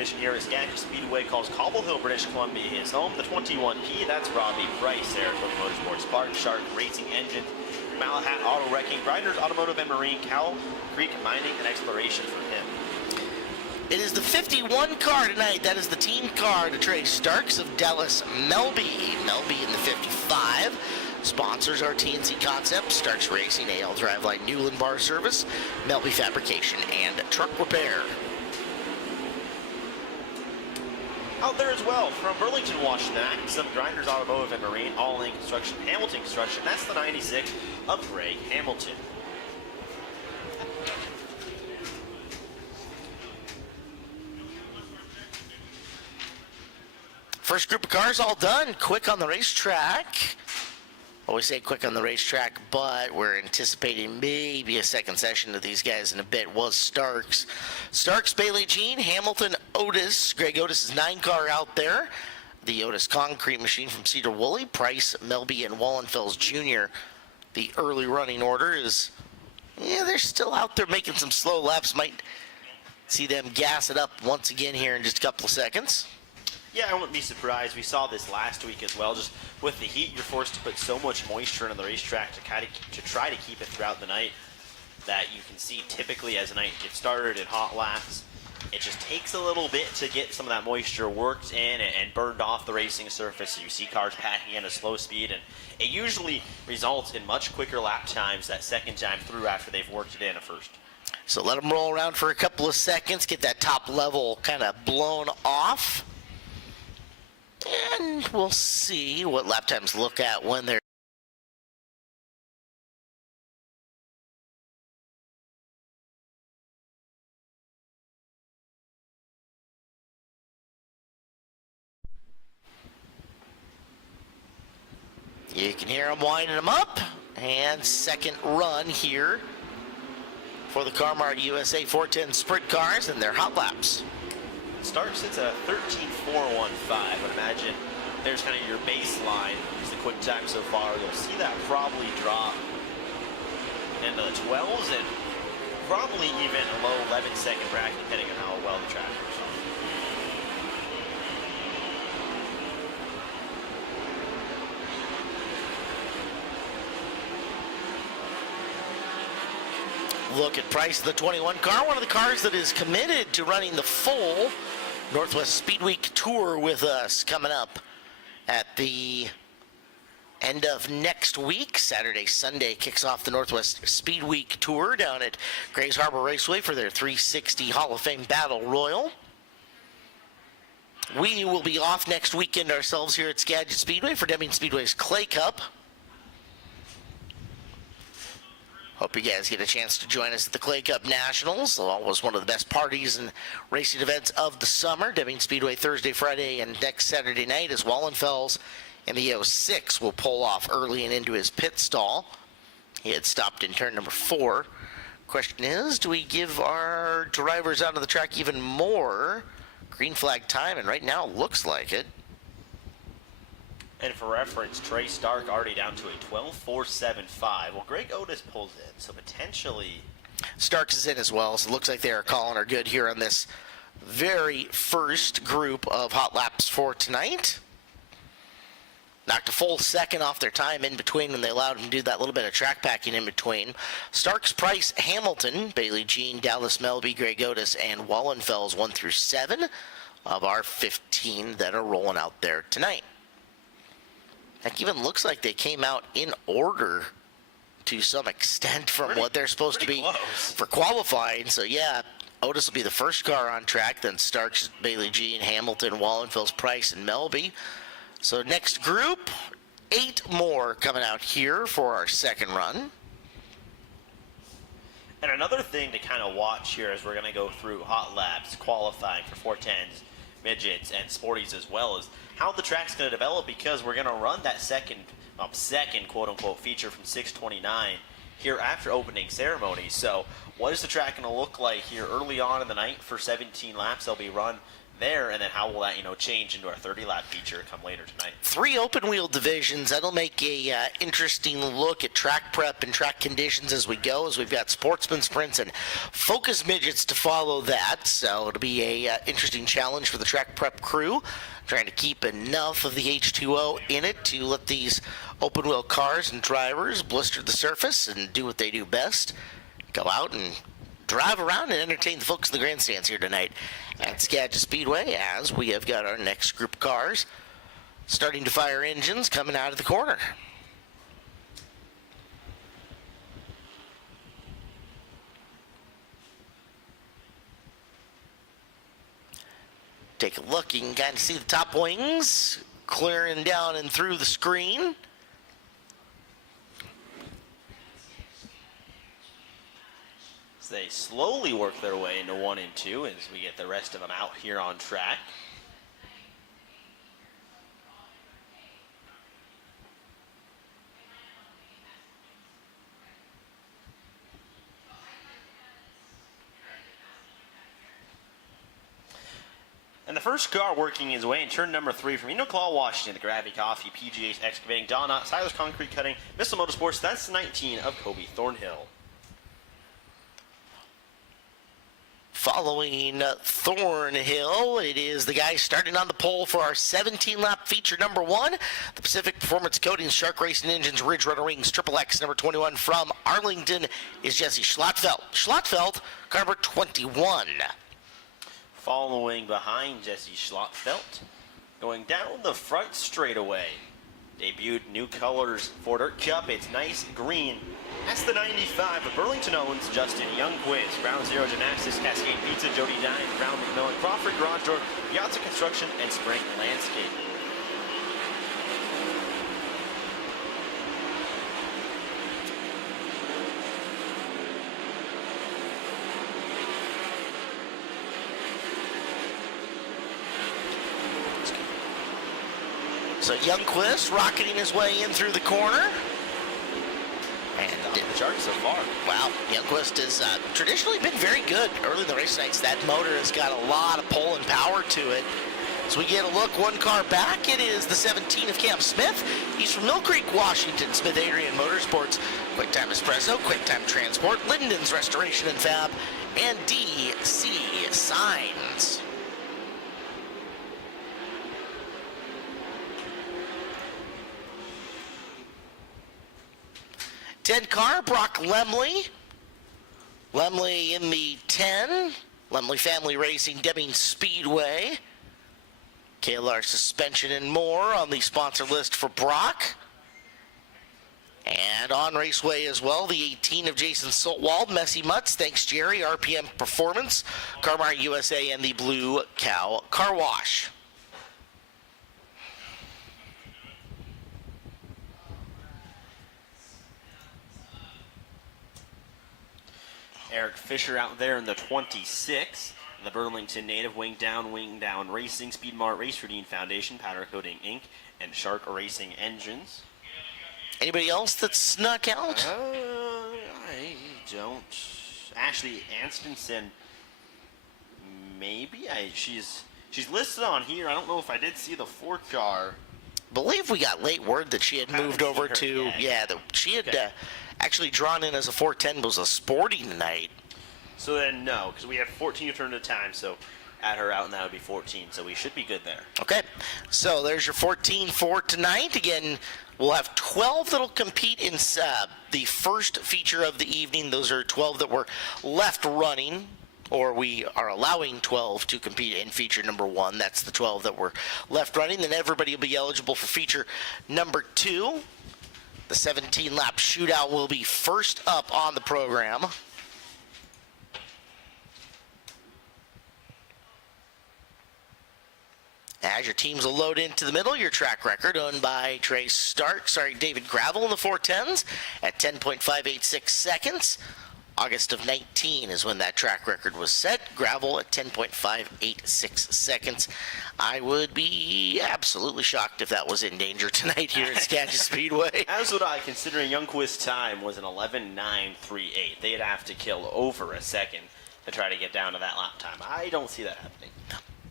competition here at Skagit Speedway calls Cobble Hill, British Columbia his home. The 21P, that's Robbie Price, Saratoga Motorsports Park, Shark Racing Engines, Malahat Auto Wrecking, Grinders Automotive and Marine, Cow Creek Mining and Exploration for him. It is the 51 car tonight. That is the team car to Trey Starks of Dallas Melby. Melby in the 55. Sponsors are TNC Concepts, Starks Racing, AL Driveline, Newland Bar Service, Melby Fabrication, and Truck Repair. Out there as well, from Burlington, Washington, some Grinders Automotive and Marine, All-In Construction, Hamilton Construction. That's the 96 of Greg Hamilton. First group of cars all done, quick on the racetrack. Always say quick on the racetrack, but we're anticipating maybe a second session of these guys in a bit. Was Starks, Bailey Jean, Hamilton, Otis. Greg Otis' 9 car out there. The Otis Concrete Machine from Cedar Woolley, Price, Melby, and Wallenfels Jr. The early running order is, yeah, they're still out there making some slow laps. Might see them gas it up once again here in just a couple of seconds. Yeah, I wouldn't be surprised. We saw this last week as well. Just with the heat, you're forced to put so much moisture into the racetrack to try to keep it throughout the night that you can see typically as the night gets started in hot laps, it just takes a little bit to get some of that moisture worked in and burned off the racing surface. So you see cars packing in a slow speed, and it usually results in much quicker lap times that second time through after they've worked it in at first. So let them roll around for a couple of seconds, get that top level kind of blown off. And we'll see what lap times look at when they're you can hear them winding them up. And second run here for the Car-Mart USA 410 Sprint cars and their hot laps. Start sits at a 13.415. I would imagine there's kind of your baseline. It's the quick time so far. You'll see that probably drop into the 12s and probably even a low 11-second bracket, depending on how well the track works on. Look at Price, the 21 car, one of the cars that is committed to running the full Northwest Speed Week Tour with us coming up at the end of next week. Saturday, Sunday kicks off the Northwest Speed Week Tour down at Grays Harbor Raceway for their 360 Hall of Fame Battle Royal. We will be off next weekend ourselves here at Skagit Speedway for Deming Speedway's Clay Cup. Hope you guys get a chance to join us at the Clay Cup Nationals. Always one of the best parties and racing events of the summer. Deming Speedway Thursday, Friday, and next Saturday night as Wallenfels in the 06 will pull off early and into his pit stall. He had stopped in turn number 4. Question is, do we give our drivers out of the track even more green flag time? And right now, looks like it. And for reference, Trey Stark already down to a 12.475. Well, Greg Otis pulls in, so potentially Starks is in as well, so it looks like they are calling her good here on this very first group of hot laps for tonight. Knocked a full second off their time in between when they allowed them to do that little bit of track packing in between. Starks, Price, Hamilton, Bailey Jean, Dallas Melby, Greg Otis, and Wallenfels 1 through 7 of our 15 that are rolling out there tonight. That even looks like they came out in order to some extent from what they're supposed to be close for qualifying. So yeah, Otis will be the first car on track, then Starks, Bailey Jean, Hamilton, Wallenfels, Price, and Melby. So next group, 8 more coming out here for our second run. And another thing to kind of watch here as we're going to go through hot laps, qualifying for 410s, midgets, and sporties as well, is how the track's going to develop, because we're going to run that second quote-unquote feature from 629 here after opening ceremony. So what is the track going to look like here early on in the night for 17 laps? They'll be run there, and then how will that, change into our 30-lap feature come later tonight? 3 open wheel divisions. That'll make a interesting look at track prep and track conditions as we go, as we've got Sportsman Sprints and Focus Midgets to follow that. So it'll be a interesting challenge for the track prep crew, trying to keep enough of the H2O in it to let these open wheel cars and drivers blister the surface and do what they do best. Go out and drive around and entertain the folks in the grandstands here tonight at Skagit Speedway, as we have got our next group of cars starting to fire engines coming out of the corner. Take a look, you can kind of see the top wings clearing down and through the screen. They slowly work their way into 1 and 2 as we get the rest of them out here on track. And the first car working his way in turn number 3 from Enoclaw, Washington, the Gravity Coffee, PGH Excavating, Donut, Silas Concrete Cutting, Missile Motorsports. That's 19 of Kobe Thornhill. Following Thornhill, it is the guy starting on the pole for our 17-lap feature number 1. The Pacific Performance Coatings, Shark Racing Engines, Ridge Runner Wings, Triple X number 21 from Arlington is Jesse Schlotfeld. Schlotfeld, car number 21. Following behind Jesse Schlotfeld, going down the front straightaway. Debuted new colors for Dirt Cup. It's nice green. That's the 95 of Burlington Owens, Justin Youngquist, Ground Zero Gymnastics, Cascade Pizza, Jody Dine, Brown McMillan, Crawford Garage Door, Piazza Construction, and Spring Landscape. So Youngquist rocketing his way in through the corner. And the chart so far. Wow, Youngquist has traditionally been very good early in the race nights. That motor has got a lot of pull and power to it. As we get a look, 1 car back, it is the 17 of Cam Smith. He's from Mill Creek, Washington. Smith Adrian Motorsports, QuickTime Espresso, QuickTime Transport, Linden's Restoration and Fab, and DC Signs. 10 car, Brock Lemley. Lemley in the 10. Lemley Family Racing, Deming Speedway. KLR Suspension and more on the sponsor list for Brock. And on Raceway as well, the 18 of Jason Saltwald, Messy Mutts, thanks Jerry, RPM Performance, Carmart USA, and the Blue Cow Car Wash. Eric Fisher out there in the 26. The Burlington native, Wing Down Racing, Speedmart Race Routine Foundation, Powder Coating Inc., and Shark Racing Engines. Anybody else that snuck out? I don't. Ashley Anstonson, maybe. She's listed on here. I don't know if I did see the 4 car. Believe we got late word that she had moved over to. She had actually drawn in as a 410, was a sporty tonight. So then no, because we have 14 to turn at a time, so add her out and that would be 14, so we should be good there. Okay, so there's your 14 for tonight. Again, we'll have 12 that'll compete in the first feature of the evening. Those are 12 that were left running, or we are allowing 12 to compete in feature number 1. That's the 12 that were left running. Then everybody will be eligible for feature number 2. The 17-lap shootout will be first up on the program. As your teams will load into the middle, your track record owned by David Gravel in the 410s at 10.586 seconds. August of 19 is when that track record was set. Gravel at 10.586 seconds. I would be absolutely shocked if that was in danger tonight here at Skagit Speedway. As would I, considering Youngquist's time was an 11.938. They'd have to kill over a second to try to get down to that lap time. I don't see that happening.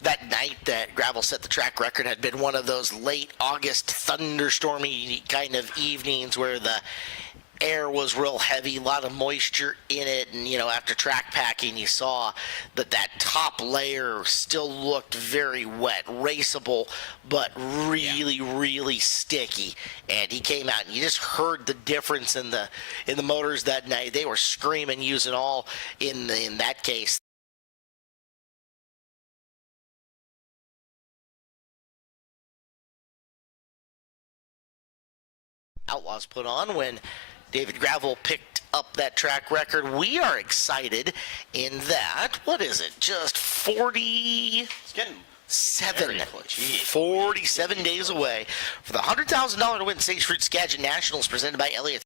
That night that gravel set the track record had been one of those late August thunderstormy kind of evenings where the air was real heavy, a lot of moisture in it, and after track packing you saw that top layer still looked very wet, raceable, but really sticky. And he came out and you just heard the difference in the motors that night. They were screaming, using all in that case Outlaws put on when David Gravel picked up that track record. We are excited in that, what is it, just 47 days away for the $100,000 to win Sage Fruit Skagit Nationals presented by Elliott.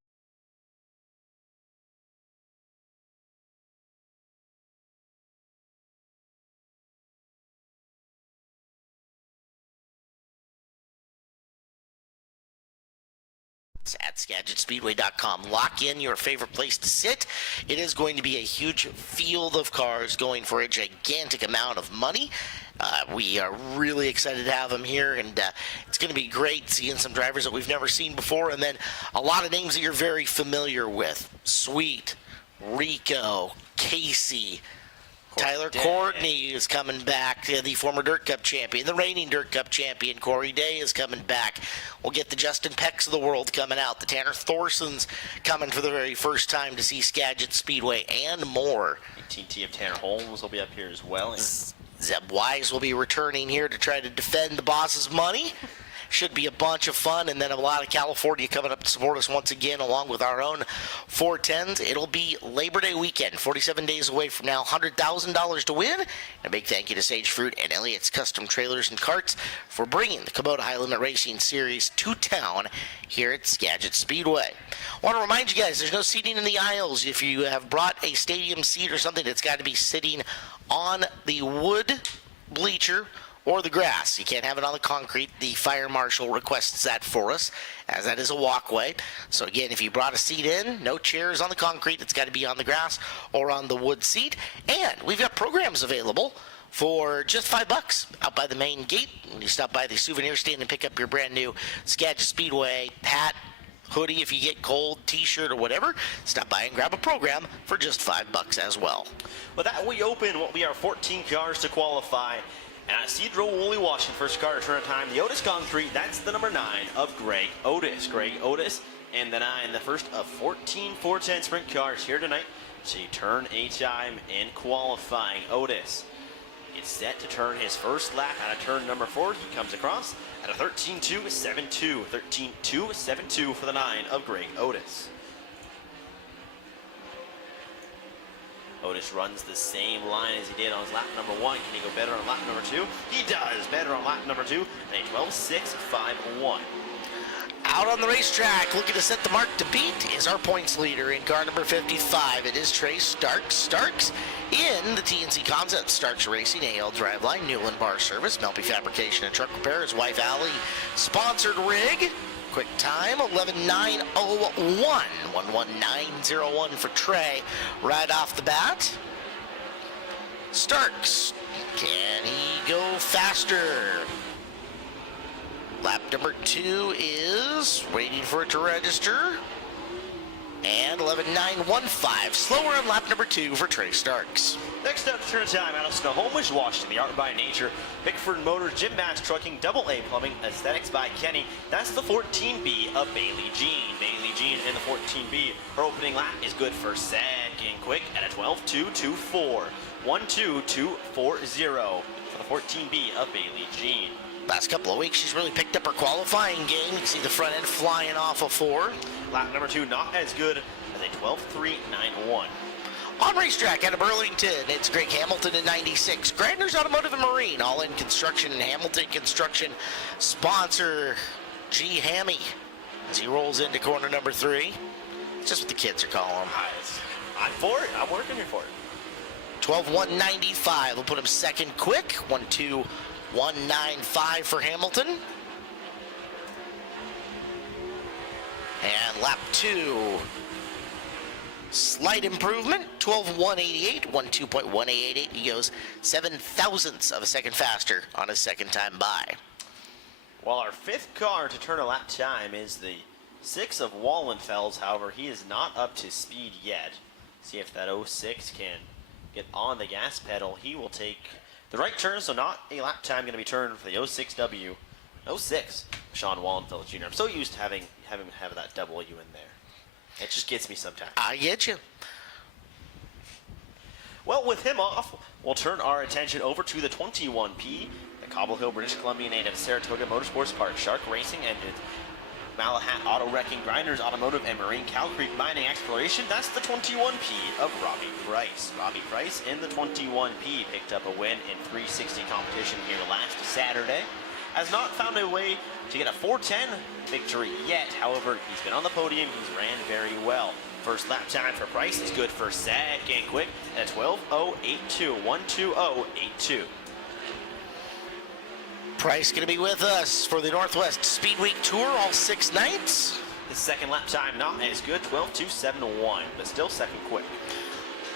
At SkagitSpeedway.com. Lock in your favorite place to sit. It is going to be a huge field of cars going for a gigantic amount of money. We are really excited to have them here, and it's going to be great seeing some drivers that we've never seen before, and then a lot of names that you're very familiar with. Sweet, Rico, Casey, Tyler Courtney is coming back, the former Dirt Cup champion, the reigning Dirt Cup champion. Corey Day is coming back. We'll get the Justin Pecks of the world coming out. The Tanner Thorsons coming for the very first time to see Skagit Speedway and more. TT of Tanner Holmes will be up here as well. Zeb Wise will be returning here to try to defend the boss's money. Should be a bunch of fun, and then a lot of California coming up to support us once again, along with our own 410s. It'll be Labor Day weekend, 47 days away from now, $100,000 to win. And a big thank you to Sage Fruit and Elliott's Custom Trailers and Carts for bringing the Kubota High Limit Racing Series to town here at Skagit Speedway. I want to remind you guys, there's no seating in the aisles. If you have brought a stadium seat or something, it's got to be sitting on the wood bleacher or the grass. You can't have it on the concrete. The fire marshal requests that for us, as that is a walkway. So again, if you brought a seat in, no chairs on the concrete. It's got to be on the grass or on the wood seat. And we've got programs available for just $5 out by the main gate. When you stop by the souvenir stand and pick up your brand new Skagit Speedway hat, hoodie if you get cold, t-shirt or whatever, stop by and grab a program for just $5 as well. With that, we open what we are 14 cars to qualify. And at Cedro Woolley Washington, first car to turn time, the Otis Concrete, that's the number 9 of Greg Otis. Greg Otis and the 9, the first of 14 410 sprint cars here tonight. So you turn a time in qualifying. Otis is set to turn his first lap out of turn number 4. He comes across at a 13.272. 13.272 for the 9 of Greg Otis. Otis runs the same line as he did on his lap number 1. Can he go better on lap number 2? He does. Better on lap number 2. And a 12.651. Out on the racetrack, looking to set the mark to beat, is our points leader in car number 55. It is Trey Starks. Starks in the TNC Concepts. Starks Racing, AL Driveline, Newland Bar Service, Melby Fabrication and Truck Repair, his wife Allie sponsored rig. Quick time, 11.901. 11901 for Trey right off the bat. Starks, can he go faster? Lap number 2 is waiting for it to register. And 11.915, slower on lap number 2 for Trey Starks. Next up, turn time out of Snohomish, Washington. The Art by Nature, Bickford Motors, Jim Matz Trucking, Double A Plumbing, Aesthetics by Kenny. That's the 14B of Bailey Jean. Bailey Jean in the 14B. Her opening lap is good for second quick at a 12.224. 12240 for the 14B of Bailey Jean. Last couple of weeks, she's really picked up her qualifying game. You can see the front end flying off of 4. Lap number 2, not as good as a 12.391. On racetrack out of Burlington, it's Greg Hamilton in 96. Grandner's Automotive and Marine, all in construction and Hamilton Construction sponsor G. Hammy as he rolls into corner number 3. It's just what the kids are calling him. I'm for it. I'm working here for it. 12.195. We'll put him second quick. 1.2.195 for Hamilton. And lap 2. Slight improvement, 12.188, 12.188. He goes 7/1,000ths of a second faster on his second time by. Well, our fifth car to turn a lap time is the 6 of Wallenfels. However, he is not up to speed yet. See if that 06 can get on the gas pedal. He will take the right turn, so not a lap time going to be turned for the 06W. 06, Sean Wallenfels Jr. I'm so used to having that W in there. It just gets me sometimes. I get you. Well, with him off, we'll turn our attention over to the 21P, the Cobble Hill, British Columbia native Saratoga Motorsports Park, Shark Racing Engines, Malahat Auto Wrecking, Grinders Automotive, and Marine Cow Creek Mining Exploration. That's the 21P of Robbie Price. Robbie Price in the 21P picked up a win in 360 competition here last Saturday. Has not found a way to get a 410 victory yet. However, he's been on the podium. He's ran very well. First lap time for Price is good for second quick at 12.082. 1:20.82. Price going to be with us for the Northwest Speed Week Tour all 6 nights. His second lap time not as good, 12.271, but still second quick.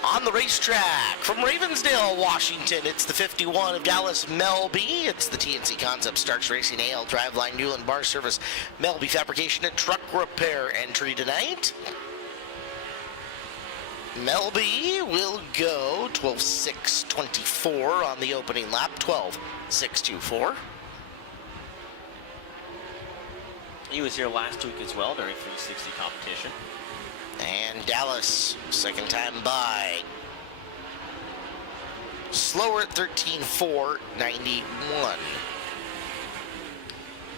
On the racetrack from Ravensdale, Washington, it's the 51 of Dallas Melby. It's the TNC Concept Starks Racing AL Driveline Newland Bar Service Melby Fabrication and Truck Repair entry tonight. Melby will go 12.624 on the opening lap, 12.624. He was here last week as well during 360 competition. And Dallas, second time by. Slower at 13.491.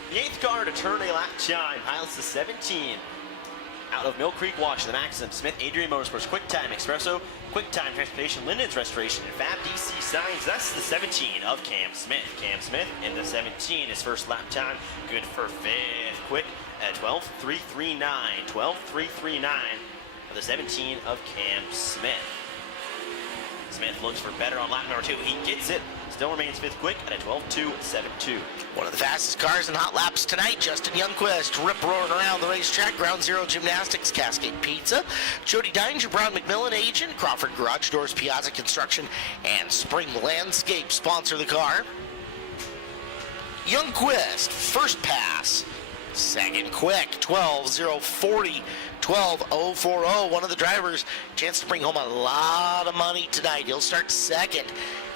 The eighth car to turn a lap time, pilots the 17. Out of Mill Creek, Washington, Maxim, Smith, Adrian Motorsports, QuickTime Expresso, QuickTime Transportation, Linden's Restoration, and Fab DC Signs. That's the 17 of Cam Smith. Cam Smith in the 17, his first lap time, good for fifth quick at 12.339. 12.339 of the 17 of Cam Smith. Smith looks for better on lap number 2. He gets it. Still remains fifth quick at a 12.272. One of the fastest cars in hot laps tonight, Justin Youngquist, rip-roaring around the racetrack. Ground Zero Gymnastics, Cascade Pizza, Jody Dininger, Brown McMillan Agent, Crawford Garage Doors, Piazza Construction, and Spring Landscape sponsor the car. Youngquist, first pass. Second quick, 12.040, 12.040. One of the drivers, chance to bring home a lot of money tonight. He'll start second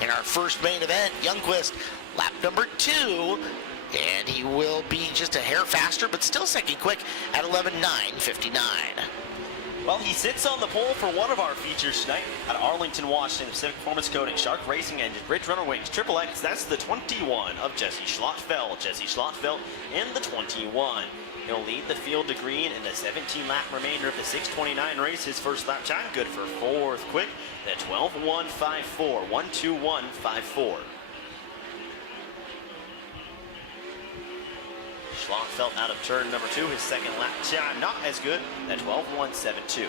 in our first main event. Youngquist, lap number 2, and he will be just a hair faster, but still second quick at 11.959. Well, he sits on the pole for one of our features tonight at Arlington, Washington, Pacific Performance Coating, Shark Racing Engine, Bridge Runner Wings, Triple X. That's the 21 of Jesse Schlottfeld. Jesse Schlottfeld in the 21. He'll lead the field to green in the 17-lap remainder of the 6:29 race. His first lap time good for fourth quick at 12.154. 1:21.54. Schlottfeld out of turn number 2. His second lap time not as good at 12.172.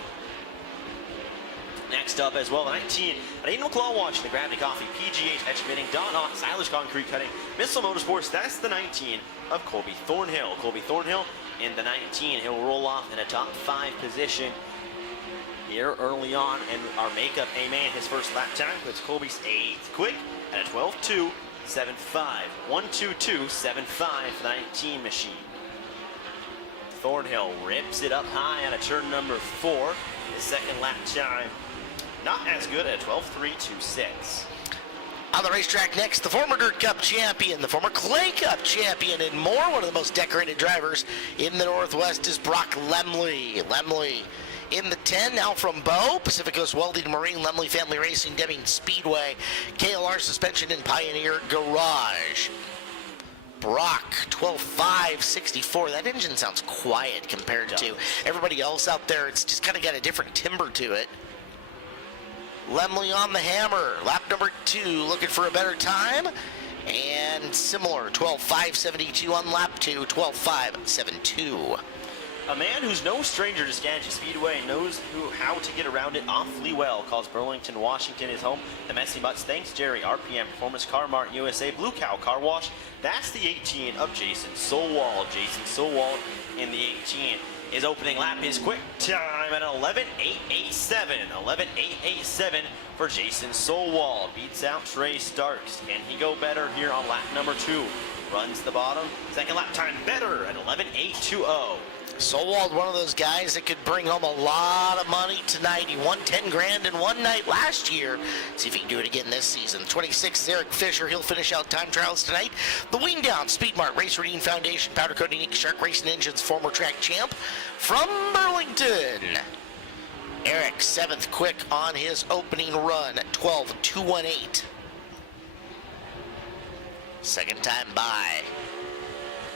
Next up as well, the 19 at Aiden McClaw Washington, Gravity Coffee, PGH Excavating, Don Ott, Stylish Concrete Cutting, Missile Motorsports. That's the 19 of Colby Thornhill. Colby Thornhill in the 19. He'll roll off in a top 5 position here early on. And our makeup A Main, his first lap time puts Colby's 8th quick at a 12.275. 1:22.75 for the 19 machine. Thornhill rips it up high on a turn number 4. His second lap time not as good at 12.326. On the racetrack next, the former Dirt Cup champion, the former Clay Cup champion, and more. One of the most decorated drivers in the Northwest is Brock Lemley. Lemley in the 10, now from Bow, Pacific Coast Welding, Marine, Lemley Family Racing, Deming Speedway, KLR Suspension, and Pioneer Garage. Brock, 12.564. That engine sounds quiet compared to everybody else out there. It's just kind of got a different timbre to it. Lemley on the hammer, lap number 2, looking for a better time. And similar, 12.572 on lap 2, 12.572. A man who's no stranger to Skagit Speedway knows how to get around it awfully well. Calls Burlington, Washington his home. The Messy Mutts, thanks Jerry, RPM Performance Car Mart USA, Blue Cow Car Wash. That's the 18 of Jason Sowald. Jason Sowald in the 18. His opening lap is quick time at 11.887. 11.887 for Jason Sowald. Beats out Trey Starks. Can he go better here on lap number 2? Runs the bottom. Second lap time better at 11.820. Sowald, one of those guys that could bring home a lot of money tonight. He won 10 grand in one night last year. See if he can do it again this season. 26th, Eric Fisher. He'll finish out time trials tonight. The Wing Down, Speed Mart, Race Redeem Foundation, Powder Coating Inc., Shark Racing Engines, former track champ from Burlington. Eric, 7th quick on his opening run at 12.218. Second time by.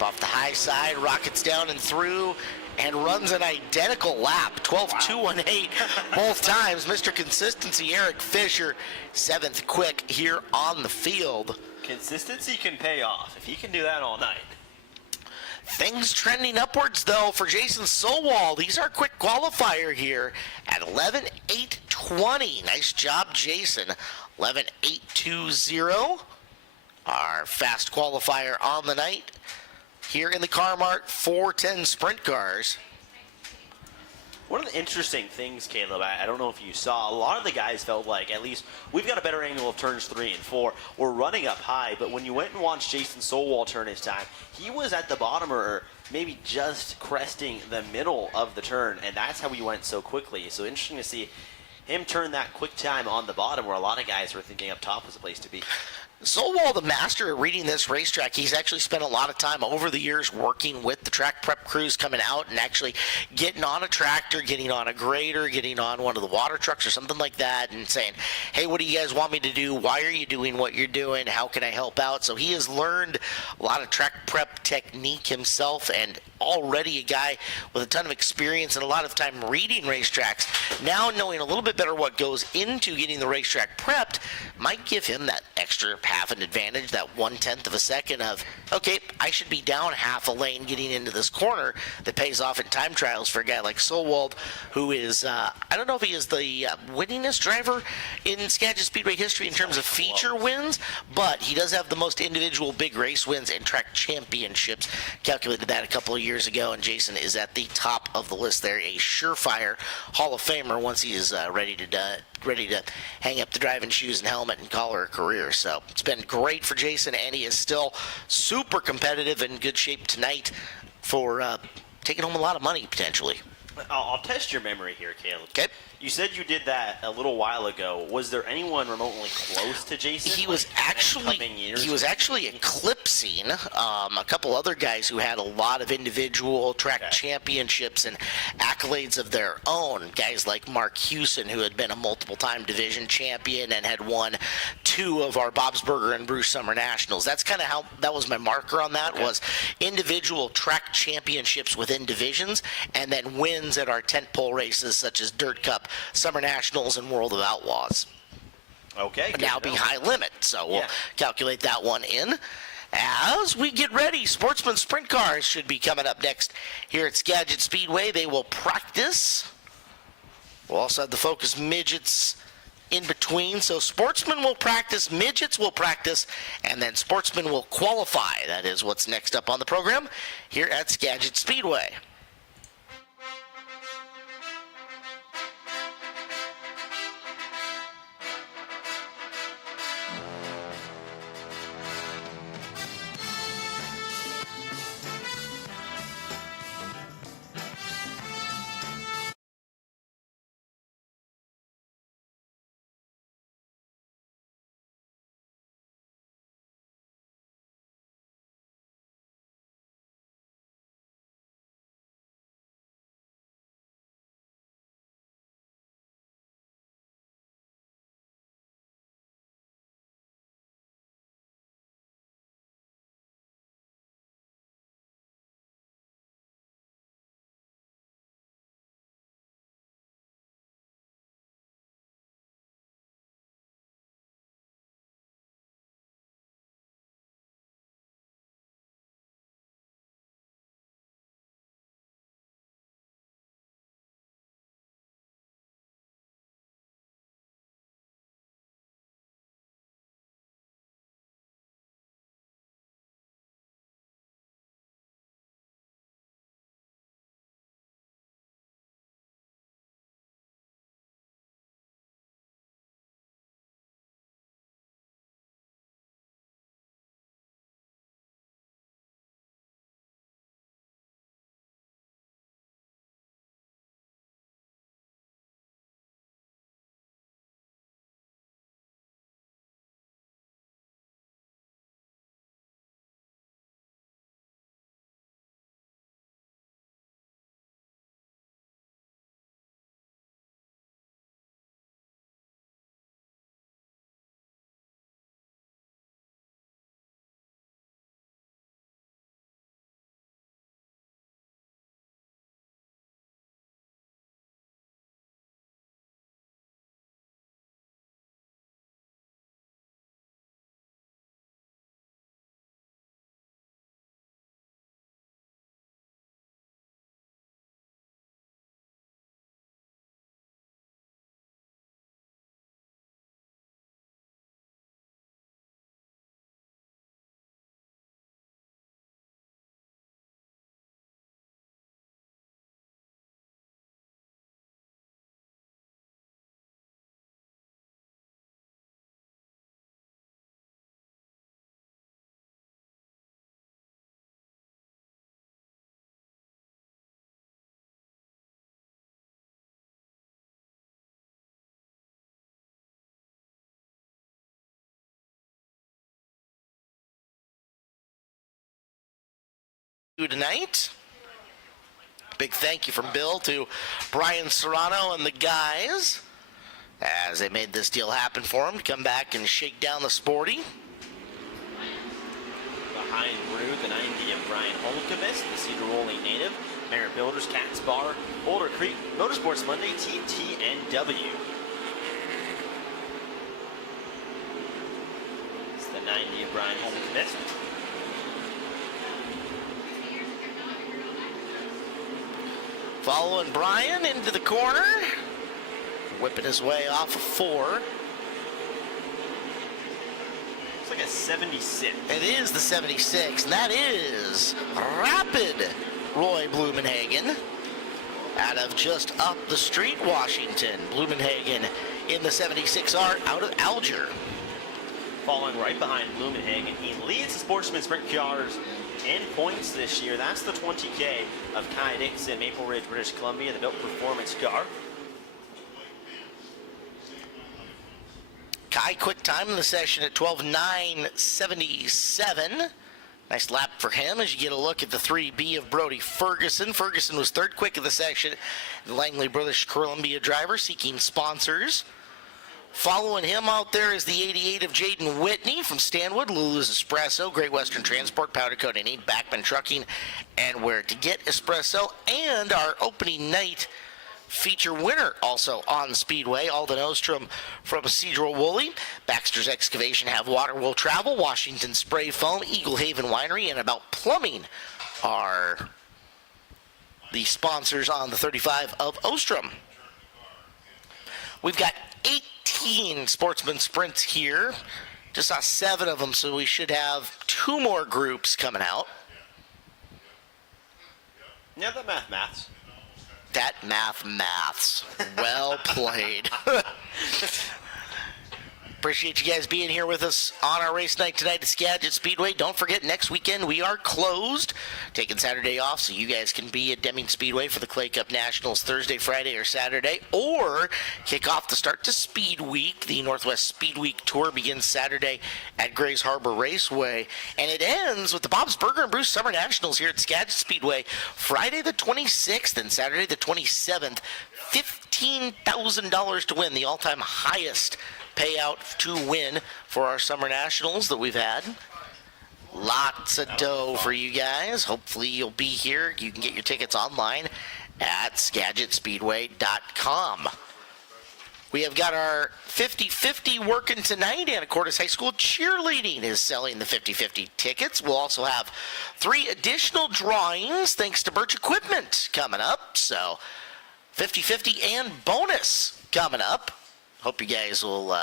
Off the high side, rockets down and through, and runs an identical lap, 12.218 both times. Mr. Consistency, Eric Fisher, 7th quick here on the field. Consistency can pay off if he can do that all night. Things trending upwards, though, for Jason Sowald. He's our quick qualifier here at 11.820. Nice job, Jason. 11.820, our fast qualifier on the night. Here in the Car Mart 410 Sprint cars. One of the interesting things, Caleb, I don't know if you saw, a lot of the guys felt like, at least, we've got a better angle of turns 3 and 4. We're running up high, but when you went and watched Jason Sowald turn his time, he was at the bottom or maybe just cresting the middle of the turn, and that's how he went so quickly. So interesting to see him turn that quick time on the bottom where a lot of guys were thinking up top was the place to be. Sowald, the master at reading this racetrack, he's actually spent a lot of time over the years working with the track prep crews coming out and actually getting on a tractor, getting on a grader, getting on one of the water trucks or something like that and saying, hey, what do you guys want me to do? Why are you doing what you're doing? How can I help out? So he has learned a lot of track prep technique himself and already a guy with a ton of experience and a lot of time reading racetracks. Now knowing a little bit better what goes into getting the racetrack prepped might give him that extra half an advantage, that 1/10 of a second of, okay, I should be down half a lane getting into this corner that pays off in time trials for a guy like Sowald, who is, I don't know if he is the winningest driver in Skagit Speedway history in terms of feature wins, but he does have the most individual big race wins and track championships. Calculated that a couple of years ago, and Jason is at the top of the list there, a surefire Hall of Famer once he is ready to hang up the driving shoes and helmet and call her a career. So it's been great for Jason, and he is still super competitive and in good shape tonight for taking home a lot of money potentially. I'll test your memory here, Caleb. Okay. You said you did that a little while ago. Was there anyone remotely close to Jason? He was actually eclipsing a couple other guys who had a lot of individual track championships and accolades of their own. Guys like Mark Hewson, who had been a multiple-time division champion and had won 2 of our Bobsburger and Bruce Summer Nationals. That's kind of how that was my marker on that, was individual track championships within divisions and then wins at our tentpole races such as Dirt Cup, Summer Nationals, and World of Outlaws. Okay. Now be high limit, so we'll calculate that one in. As we get ready, Sportsman Sprint cars should be coming up next here at Skagit Speedway. They will practice. We'll also have the Focus Midgets in between. So Sportsman will practice, Midgets will practice, and then Sportsman will qualify. That is what's next up on the program here at Skagit Speedway. tonight. Big thank you from Bill to Brian Serrano and the guys as they made this deal happen for him to come back and shake down the Sporty. Behind Rude, the 90 of Brian Holkevist, the Cedar Woolley native, Merritt Builders, Cats Bar, Boulder Creek, Motorsports Monday, TTNW. It's the 90 of Brian Holkevist. Following Brian into the corner, whipping his way off of 4. It's like a 76. It is the 76, and that is Rapid Roy Blumenhagen out of just up the street, Washington. Blumenhagen in the 76R out of Alger. Following right behind Blumenhagen, he leads the Sportsman Sprint cars in points this year. That's the 20K of Kai Dixon, Maple Ridge, British Columbia, the Built Performance car. Kai, quick time in the session at 12:09.77. Nice lap for him as you get a look at the 3B of Brody Ferguson. Ferguson was third quick of the section. The Langley, British Columbia driver seeking sponsors. Following him out there is the 88 of Jaden Whitney from Stanwood, Lulu's Espresso, Great Western Transport, Powder Coating Inc., Backman Trucking, and Where to Get Espresso, and our opening night feature winner also on Speedway, Alden Ostrom from Cedar Woolley. Baxter's Excavation, Have Water Will Travel, Washington Spray Foam, Eagle Haven Winery, and About Plumbing are the sponsors on the 35 of Ostrom. We've got 18 Sportsman Sprints here. Just saw 7 of them, so we should have 2 more groups coming out. Yeah, that maths. That maths. Well played. Appreciate you guys being here with us on our race night tonight at Skagit Speedway. Don't forget, next weekend we are closed. Taking Saturday off so you guys can be at Deming Speedway for the Clay Cup Nationals Thursday, Friday, or Saturday. Or kick off the start to Speed Week. The Northwest Speed Week Tour begins Saturday at Grays Harbor Raceway. And it ends with the Bob's Burger and Bruce Summer Nationals here at Skagit Speedway Friday the 26th and Saturday the 27th. $15,000 to win, the all-time highest payout to win for our Summer Nationals that we've had. Lots of dough for you guys. Hopefully you'll be here. You can get your tickets online at SkagitSpeedway.com. We have got our 50-50 working tonight. Anacortes High School Cheerleading is selling the 50-50 tickets. We'll also have 3 additional drawings thanks to Birch Equipment coming up. So 50-50 and bonus coming up. Hope you guys will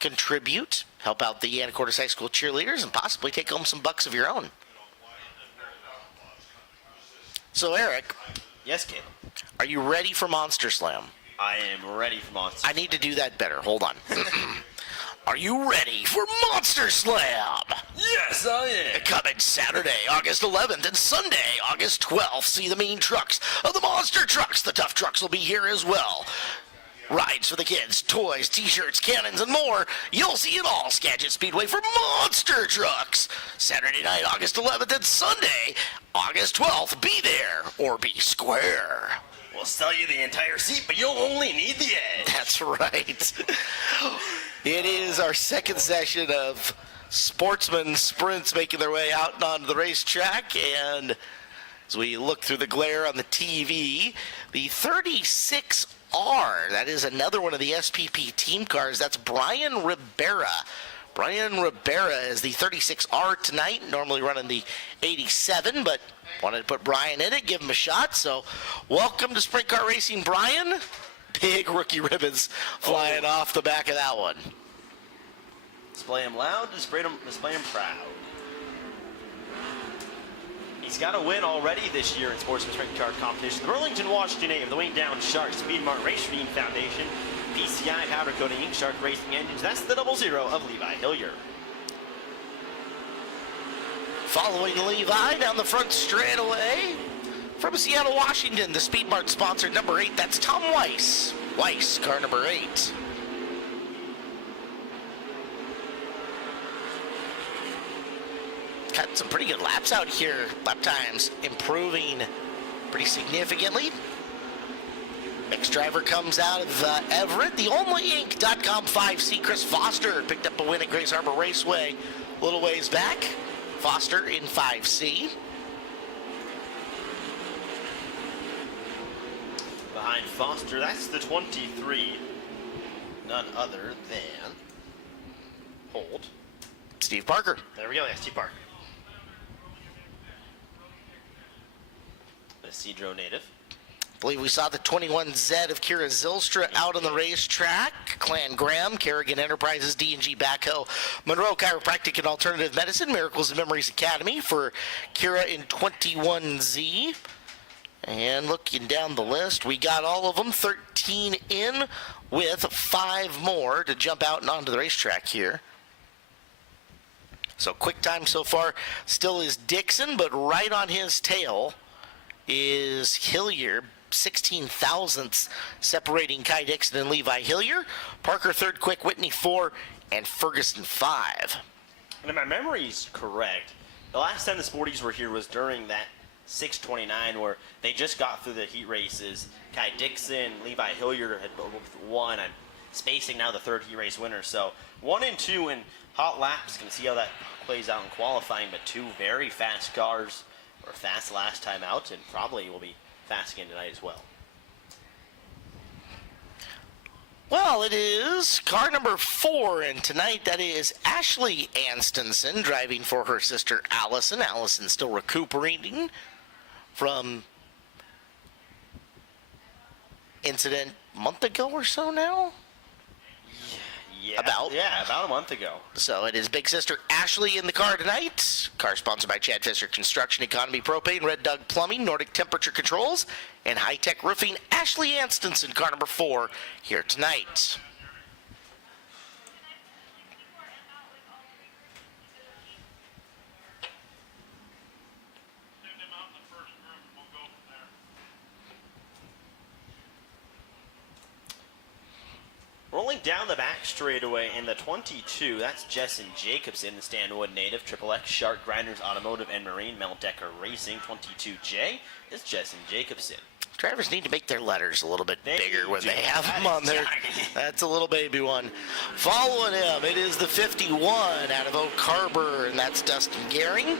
contribute, help out the Anacortes High School cheerleaders, and possibly take home some bucks of your own. So, Eric. Yes, kid. Are you ready for Monster Slam? I am ready for Monster I need to do that better. Hold on. Are you ready for Monster Slam? Yes, I am. Coming Saturday, August 11th, and Sunday, August 12th. See the mean trucks of the monster trucks. The tough trucks will be here as well. Rides for the kids, toys, t-shirts, cannons, and more. You'll see it all. Skagit Speedway for monster trucks. Saturday night, August 11th, and Sunday, August 12th. Be there or be square. We'll sell you the entire seat, but you'll only need the edge. That's right. It is our second session of Sportsman Sprints making their way out and onto the racetrack, and as we look through the glare on the TV, the 36R, that is another one of the SPP team cars. That's Brian Ribera. Brian Ribera is the 36R tonight, normally running the 87, but wanted to put Brian in it, give him a shot. So welcome to Sprint Car Racing, Brian. Big rookie ribbons flying off the back of that one. Display him loud, display him proud. He's got a win already this year in Sportsman Sprint Car Competition. The Burlington, Washington A of the Wing Down Sharks, Speedmart Race Team Foundation, PCI Powder Coating Inc., Shark Racing Engines. That's the 00 of Levi Hillier. Following Levi down the front straightaway from Seattle, Washington, the Speedmart sponsor number 8. That's Tom Weiss. Weiss, car number 8. cut some pretty good laps out here. Lap times improving pretty significantly. Next driver comes out of Everett. The OnlyInc.com 5C, Chris Foster, picked up a win at Grace Harbor Raceway a little ways back. Foster in 5C. Behind Foster, that's the 23. None other than Holt. Steve Parker. There we go, yeah, Steve Parker. The Cedro native. I believe we saw the 21Z of Kira Zylstra out on the racetrack. Clan Graham, Kerrigan Enterprises, D&G Backhoe, Monroe Chiropractic and Alternative Medicine, Miracles and Memories Academy for Kira in 21Z. And looking down the list, we got all of them, 13 in, with 5 more to jump out and onto the racetrack here. So quick time so far still is Dixon, but right on his tail is Hillier, 16 thousandths separating Kai Dixon and Levi Hillier. Parker third quick, Whitney 4, and Ferguson 5. And if my memory's correct, the last time the Sporties were here was during that 629 where they just got through the heat races. Kai Dixon, Levi Hillier had both won. I'm spacing now the third heat race winner. So 1 and 2 in hot laps. Can see how that plays out in qualifying, but 2 very fast cars were fast last time out and probably will be fast again tonight as well. Well, it is car number 4, and tonight that is Ashley Anstenson driving for her sister Allison. Allison still recuperating from incident a month ago or so now. Yeah, about a month ago. So it is big sister Ashley in the car tonight. Car sponsored by Chad Fisher Construction, Economy Propane, Red Dog Plumbing, Nordic Temperature Controls, and High Tech Roofing. Ashley Anstenson, car number 4, here tonight. Rolling down the back straightaway in the 22, that's Jessen Jacobson, the Stanwood native, Triple X, Shark Grinders Automotive and Marine, Mel Decker Racing. 22J is Jessen Jacobson. Drivers need to make their letters a little bit bigger when do. they have them on there. That's a little baby one. Following him, it is the 51 out of Oak Harbor, and that's Dustin Gehring.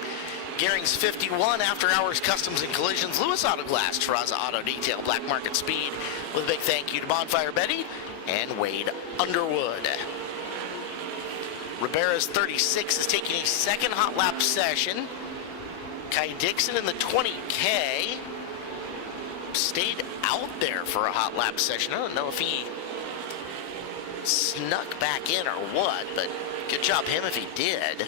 Gehring's 51, After Hours Customs and Collisions, Lewis Auto Glass, Terraza Auto Detail, Black Market Speed, with a big thank you to Bonfire Betty and Wade Underwood. Ribera's 36 is taking a second hot lap session. Kai Dixon in the 20K stayed out there for a hot lap session. I don't know if he snuck back in or what, but good job him if he did.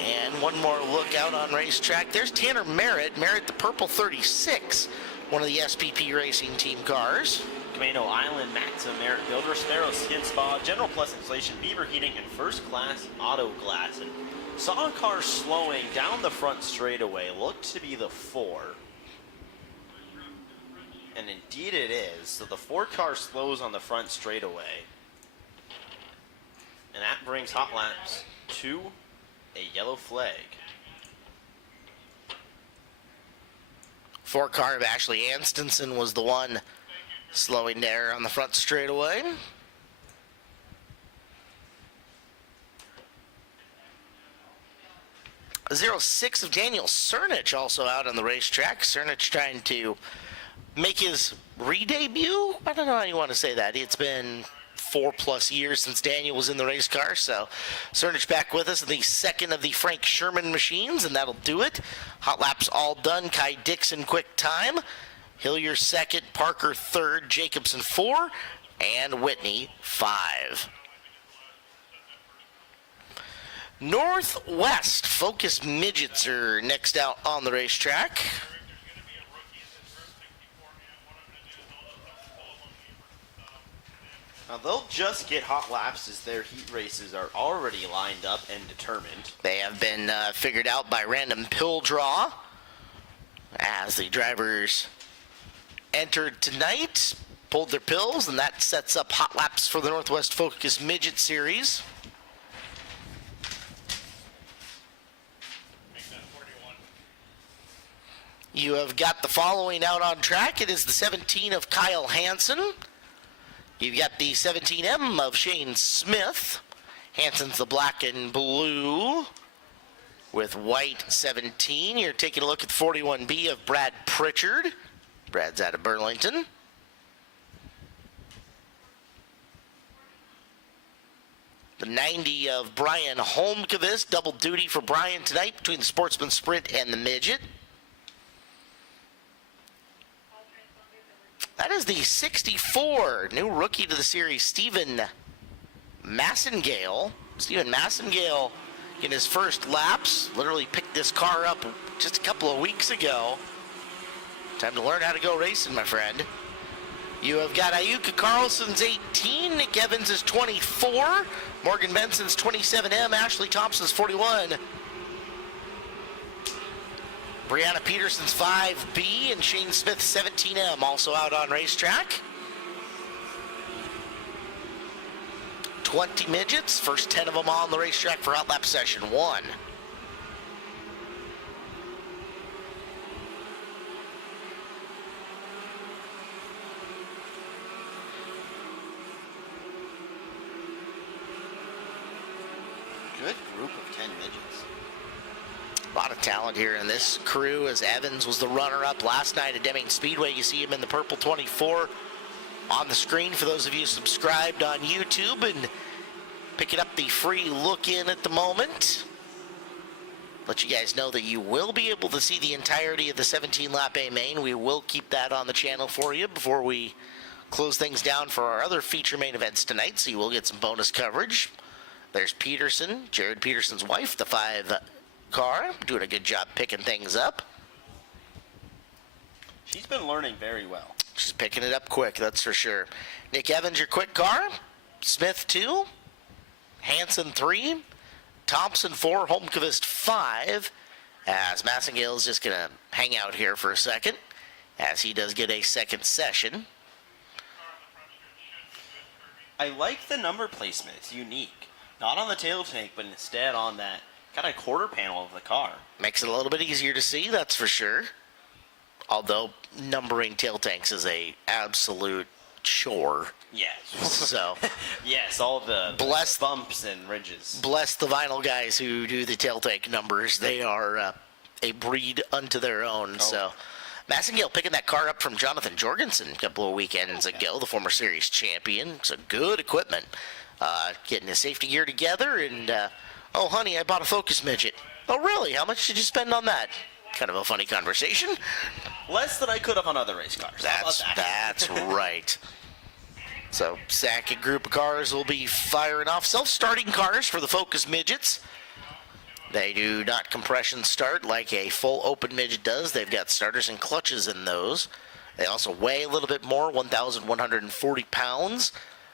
And one more look out on racetrack. There's Tanner Merritt. Merritt, the purple 36, one of the SPP Racing Team cars. Camino Island, Maxim, Merritt Builder, Sparrow Skin Spa, General Plus Insulation, Beaver Heating, and First Class Auto Glass. And saw a car slowing down the front straightaway. Looked to be the 4. And indeed it is. So the 4 car slows on the front straightaway. And that brings hot laps to a yellow flag. 4 car of Ashley Anstenson was the one slowing there on the front straightaway. 06 of Daniel Cernich also out on the racetrack. Cernich trying to make his re-debut. I don't know how you want to say that. It's been 4+ years since Daniel was in the race car, so Cernich back with us in the second of the Frank Sherman machines, and that'll do it. Hot laps all done. Kai Dixon quick time. Hillier second, Parker third, Jacobson 4, and Whitney 5. Northwest Focus Midgets are next out on the racetrack. Now they'll just get hot laps as their heat races are already lined up and determined. They have been figured out by random pill draw as the drivers entered tonight, pulled their pills, and that sets up hot laps for the Northwest Focus Midget Series. You have got the following out on track. It is the 17 of Kyle Hansen. You've got the 17M of Shane Smith. Hansen's the black and blue with white 17. You're taking a look at the 41B of Brad Pritchard. Brad's out of Burlington. The 90 of Brian Holmqvist. Double duty for Brian tonight between the Sportsman Sprint and the Midget. That is the 64, new rookie to the series, Stephen Massengale. Stephen Massengale in his first laps, literally picked this car up just a couple of weeks ago. Time to learn how to go racing, my friend. You have got Ayuka Carlson's 18, Nick Evans is 24, Morgan Benson's 27M, Ashley Thompson's 41. Brianna Peterson's 5B and Shane Smith's 17M also out on racetrack. 20 midgets, first 10 of them on the racetrack for Hot Lap Session 1. Good group of 10 midgets. A lot of talent here in this crew, as Evans was the runner-up last night at Deming Speedway. You see him in the purple 24 on the screen for those of you subscribed on YouTube and picking up the free look-in at the moment. Let you guys know that you will be able to see the entirety of the 17-lap A Main. We will keep that on the channel for you before we close things down for our other feature main events tonight, so you will get some bonus coverage. There's Peterson, Jared Peterson's wife, the 5 car, doing a good job picking things up. She's been learning very well. She's picking it up quick, that's for sure. Nick Evans, your quick car. Smith 2. Hansen 3. Thompson 4. Holmqvist 5. As Massengale's just going to hang out here for a second, as he does get a second session. I like the number placement. It's unique. Not on the tail tank, but instead on that kind of quarter panel of the car. Makes it a little bit easier to see, that's for sure. Although numbering tail tanks is a absolute chore. Yes. So yes, all the bumps and ridges. Bless the vinyl guys who do the tail tank numbers. They are a breed unto their own. Oh. So Massengale picking that car up from Jonathan Jorgensen a couple of weekends ago, the former series champion. So good equipment. Getting his safety gear together and, oh honey, I bought a Focus midget. Oh really? How much did you spend on that? Kind of a funny conversation. Less than I could have on other race cars. That's right. So, second group of cars will be firing off. Self-starting cars for the Focus midgets. They do not compression start like a full open midget does. They've got starters and clutches in those. They also weigh a little bit more, 1,140 pounds.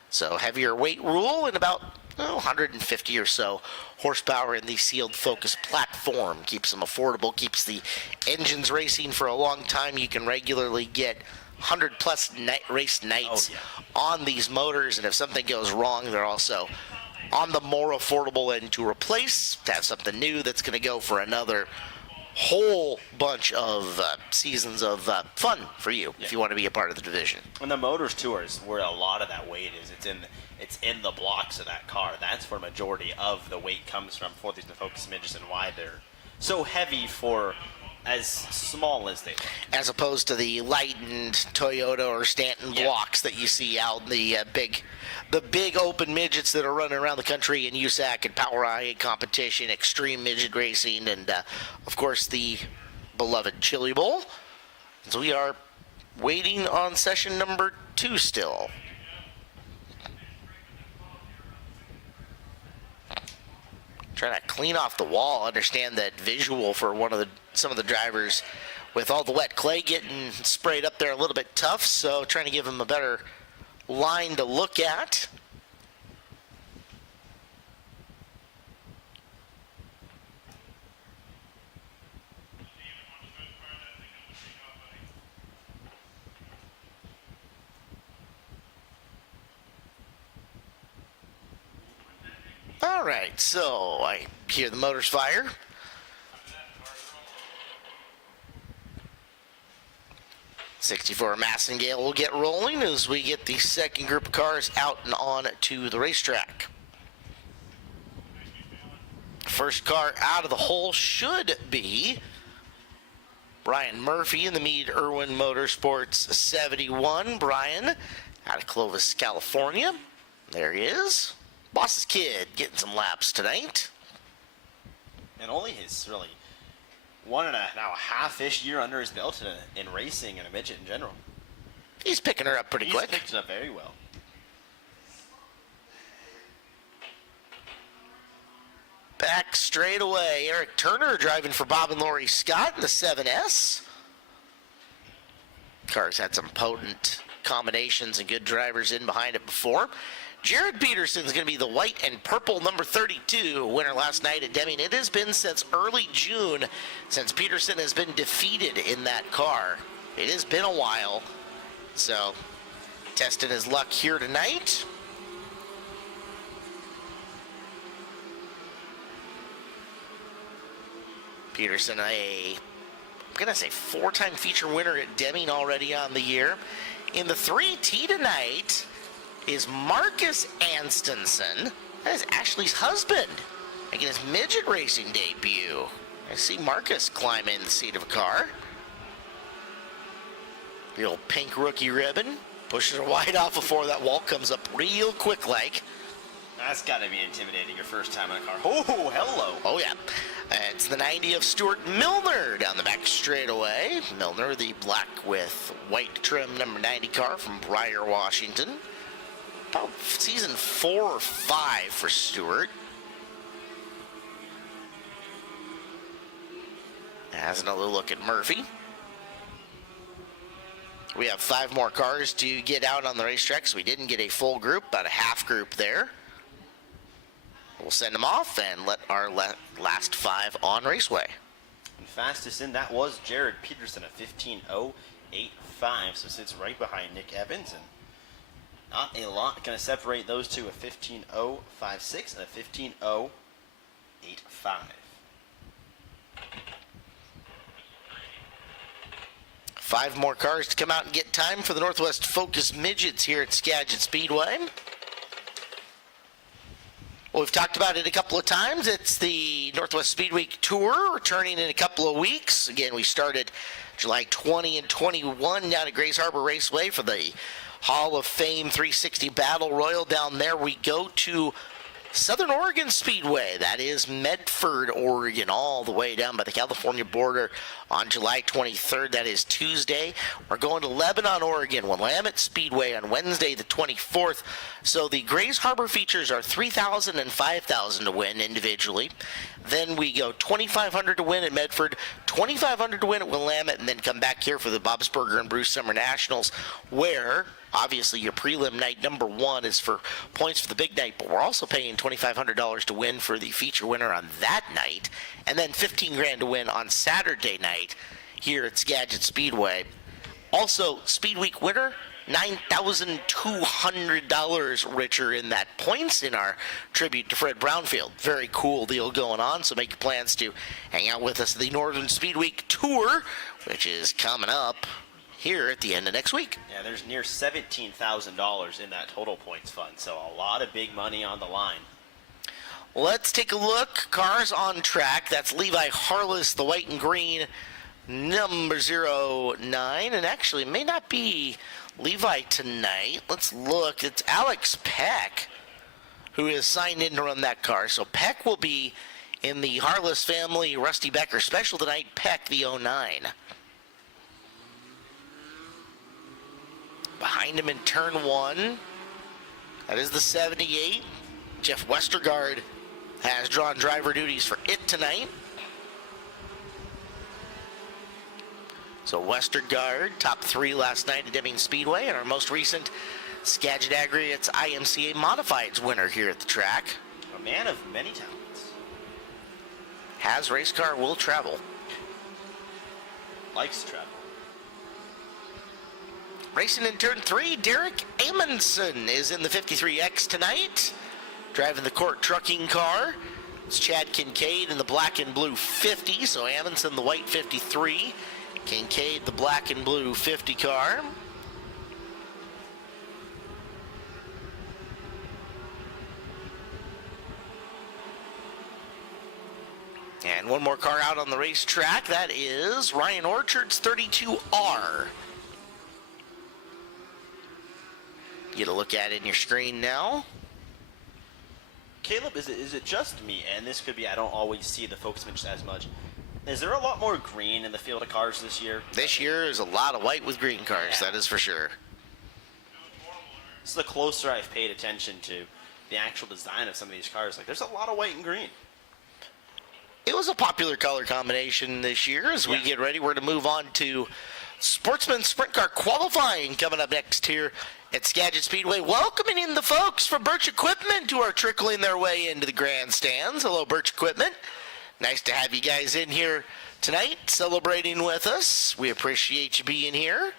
So heavier weight rule and about 150 or so horsepower in the sealed Focus platform. Keeps them affordable, keeps the engines racing for a long time. You can regularly get 100-plus race nights on these motors, and if something goes wrong, they're also on the more affordable end to replace, to have something new that's going to go for another whole bunch of seasons of fun for you if you want to be a part of the division. And the motors too is where a lot of that weight is. It's in the blocks of that car. That's where majority of the weight comes from for these Focus midgets and why they're so heavy for as small as they look. As opposed to the lightened Toyota or Stanton blocks that you see out in the big open midgets that are running around the country in USAC and Power IA competition, extreme midget racing, and of course the beloved Chili Bowl. So we are waiting on session number 2 still. Trying to clean off the wall. Understand that visual for some of the drivers with all the wet clay getting sprayed up there a little bit tough, so trying to give them a better line to look at. All right, so I hear the motors fire. 64 Massengale will get rolling as we get the second group of cars out and on to the racetrack. First car out of the hole should be Brian Murphy in the Meade Irwin Motorsports 71. Brian out of Clovis, California. There he is. Boss's kid getting some laps tonight. And only his really one and a now half-ish year under his belt in racing and a midget in general. He's picking her up pretty quick. He's picked it up very well. Back straight away, Eric Turner driving for Bob and Lori Scott in the 7S. Car's had some potent combinations and good drivers in behind it before. Jared Peterson's going to be the white and purple number 32 winner last night at Deming. It has been since early June since Peterson has been defeated in that car. It has been a while. So, testing his luck here tonight. Peterson, I'm going to say four-time feature winner at Deming already on the year. In the 3T tonight is Marcus Anstenson. That is Ashley's husband, making his midget racing debut. I see Marcus climb in the seat of a car. The old pink rookie ribbon. Pushes her wide off before that wall comes up real quick like. That's got to be intimidating your first time in a car. Oh, hello. Oh, yeah. It's the 90 of Stuart Milner down the back straightaway. Milner, the black with white trim number 90 car from Briar, Washington. About season 4 or 5 for Stuart. Has another look at Murphy. We have 5 more cars to get out on the racetrack, so we didn't get a full group, about a half group there. We'll send them off and let our last 5 on raceway. And fastest in, that was Jared Peterson, a 15.085, so sits right behind Nick Evans. And not a lot going to separate those two, a 15.056 and a 15.085. 5 more cars to come out and get time for the Northwest Focus Midgets here at Skagit Speedway. Well, we've talked about it a couple of times. It's the Northwest Speed Week Tour returning in a couple of weeks. Again, we started July 20 and 21 down at Grays Harbor Raceway for the Hall of Fame 360 Battle Royal. Down there we go to Southern Oregon Speedway. That is Medford, Oregon, all the way down by the California border on July 23rd. That is Tuesday. We're going to Lebanon, Oregon, Willamette Speedway on Wednesday the 24th. So the Grays Harbor features are $3,000 and $5,000 to win individually. Then we go $2,500 to win at Medford, $2,500 to win at Willamette, and then come back here for the Bobsburger and Bruce Summer Nationals, where obviously your prelim night number 1 is for points for the big night, but we're also paying $2,500 to win for the feature winner on that night, and then $15,000 to win on Saturday night here at Skagit Speedway. Also, Speed Week winner, $9,200 richer in that points in our tribute to Fred Brownfield. Very cool deal going on, so make your plans to hang out with us at the Northern Speed Week Tour, which is coming up here at the end of next week. Yeah, there's near $17,000 in that total points fund, so a lot of big money on the line. Let's take a look. Cars on track. That's Levi Harless, the white and green, number 09. And actually, it may not be Levi tonight. Let's look. It's Alex Peck who is signed in to run that car. So Peck will be in the Harless family Rusty Becker special tonight. Peck, the 09. Behind him in turn 1, that is the 78. Jeff Westergaard has drawn driver duties for it tonight. So Westergaard, top 3 last night at Deming Speedway, and our most recent Skagit Aggregates IMCA Modifieds winner here at the track. A man of many talents. Has race car, will travel. Likes to travel. Racing in turn 3, Derek Amundsen is in the 53X tonight, driving the Court Trucking car. It's Chad Kincaid in the black and blue 50, so Amundsen the white 53 Kincaid, the black and blue 50 car. And one more car out on the racetrack. That is Ryan Orchard's 32R. Get a look at it in your screen now. Caleb, is it just me, and this could be, I don't always see the focus bench as much. Is there a lot more green in the field of cars this year? This year is a lot of white with green cars, Yeah. that is for sure. This is the closer I've paid attention to the actual design of some of these cars. Like, there's a lot of white and green. It was a popular color combination this year. As we get ready, we're to move on to Sportsman Sprint Car qualifying coming up next here at Skagit Speedway. Welcoming in the folks from Birch Equipment who are trickling their way into the grandstands. Hello, Birch Equipment. Nice to have you guys in here tonight celebrating with us. We appreciate you being here.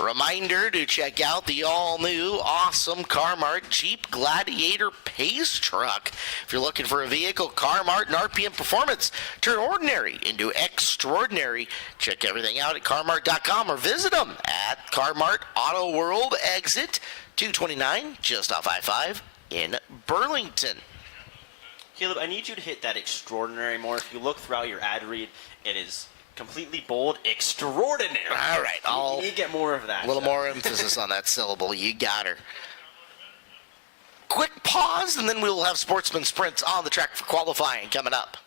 Reminder to check out the all-new, awesome Car-Mart Jeep Gladiator Pace Truck. If you're looking for a vehicle, Car-Mart and RPM Performance turn ordinary into extraordinary. Check everything out at carmart.com or visit them at Car-Mart Auto World Exit 229, just off I-5 in Burlington. Caleb, I need you to hit that extraordinary more. If you look throughout your ad read, it is completely bold, extraordinary. All right, you need to get more of that. A little more emphasis on that syllable. You got her. Quick pause, and then we will have Sportsman Sprints on the track for qualifying coming up.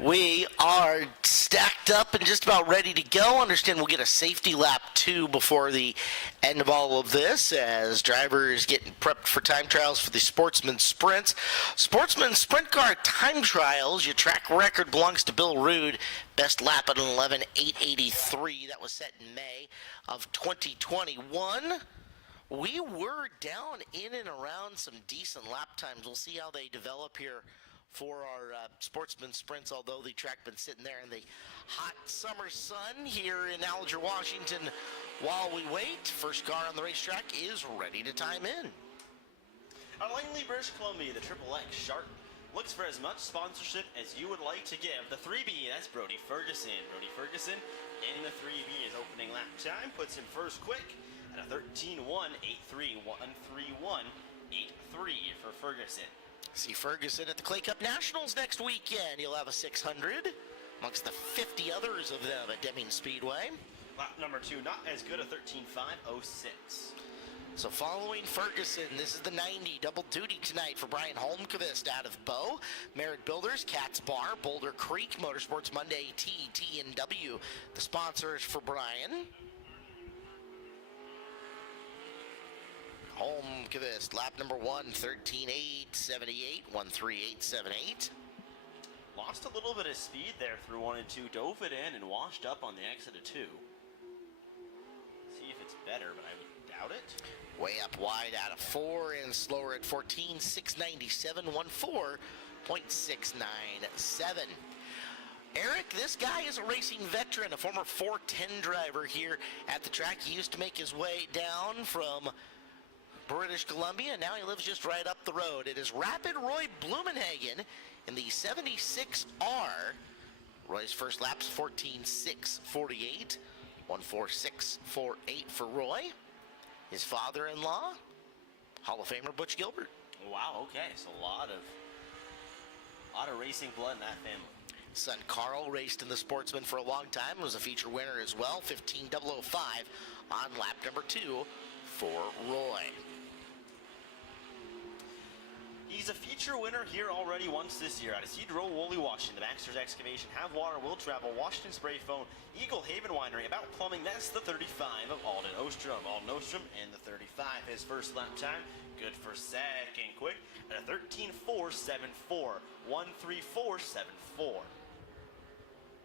We are stacked up and just about ready to go. Understand we'll get a safety lap 2 before the end of all of this as drivers getting prepped for time trials for the Sportsman Sprints. Sportsman Sprint Car time trials. Your track record belongs to Bill Rood. Best lap at an 11:883. That was set in May of 2021. We were down in and around some decent lap times. We'll see how they develop here for our Sportsman Sprints, although the track been sitting there in the hot summer sun here in Alger, Washington. While we wait, first car on the racetrack is ready to time in. Out of Langley, British Columbia, the Triple X Shark looks for as much sponsorship as you would like to give. The 3B, that's Brody Ferguson. Brody Ferguson in the 3B, his opening lap time puts him first quick at a 13:1.83, 1:31.83 for Ferguson. See Ferguson at the Clay Cup Nationals next weekend. He'll have a 600 amongst the 50 others of them at Deming Speedway. Lap number 2, not as good, a 13:5.06. So following Ferguson, this is the 90 double duty tonight for Brian Holmqvist out of Bow. Merritt Builders, Cat's Bar, Boulder Creek, Motorsports Monday, TT&W, the sponsors for Brian. Holmqvist, lap number 1, 13:878, 1:3878. Lost a little bit of speed there through 1 and 2, dove it in and washed up on the exit of 2. See if it's better, but I would doubt it. Way up wide out of 4 and slower at 14:697, 14.697. Eric, this guy is a racing veteran, a former 410 driver here at the track. He used to make his way down from British Columbia. Now he lives just right up the road. It is Rapid Roy Blumenhagen in the 76R. Roy's first lap's 14:648, 1:4648 for Roy. His father-in-law, Hall of Famer Butch Gilbert. Wow, okay, so a lot of racing blood in that family. Son Carl raced in the Sportsman for a long time, was a feature winner as well, 15:005 on lap number 2 for Roy. He's a feature winner here already once this year out of Cedro, Woolley, Washington. The Baxter's Excavation, Have Water, Will Travel, Washington Spray Foam, Eagle Haven Winery, About Plumbing. That's the 35 of Alden Ostrom. Alden Ostrom in the 35. His first lap time, good for second quick at a 13:474, 1:3474.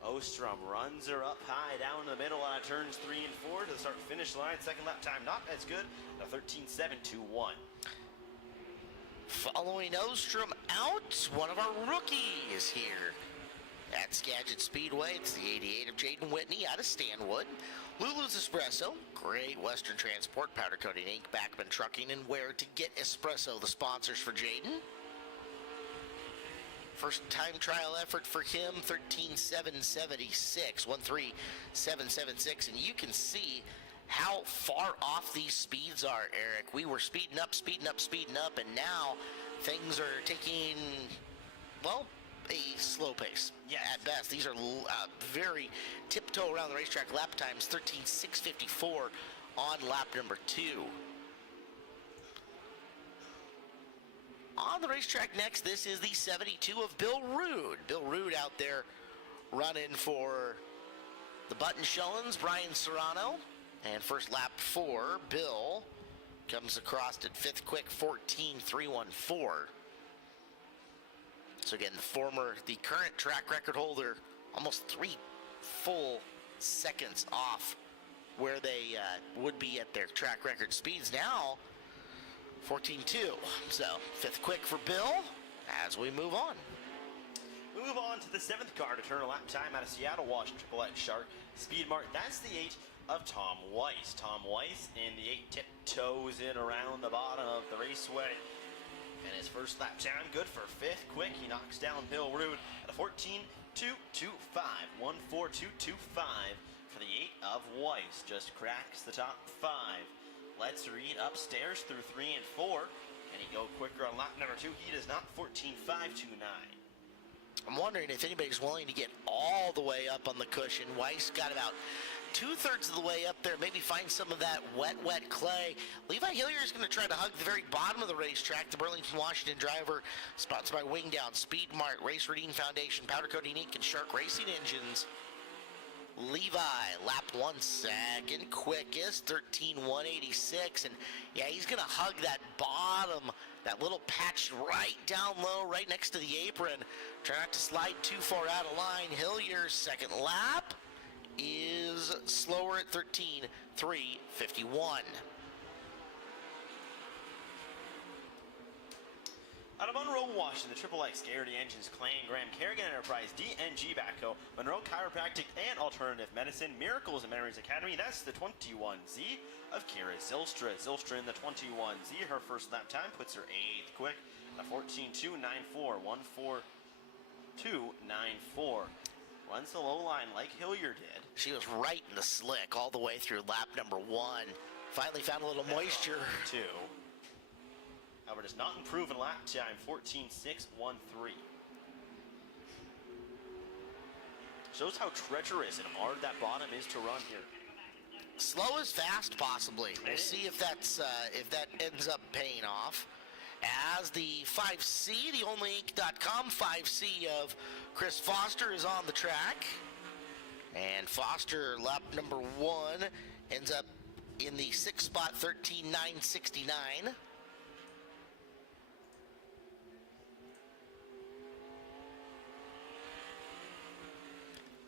Ostrom runs her up high down the middle on turns 3 and 4 to the start-finish line. Second lap time not as good, a 13:721. Following Ostrom out, one of our rookies here at Skagit Speedway. It's the 88 of Jaden Whitney out of Stanwood. Lulu's Espresso, Great Western Transport, Powder Coating Inc., Backman Trucking, and Where to Get Espresso, the sponsors for Jaden. First time trial effort for him, 13:776, 1:3776, and you can see how far off these speeds are, Eric. We were speeding up, and now things are taking, well, a slow pace. Yes. At best. These are very tiptoe around the racetrack lap times, 13:654 on lap number 2. On the racetrack next, this is the 72 of Bill Rood. Bill Rood out there running for the Button Shullens, Brian Serrano. And first lap 4, Bill comes across at 5th quick, 14:314. So again, the current track record holder, almost 3 full seconds off where they would be at their track record speeds. Now, 14:2. So 5th quick for Bill as we move on. We move on to the 7th car to turn a lap time out of Seattle, Washington Triple X Shark Speed Mart. That's the 8 of Tom Weiss. Tom Weiss in the 8 tiptoes in around the bottom of the raceway. And his first lap time, good for 5th quick. He knocks down Bill Rood at a 14:225, 1:4225 for the 8 of Weiss. Just cracks the top 5. Let's read upstairs through 3 and 4. And he go quicker on lap number 2. He does not, 14:529. I'm wondering if anybody's willing to get all the way up on the cushion. Weiss got about 2/3 of the way up there, maybe find some of that wet clay. Levi Hillier is going to try to hug the very bottom of the racetrack. The Burlington, Washington driver, sponsored by Wingdown, Speed Mart, Race Redeem Foundation, Powder Coating Inc., and Shark Racing Engines. Levi, lap 1 second quickest, 13:186. And yeah, he's going to hug that bottom, that little patch right down low, right next to the apron. Try not to slide too far out of line. Hilyar's second lap is slower at 13:351. Out of Monroe, Washington, the Triple X Garrity Engines, Clan, Graham, Kerrigan Enterprise, DNG Backco, Monroe Chiropractic and Alternative Medicine, Miracles and Memories Academy. That's the 21Z of Kira Zylstra. Zylstra in the 21Z. Her first lap time puts her 8th quick at 14:294, 1:42.94. Runs the low line like Hilliard did. She was right in the slick all the way through lap number 1. Finally found a little moisture. 2. However, does not improve in lap time, 14:613. Shows how treacherous and hard that bottom is to run here. Slow as fast, possibly. We'll see if that ends up paying off. As the 5C, the onlyinc.com 5C of Chris Foster is on the track. And Foster, lap number 1, ends up in the 6th spot, 13:969.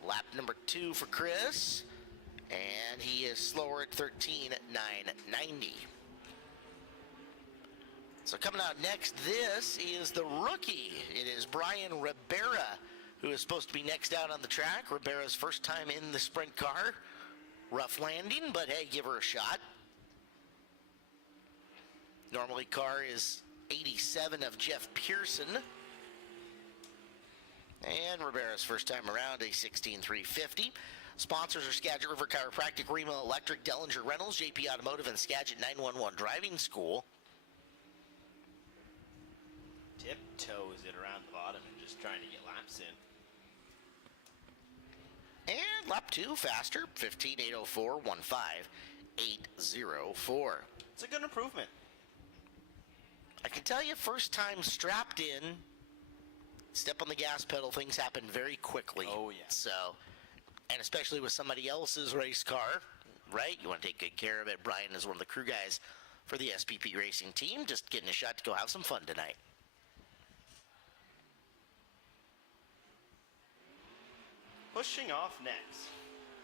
Lap number 2 for Chris, and he is slower at 13:990. So coming out next, this is the rookie. It is Brian Ribera, who is supposed to be next out on the track. Ribera's first time in the sprint car. Rough landing, but hey, give her a shot. Normally car is 87 of Jeff Pearson. And Ribera's first time around, a 16:350. Sponsors are Skagit River Chiropractic, Remo Electric, Dellinger Rentals, JP Automotive, and Skagit 911 Driving School. Tiptoes it around the bottom and just trying to get laps in. And lap 2, faster, 15:804, 1:5:804. It's a good improvement. I can tell you, first time strapped in, step on the gas pedal, things happen very quickly. Oh, yeah. So, and especially with somebody else's race car, right? You want to take good care of it. Brian is one of the crew guys for the SPP racing team, just getting a shot to go have some fun tonight. Pushing off next.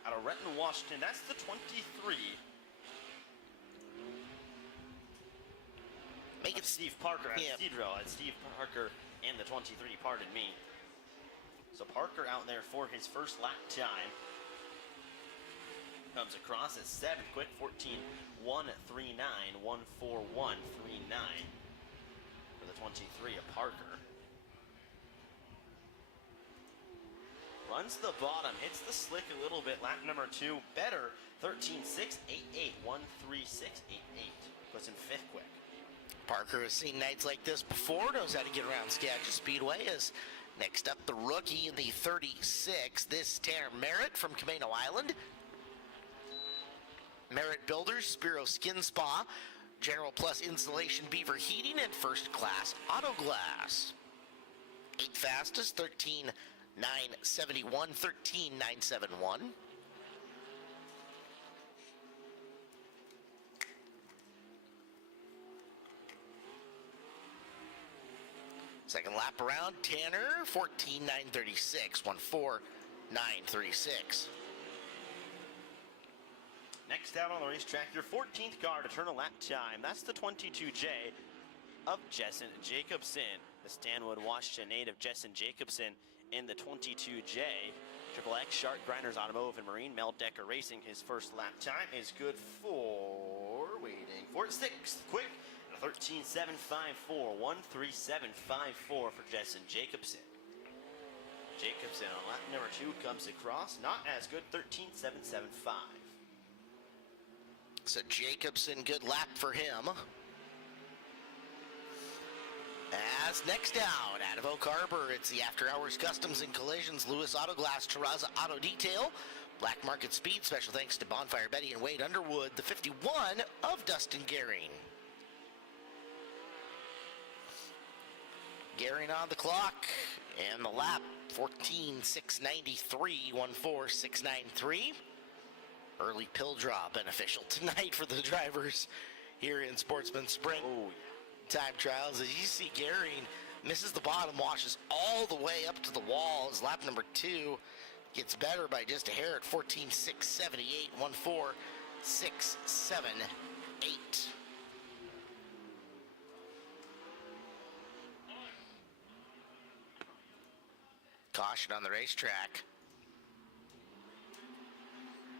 Out of Renton, Washington, that's the 23. Make it Steve Parker at yeah. Cedro. At Steve Parker and the 23, pardon me. So Parker out there for his first lap time. Comes across at 7th quick, 14:139, 1:41.39 for the 23 of Parker. Runs the bottom, hits the slick a little bit. Lap number 2, better, 13:688, 1:36.88. Puts him 5th quick. Parker has seen nights like this before, knows how to get around Skagit Speedway. As next up, the rookie in the 36. This is Tanner Merritt from Camino Island. Merritt Builders, Spiro Skin Spa, General Plus Insulation, Beaver Heating, and First Class Auto Glass. 8th fastest, 13:971, 13:971. Second lap around, Tanner, 14:936, 1:4.936. Next out on the racetrack, your 14th car to turn a lap time. That's the 22J of Jessen Jacobson. The Stanwood, Washington native Jessen Jacobson in the 22J. Triple X Shark Grinders Automotive and Marine. Mel Decker Racing, his first lap time is good for, waiting for it, 6th quick. 13:754, 1:37.54 for Jessen Jacobson. Jacobson on lap number 2 comes across, not as good, 13:775. So Jacobson, good lap for him. As next down, out of Oak Harbor, it's the After Hours Customs and Collisions, Lewis Auto Glass, Terraza Auto Detail, Black Market Speed. Special thanks to Bonfire Betty and Wade Underwood, the 51 of Dustin Gehring. Gearing on the clock, and the lap 14.693, 1.4693. Early pill draw beneficial tonight for the drivers here in Sportsman Sprint time trials. As you see, Gehring misses the bottom, washes all the way up to the wall. His lap number 2 gets better by just a hair at 14.678, 1.4678. Caution on the racetrack.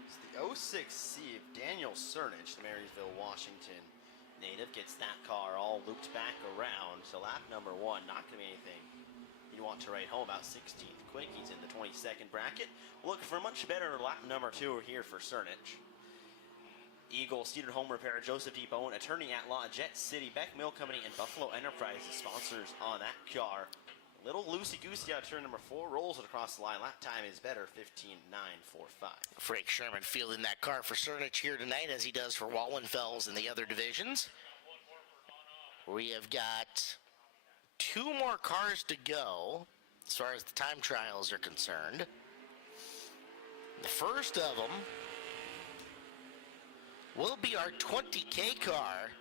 It's the 06C of Daniel Cernich, the Marysville, Washington native, gets that car all looped back around. So lap number 1, not going to be anything you want to write home about. 16th quick, he's in the 22nd bracket. Looking for a much better lap number 2 here for Cernich. Eagle, Cedar Home Repair, Joseph D. Bowen, Attorney at Law, Jet City, Beck Mill Company, and Buffalo Enterprises sponsors on that car. A little loosey-goosey out turn number 4, rolls it across the line. Lap time is better, 15.945. Frank Sherman fielding that car for Cernich here tonight, as he does for Wallenfels in the other divisions. We have got 2 more cars to go as far as the time trials are concerned. The first of them will be our 20K car.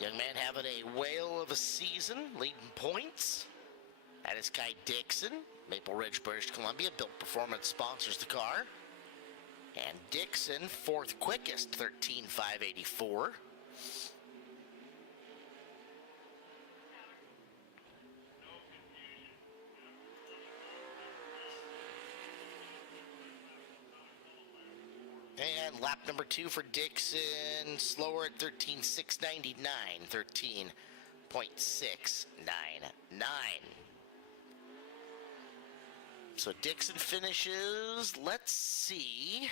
Young man having a whale of a season, leading points. That is Kai Dixon. Maple Ridge, British Columbia. Built Performance sponsors the car. And Dixon, 4th quickest, 13.584. And lap number 2 for Dixon, slower at 13.699, 13.699. So Dixon finishes, let's see.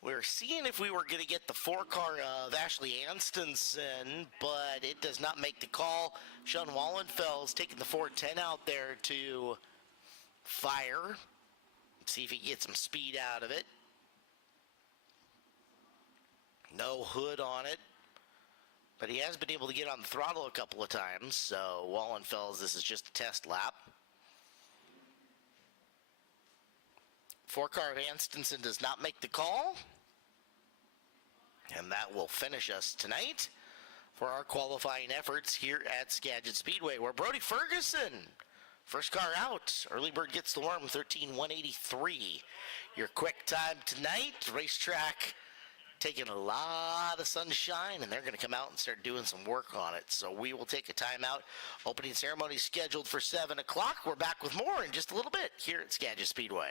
We're seeing if we were going to get the 4-car of Ashley Anstenson, but it does not make the call. Sean Wallenfels taking the 410 out there to fire. See if he gets some speed out of it. No hood on it, but he has been able to get on the throttle a couple of times. So Wallenfels, this is just a test lap. 4-car of Anstenson does not make the call. And that will finish us tonight for our qualifying efforts here at Skagit Speedway, where Brody Ferguson, first car out. Early bird gets the worm, 13.183. Your quick time tonight. Racetrack taking a lot of sunshine, and they're going to come out and start doing some work on it. So we will take a timeout. Opening ceremony scheduled for 7 o'clock. We're back with more in just a little bit here at Skagit Speedway.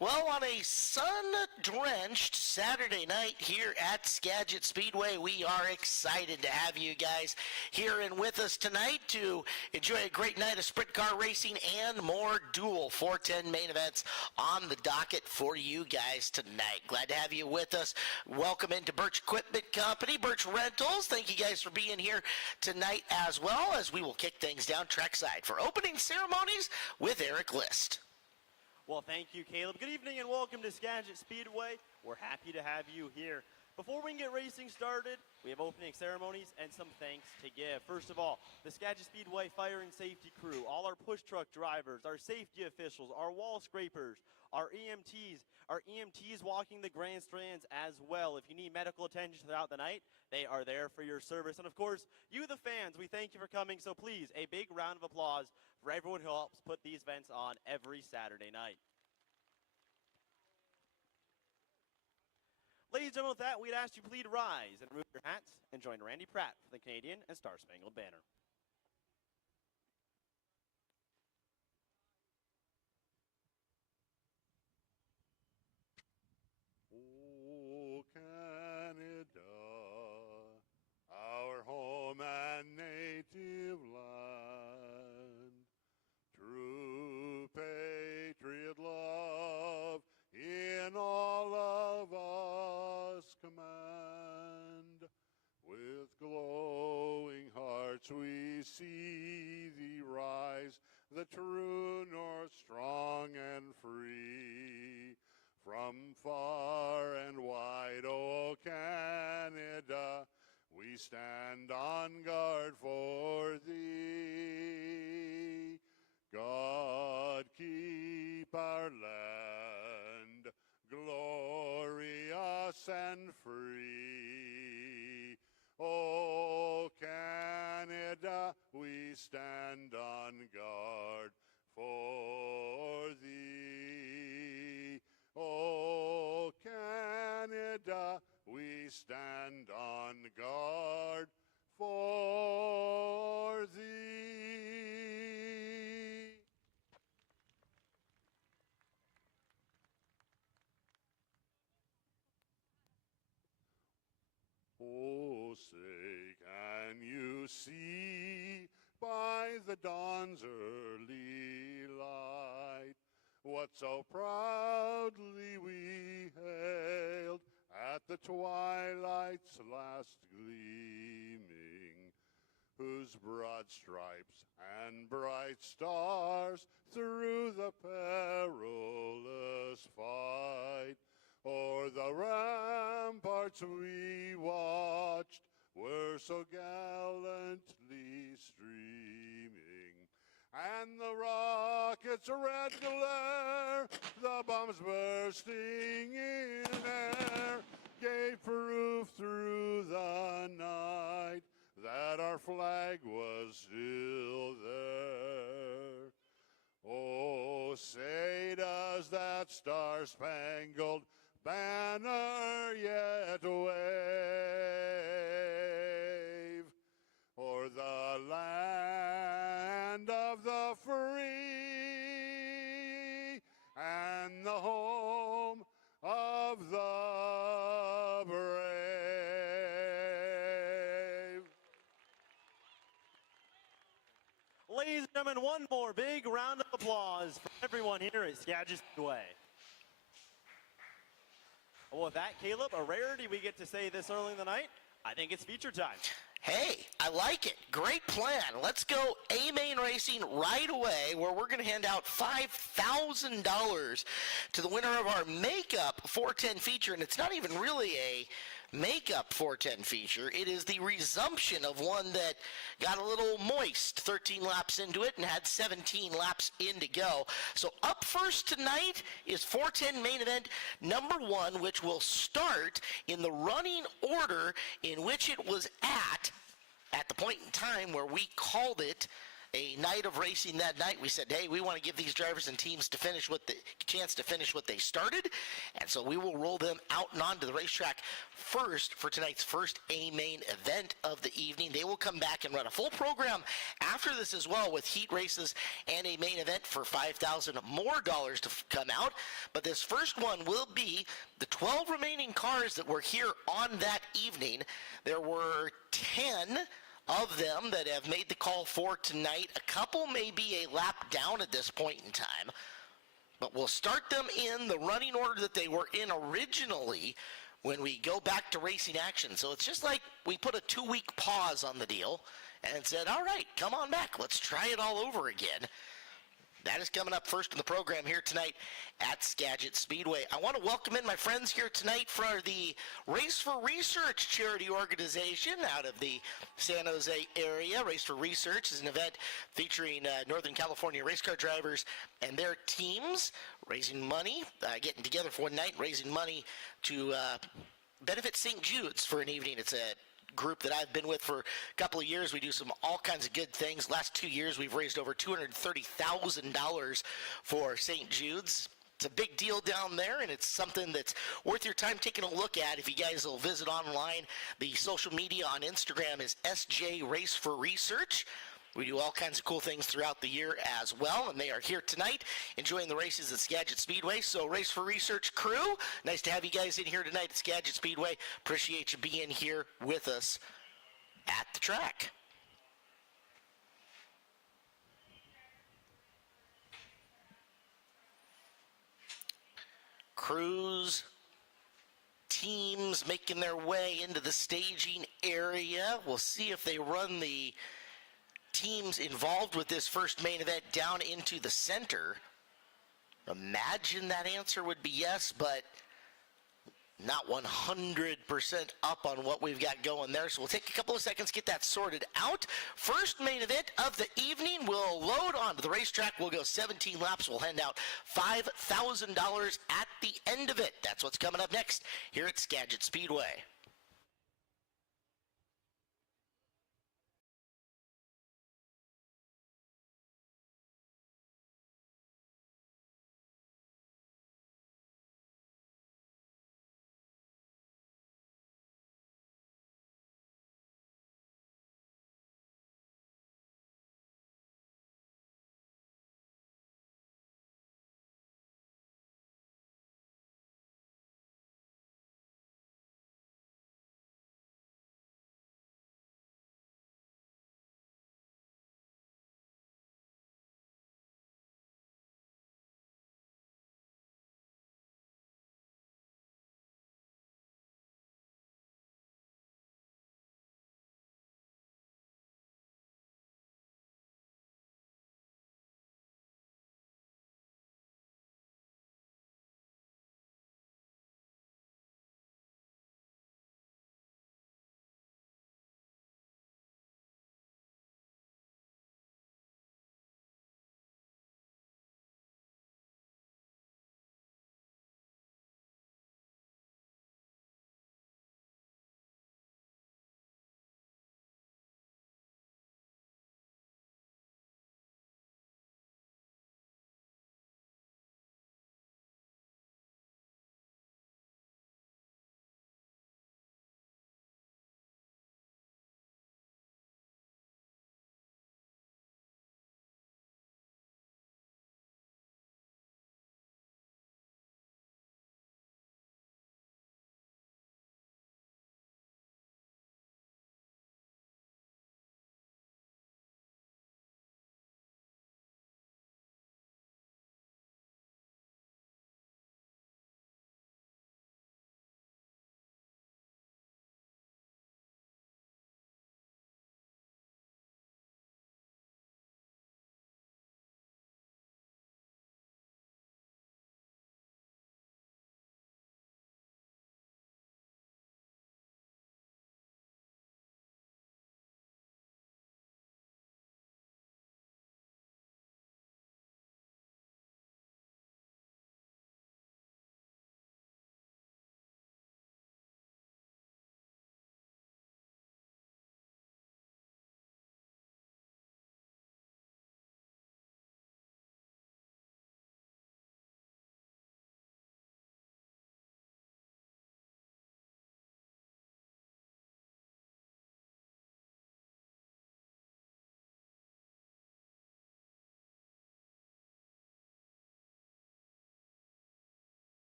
Well, on a sun-drenched Saturday night here at Skagit Speedway, we are excited to have you guys here and with us tonight to enjoy a great night of sprint car racing and more dual 410 main events on the docket for you guys tonight. Glad to have you with us. Welcome into Birch Equipment Company, Birch Rentals. Thank you guys for being here tonight as well, as we will kick things down trackside for opening ceremonies with Eric List. Well, thank you, Caleb. Good evening and welcome to Skagit Speedway. We're happy to have you here. Before we can get racing started, we have opening ceremonies and some thanks to give. First of all, the Skagit Speedway Fire and Safety crew, all our push truck drivers, our safety officials, our wall scrapers, our EMTs walking the grandstands as well. If you need medical attention throughout the night, they are there for your service. And of course, you the fans, we thank you for coming. So please, a big round of applause for everyone who helps put these events on every Saturday night. Ladies and gentlemen, with that, we'd ask you please rise and remove your hats and join Randy Pratt for the Canadian and Star Spangled Banner. Oh, Canada, our home and native land, true patriot love in all of us command. With glowing hearts we see thee rise, the true north strong and free. From far and wide, O Canada, we stand on guard for thee. God keep our land glorious and free. O Canada, we stand on guard for thee. O Canada, we stand on guard for thee. Oh, say, can you see by the dawn's early light what so proudly we hailed at the twilight's last gleaming, whose broad stripes and bright stars through the perilous fight o'er the ramparts we watched were so gallantly streaming. And the rocket's red glare, the bombs bursting in air, gave proof through the night that our flag was still there. Oh, say does that star-spangled banner yet wave o'er the land of the free and the home of the brave. Ladies and gentlemen, one more big round of applause for everyone here at Skagit Speedway. Well, with that, Caleb, a rarity we get to say this early in the night. I think it's feature time. Hey, I like it. Great plan. Let's go A Main Racing right away, where we're going to hand out $5,000 to the winner of our Makeup 410 feature. And it's not even really a Makeup 410 feature. It is the resumption of one that got a little moist 13 laps into it and had 17 laps in to go. So up first tonight is 410 main event number 1, which will start in the running order in which it was at the point in time where we called it a night of racing that night. We said, hey, we want to give these drivers and teams to finish what the chance to finish what they started, and so we will roll them out and onto the racetrack first for tonight's first A Main event of the evening. They will come back and run a full program after this as well, with heat races and a main event for $5,000 more dollars to come out. But this first one will be the 12 remaining cars that were here on that evening. There were 10 of them that have made the call for tonight. A couple may be a lap down at this point in time, but we'll start them in the running order that they were in originally when we go back to racing action. So it's just like we put a 2-week pause on the deal and said, all right, come on back, let's try it all over again. That is coming up first in the program here tonight at Skagit Speedway. I want to welcome in my friends here tonight for the Race for Research charity organization out of the San Jose area. Race for Research is an event featuring Northern California race car drivers and their teams raising money, getting together for one night, raising money to benefit St. Jude's for an evening. It's a group that I've been with for a couple of years. We do all kinds of good things. Last 2 years, we've raised over $230,000 for St. Jude's. It's a big deal down there, and it's something that's worth your time taking a look at. If you guys will visit online, the social media on Instagram is SJ Race for Research. We do all kinds of cool things throughout the year as well, and they are here tonight enjoying the races at Skagit Speedway. So Race for Research crew, nice to have you guys in here tonight at Skagit Speedway. Appreciate you being here with us at the track. Crews, teams making their way into the staging area. We'll see if they run the teams involved with this first main event down into the center. Imagine that answer would be yes, but not 100% up on what we've got going there. So we'll take a couple of seconds, get that sorted out. First main event of the evening will load onto the racetrack. We'll go 17 laps. We'll hand out $5,000 at the end of it. That's what's coming up next here at Skagit Speedway.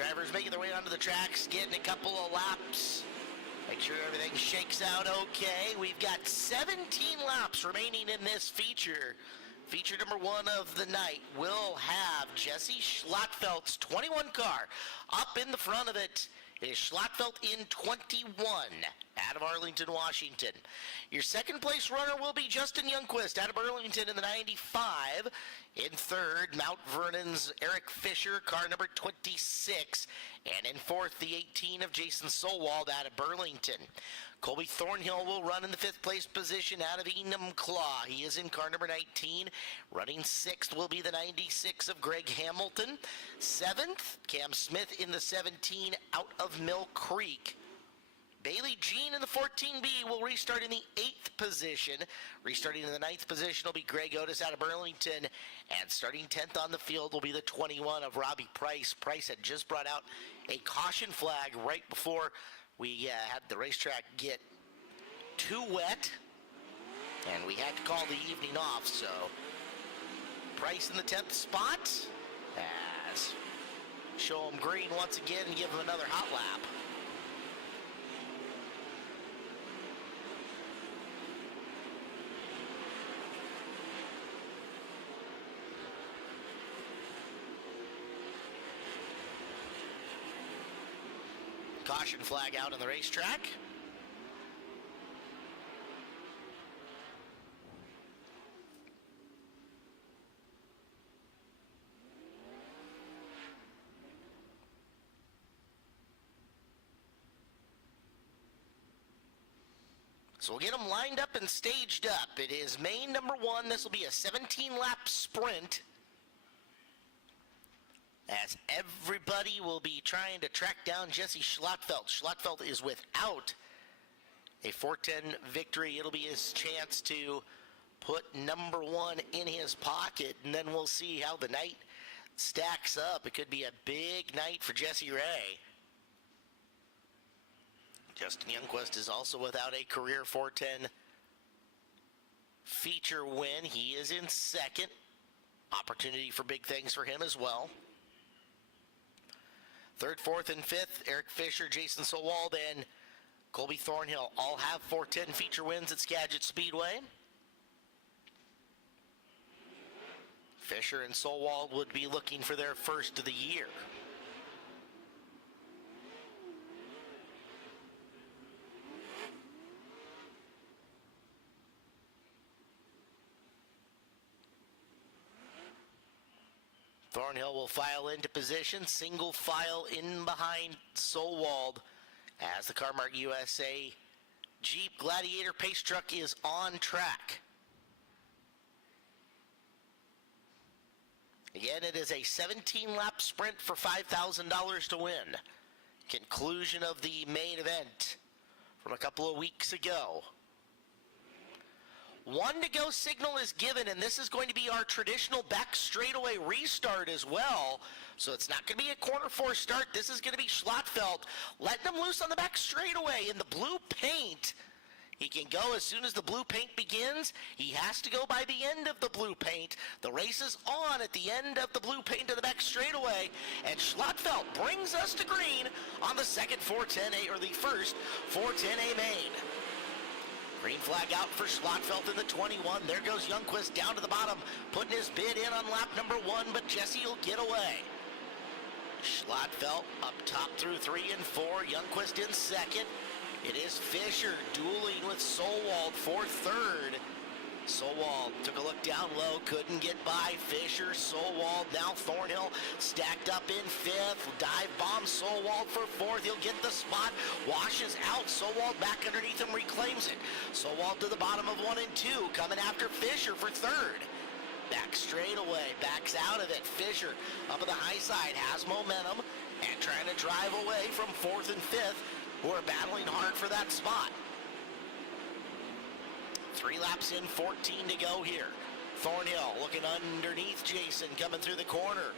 Drivers making their way onto the tracks, getting a couple of laps. Make sure everything shakes out okay. We've got 17 laps remaining in this feature. Feature number 1 of the night will have Jesse Schlotfeld's 21 car. Up in the front of it is Schlotfeld in 21 out of Arlington, Washington. Your second place runner will be Justin Youngquist out of Burlington in the 95. In third, Mount Vernon's Eric Fisher, car number 26. And in fourth, the 18 of Jason Solwald out of Burlington. Colby Thornhill will run in the 5th place position out of Enumclaw. He is in car number 19. Running 6th will be the 96 of Greg Hamilton. 7th, Cam Smith in the 17 out of Mill Creek. Bailey Jean in the 14B will restart in the 8th position. Restarting in the 9th position will be Greg Otis out of Burlington. And starting 10th on the field will be the 21 of Robbie Price. Price had just brought out a caution flag right before we had the racetrack get too wet. And we had to call the evening off, so Price in the 10th spot. As show him green once again and give him another hot lap. Caution flag out on the racetrack. So we'll get them lined up and staged up. It is main number 1. This will be a 17-lap sprint, as everybody will be trying to track down Jesse Schlotfeld. Schlotfeld is without a 410 victory. It'll be his chance to put number 1 in his pocket, and then we'll see how the night stacks up. It could be a big night for Jesse Ray. Justin Youngquist is also without a career 410 feature win. He is in 2nd. Opportunity for big things for him as well. 3rd, 4th, and 5th, Eric Fisher, Jason Solwald, and Colby Thornhill all have 410 feature wins at Skagit Speedway. Fisher and Solwald would be looking for their first of the year. Thornhill will file into position, single file in behind Solwald as the Car-Mart USA Jeep Gladiator pace truck is on track. Again, it is a 17-lap sprint for $5,000 to win. Conclusion of the main event from a couple of weeks ago. 1 to go signal is given, and this is going to be our traditional back straightaway restart as well. So it's not going to be a corner 4 start. This is going to be Schlotfeld letting him loose on the back straightaway in the blue paint. He can go as soon as the blue paint begins. He has to go by the end of the blue paint. The race is on at the end of the blue paint of the back straightaway, and Schlotfeld brings us to green on the second 410A, or the first 410A main. Green flag out for Schlotfeld in the 21. There goes Youngquist down to the bottom, putting his bid in on lap number 1, but Jesse will get away. Schlotfeld up top through 3 and 4. Youngquist in 2nd. It is Fisher dueling with Solwald for 3rd. Solwald took a look down low, couldn't get by Fisher. Solwald, now Thornhill stacked up in 5th. Dive bomb Solwald for 4th. He'll get the spot, washes out. Solwald back underneath him, reclaims it. Solwald to the bottom of 1 and 2, coming after Fisher for 3rd. Back straightaway, backs out of it. Fisher up at the high side, has momentum, and trying to drive away from 4th and 5th, who are battling hard for that spot. 3 laps in, 14 to go here. Thornhill looking underneath Jason, coming through the corner.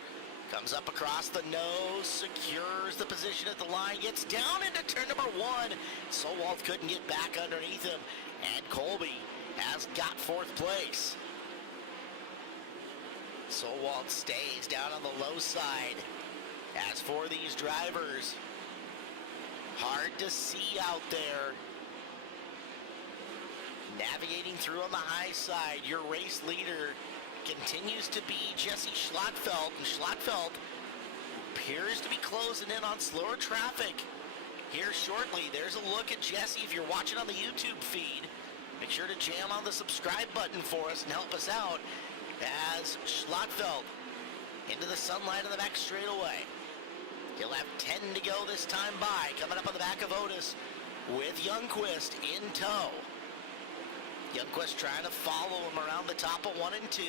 Comes up across the nose, secures the position at the line, gets down into turn number 1. Solwald couldn't get back underneath him, and Colby has got 4th place. Solwald stays down on the low side. As for these drivers, hard to see out there. Navigating through on the high side, your race leader continues to be Jesse Schlotfeld, and Schlotfeld appears to be closing in on slower traffic here shortly. There's a look at Jesse. If you're watching on the YouTube feed, make sure to jam on the subscribe button for us and help us out as Schlotfeld into the sunlight on the back straightaway. He'll have 10 to go this time by, coming up on the back of Otis with Youngquist in tow. Youngquist trying to follow him around the top of 1 and 2.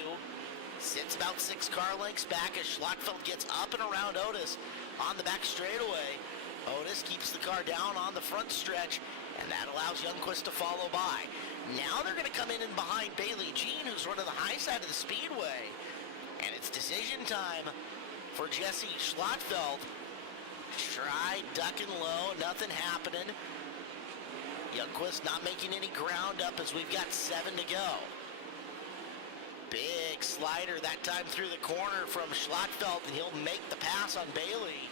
Sits about 6 car lengths back as Schlotfeld gets up and around Otis on the back straightaway. Otis keeps the car down on the front stretch, and that allows Youngquist to follow by. Now they're going to come in and behind Bailey Jean, who's running the high side of the speedway. And it's decision time for Jesse Schlotfeld. Tried ducking low, nothing happening. Youngquist not making any ground up as we've got 7 to go. Big slider that time through the corner from Schlotfeld, and he'll make the pass on Bailey.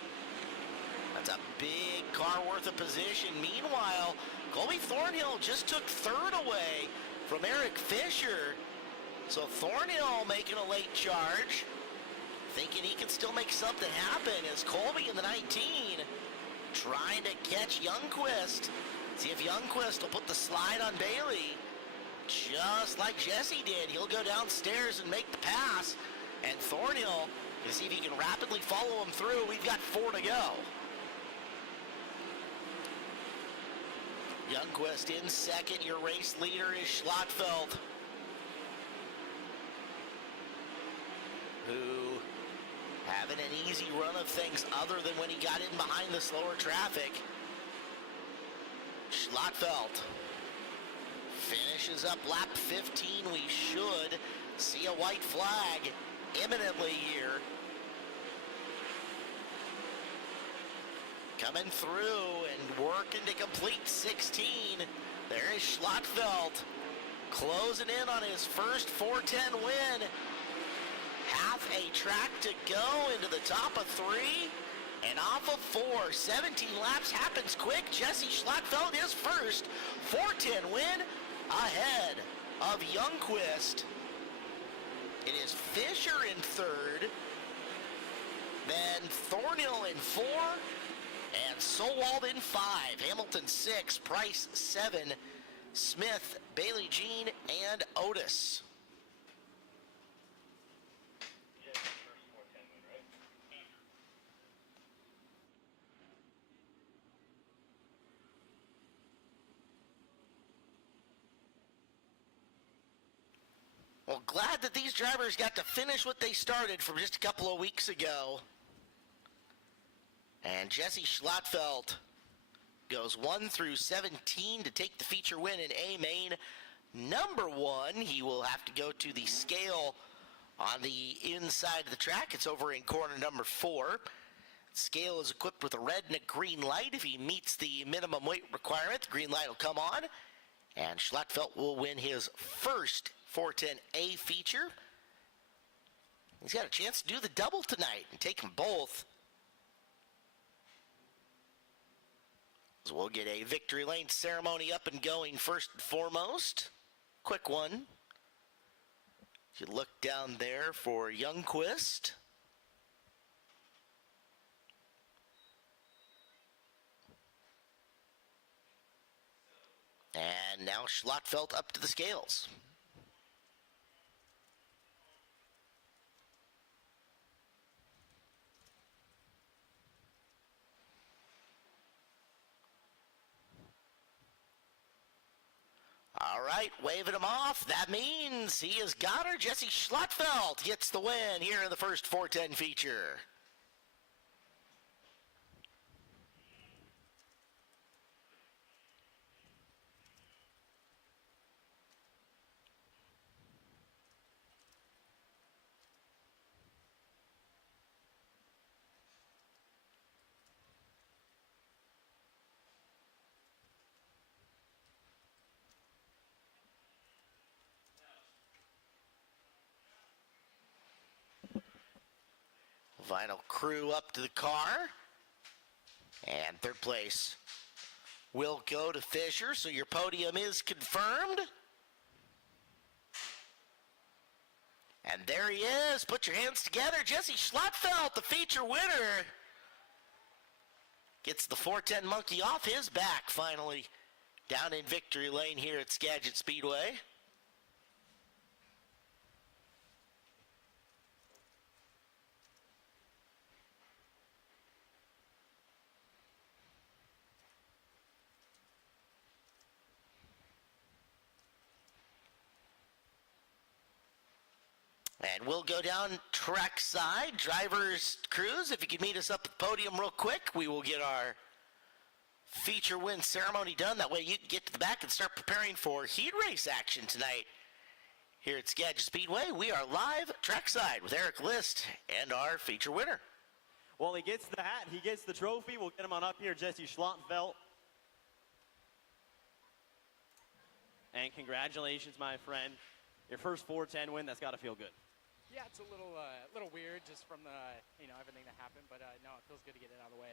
That's a big car worth of position. Meanwhile, Colby Thornhill just took 3rd away from Eric Fisher. So Thornhill making a late charge, thinking he can still make something happen as Colby in the 19 trying to catch Youngquist. See if Youngquist will put the slide on Bailey, just like Jesse did. He'll go downstairs and make the pass, and Thornhill to see if he can rapidly follow him through. We've got 4 to go. Youngquist in second. Your race leader is Schlotfeld, who having an easy run of things other than when he got in behind the slower traffic. Schlotfeld finishes up lap 15. We should see a white flag imminently here. Coming through and working to complete 16. There is Schlotfeld closing in on his first 410 win. Half a track to go into the top of 3. And off of 4, 17 laps, happens quick. Jesse Schlotfeld is first, 410 win, ahead of Youngquist. It is Fisher in 3rd, then Thornhill in 4, and Solwald in 5. Hamilton 6, Price 7, Smith, Bailey Jean, and Otis. Well, glad that these drivers got to finish what they started from just a couple of weeks ago. And Jesse Schlotfeld goes 1 through 17 to take the feature win in A Main. Number 1, he will have to go to the scale on the inside of the track. It's over in corner number 4. Scale is equipped with a red and a green light. If he meets the minimum weight requirement, the green light will come on. And Schlotfeld will win his first 410A feature. He's got a chance to do the double tonight and take them both. So we'll get a victory lane ceremony up and going first and foremost. Quick one. If you look down there for Youngquist. And now Schlotfeld up to the scales. All right, waving him off. That means he has got her. Jesse Schlotfeld gets the win here in the first 410 feature. Final crew up to the car. And third place will go to Fisher, so your podium is confirmed. And there he is. Put your hands together. Jesse Schlattfeld, the feature winner. Gets the 410 monkey off his back finally down in victory lane here at Skagit Speedway. And we'll go down track side. Drivers, crews, if you could meet us up at the podium real quick, we will get our feature win ceremony done. That way you can get to the back and start preparing for heat race action tonight here at Skagit Speedway. We are live trackside with Eric List and our feature winner. Well, he gets the hat, he gets the trophy. We'll get him on up here, Jesse Schlattfeld. And congratulations, my friend. Your first 410 win, that's got to feel good. Yeah, it's a little weird just from the, everything that happened, but no, it feels good to get it out of the way.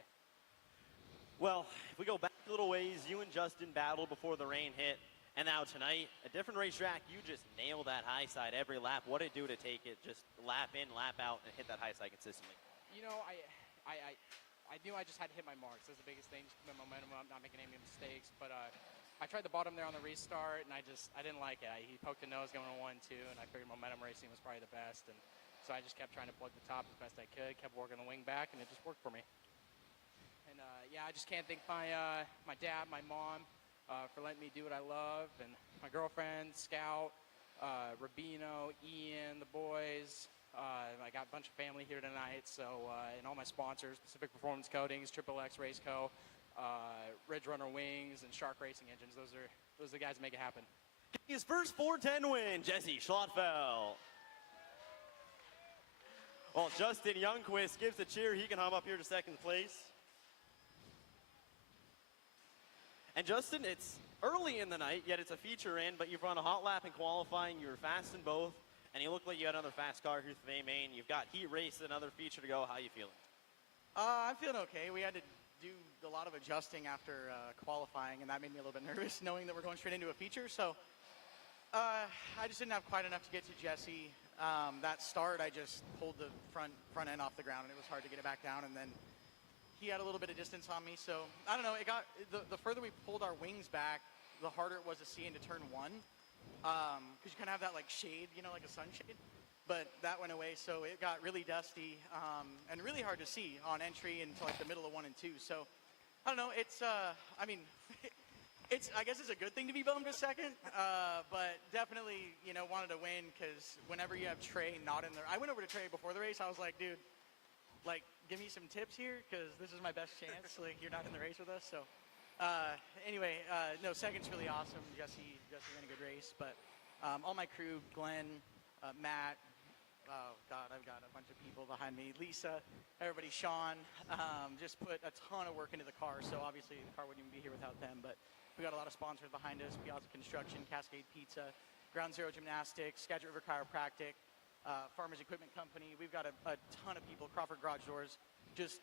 Well, if we go back a little ways, you and Justin battled before the rain hit, and now tonight, a different racetrack, you just nailed that high side every lap. What did it do to take it just lap in, lap out, and hit that high side consistently? You know, I knew I just had to hit my marks. That's the biggest thing, just keep my momentum up, not making any mistakes, but I tried the bottom there on the restart, and I didn't like it. He poked the nose going on 1-2, and I figured momentum racing was probably the best. And so I just kept trying to plug the top as best I could, kept working the wing back, and it just worked for me. And yeah, I just can't thank my dad, my mom, for letting me do what I love, and my girlfriend, Scout, Rubino, Ian, the boys. I got a bunch of family here tonight, so and all my sponsors, Pacific Performance Coatings, Triple X Race Co., Ridge Runner Wings, and Shark Racing Engines. Those are the guys that make it happen. His first 410 win, Jesse Schlattfeld. Well, Justin Youngquist gives a cheer. He can hop up here to second place. And Justin, it's early in the night, yet it's a feature in, but you've run a hot lap in qualifying. You were fast in both, and you look like you had another fast car here for the A Main. You've got heat race, another feature to go. How are you feeling? I'm feeling okay. We had to do a lot of adjusting after qualifying, and that made me a little bit nervous knowing that we're going straight into a feature. So I just didn't have quite enough to get to Jesse. That start, I just pulled the front end off the ground, and it was hard to get it back down. And then he had a little bit of distance on me. So I don't know. It got the further we pulled our wings back, the harder it was to see into turn one, because you kind of have that like shade, like a sunshade. But that went away, so it got really dusty and really hard to see on entry into like the middle of 1 and 2. So I don't know. It's I guess it's a good thing to be bummed a second, but definitely wanted to win, because whenever you have Trey not in there, I went over to Trey before the race. I was like, dude, like give me some tips here, because this is my best chance. Like you're not in the race with us, so. Anyway, no, second's really awesome. Jesse ran a good race, but all my crew, Glenn, Matt. Oh, God, I've got a bunch of people behind me. Lisa, everybody, Sean, just put a ton of work into the car, so obviously the car wouldn't even be here without them. But we got a lot of sponsors behind us: Piazza Construction, Cascade Pizza, Ground Zero Gymnastics, Skagit River Chiropractic, Farmers Equipment Company. We've got a ton of people, Crawford Garage Doors, just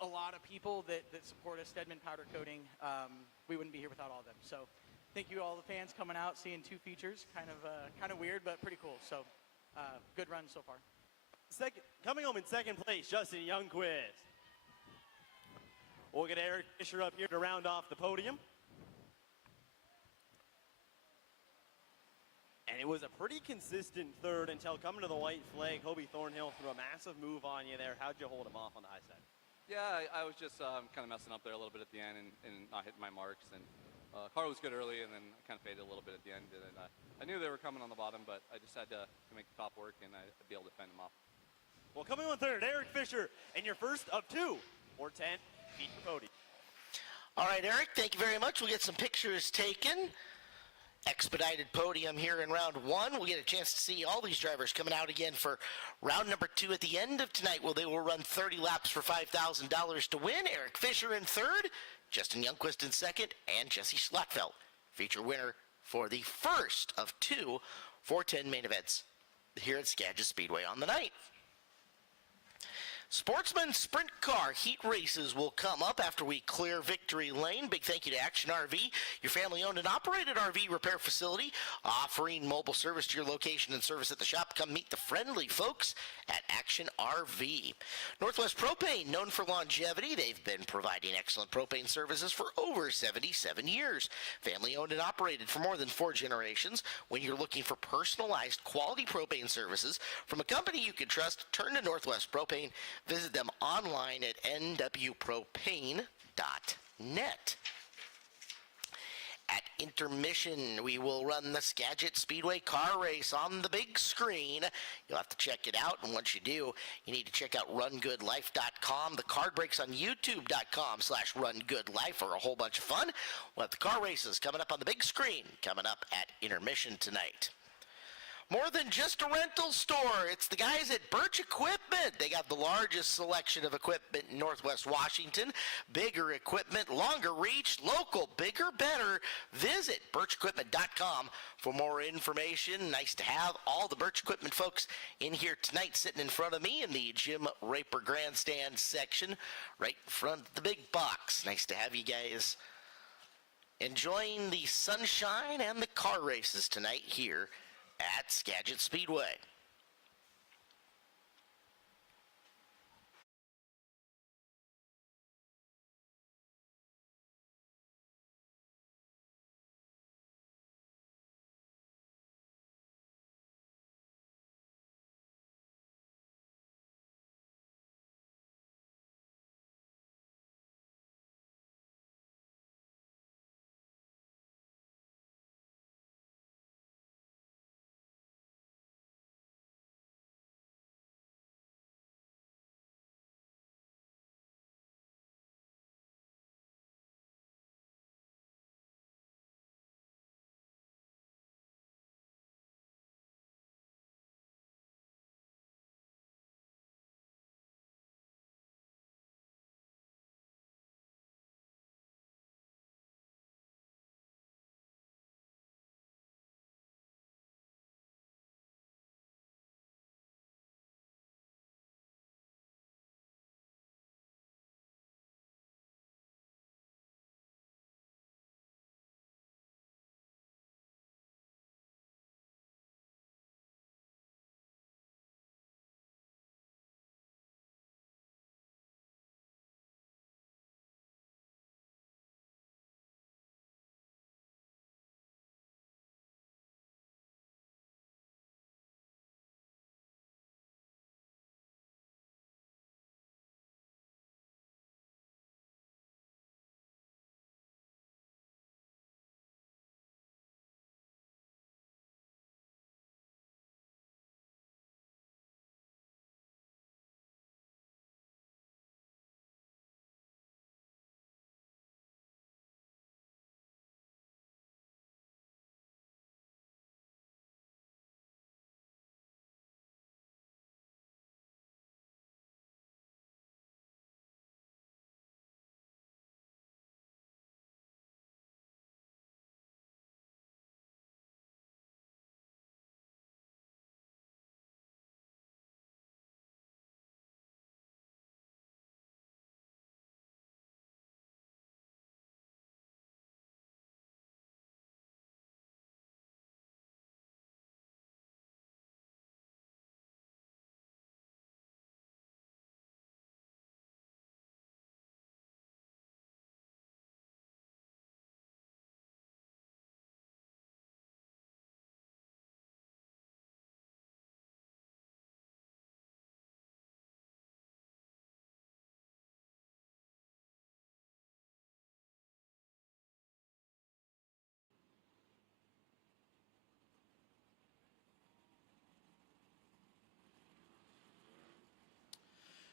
a lot of people that support us, Stedman Powder Coating. We wouldn't be here without all of them. So thank you all the fans coming out, seeing 2 features. Kind of weird, but pretty cool. So good run so far. Coming home in second place, Justin Youngquist. We'll get Eric Fisher up here to round off the podium. And it was a pretty consistent third until coming to the white flag. Hobie Thornhill threw a massive move on you there. How'd you hold him off on the high side? Yeah, I was just kind of messing up there a little bit at the end and not hitting my marks. And car was good early, and then kind of faded a little bit at the end. And then, I knew they were coming on the bottom, but I just had to make the top work, and I'd be able to fend them off. Well, coming on third, Eric Fisher, and your first of 2 or 10 feet for podium. All right, Eric, thank you very much. We'll get some pictures taken. Expedited podium here in round 1. We'll get a chance to see all these drivers coming out again for round number 2 at the end of tonight. Well, they will run 30 laps for $5,000 to win. Eric Fisher in third, Justin Youngquist in second, and Jesse Schlattfeld, feature winner for the first of 2 410 main events here at Skagit Speedway on the night. Sportsman Sprint Car Heat races will come up after we clear Victory Lane. Big thank you to Action RV, your family-owned and operated RV repair facility, offering mobile service to your location and service at the shop. Come meet the friendly folks at Action RV. Northwest Propane, known for longevity, they've been providing excellent propane services for over 77 years. Family-owned and operated for more than 4 generations. When you're looking for personalized quality propane services from a company you can trust, turn to Northwest Propane. Visit them online at nwpropane.net. At Intermission, we will run the Skagit Speedway car race on the big screen. You'll have to check it out, and once you do, you need to check out rungoodlife.com. The card breaks on youtube.com/rungoodlife are a whole bunch of fun. We'll have the car races coming up on the big screen, coming up at Intermission tonight. More than just a rental store, it's the guys at Birch Equipment. They got the largest selection of equipment in Northwest Washington. Bigger equipment, longer reach, local, bigger, better. Visit birchequipment.com for more information. Nice to have all the Birch Equipment folks in here tonight, sitting in front of me in the Jim Raper Grandstand section, right in front of the big box. Nice to have you guys enjoying the sunshine and the car races tonight here at Skagit Speedway.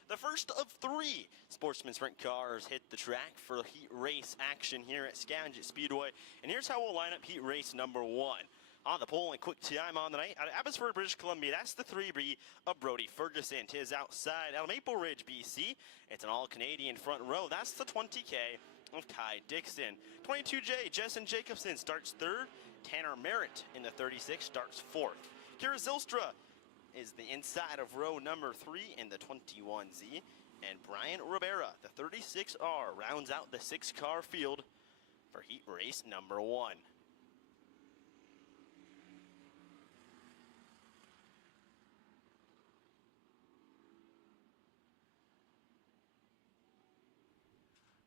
The first of 3 Sportsman Sprint cars hit the track for heat race action here at Skagit Speedway. And here's how we'll line up heat race number 1. On the pole and quick time on the night, out of Abbotsford, British Columbia, that's the 3B of Brody Ferguson. Tis outside out of Maple Ridge, BC. It's an all-Canadian front row. That's the 20K of Kai Dixon. 22J, Jessen Jacobson starts 3rd. Tanner Merritt in the 36 starts 4th. Kira Zylstra is the inside of row number 3 in the 21Z. And Brian Rivera, the 36R, rounds out the 6-car field for heat race number 1.